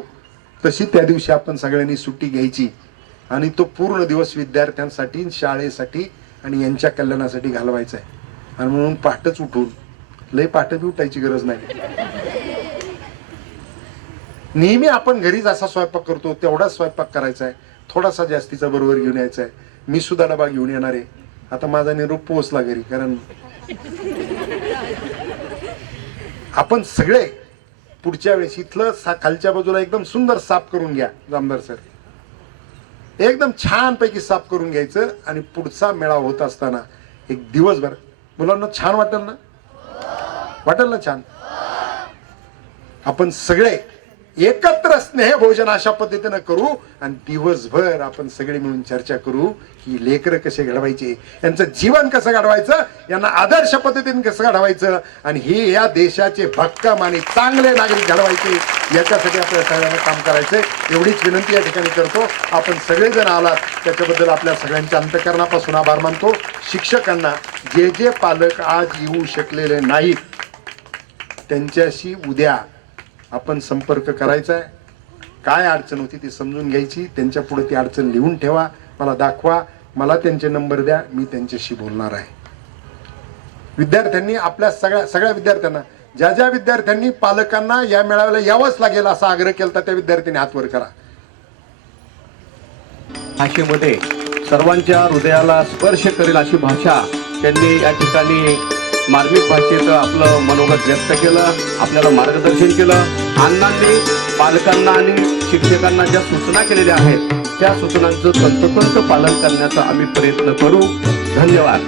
तशी त्या दिवशी आपण सगळ्यांनी सुट्टी घ्यायची आणि तो पूर्ण दिवस विद्यार्थ्यांसाठी, शाळेसाठी आणि यांच्या कल्याणासाठी घालवायचा आहे. आणि म्हणून पहाटच उठून, लय पहाटे बी उठायची गरज नाही. नेहमी आपण घरी जसा स्वयंपाक करतो तेवढाच स्वयंपाक करायचा आहे, थोडासा जास्तीचा बरोबर घेऊन यायचा आहे. मी सुद्धा डबा घेऊन येणार आहे. आता माझा निरोप पोहोचला घरी, कारण आपण सगळे पुढच्या वेळेस इथलं खालच्या बाजूला एकदम सुंदर साफ करून घ्या. जामदार सर, एकदम छानपैकी साफ करून घ्यायचं आणि पुढचा मेळावा होत असताना एक दिवसभर मुलांना छान वाटेल ना, वाटेल ना छान. आपण सगळे एकत्र स्नेह भोजन अशा पद्धतीनं करू आणि दिवसभर आपण सगळे मिळून चर्चा करू की लेकरं कसे घडवायचे, यांचं जीवन कसं घडवायचं, यांना आदर्श पद्धतीने कसं घडवायचं आणि हे या देशाचे भक्कम आणि चांगले नागरिक घडवायचे, याच्यासाठी आपल्याला सगळ्यांना काम करायचंय. एवढीच विनंती या ठिकाणी करतो. आपण सगळेजण आलात त्याच्याबद्दल आपल्या सगळ्यांच्या अंतःकरणापासून आभार मानतो. शिक्षकांना, जे पालक आज येऊ शकलेले नाहीत त्यांच्याशी उद्या आपण संपर्क करायचा आहे. काय अडचण होती ती समजून घ्यायची, त्यांच्या पुढे ती अडचण लिहून ठेवा, मला दाखवा, मला त्यांचे नंबर द्या, मी त्यांच्याशी बोलणार आहे. विद्यार्थ्यांनी आपल्या सगळ्या विद्यार्थ्यांना, ज्या विद्यार्थ्यांनी पालकांना या मेळाव्याला यावंच लागेल असा आग्रह केला त्या विद्यार्थ्यांनी हात वर करा. भाषेमध्ये सर्वांच्या हृदयाला स्पर्श करेल अशी भाषा त्यांनी या ठिकाणी मार्मिक भाषेत आपलं मनोगत व्यक्त केलं, आपल्याला मार्गदर्शन केलं. अण्णांनी पालकांना आणि शिक्षकांना ज्या सूचना केलेल्या आहेत त्या सूचनांचं तंतोतंत पालन करण्याचा आम्ही प्रयत्न करू. धन्यवाद.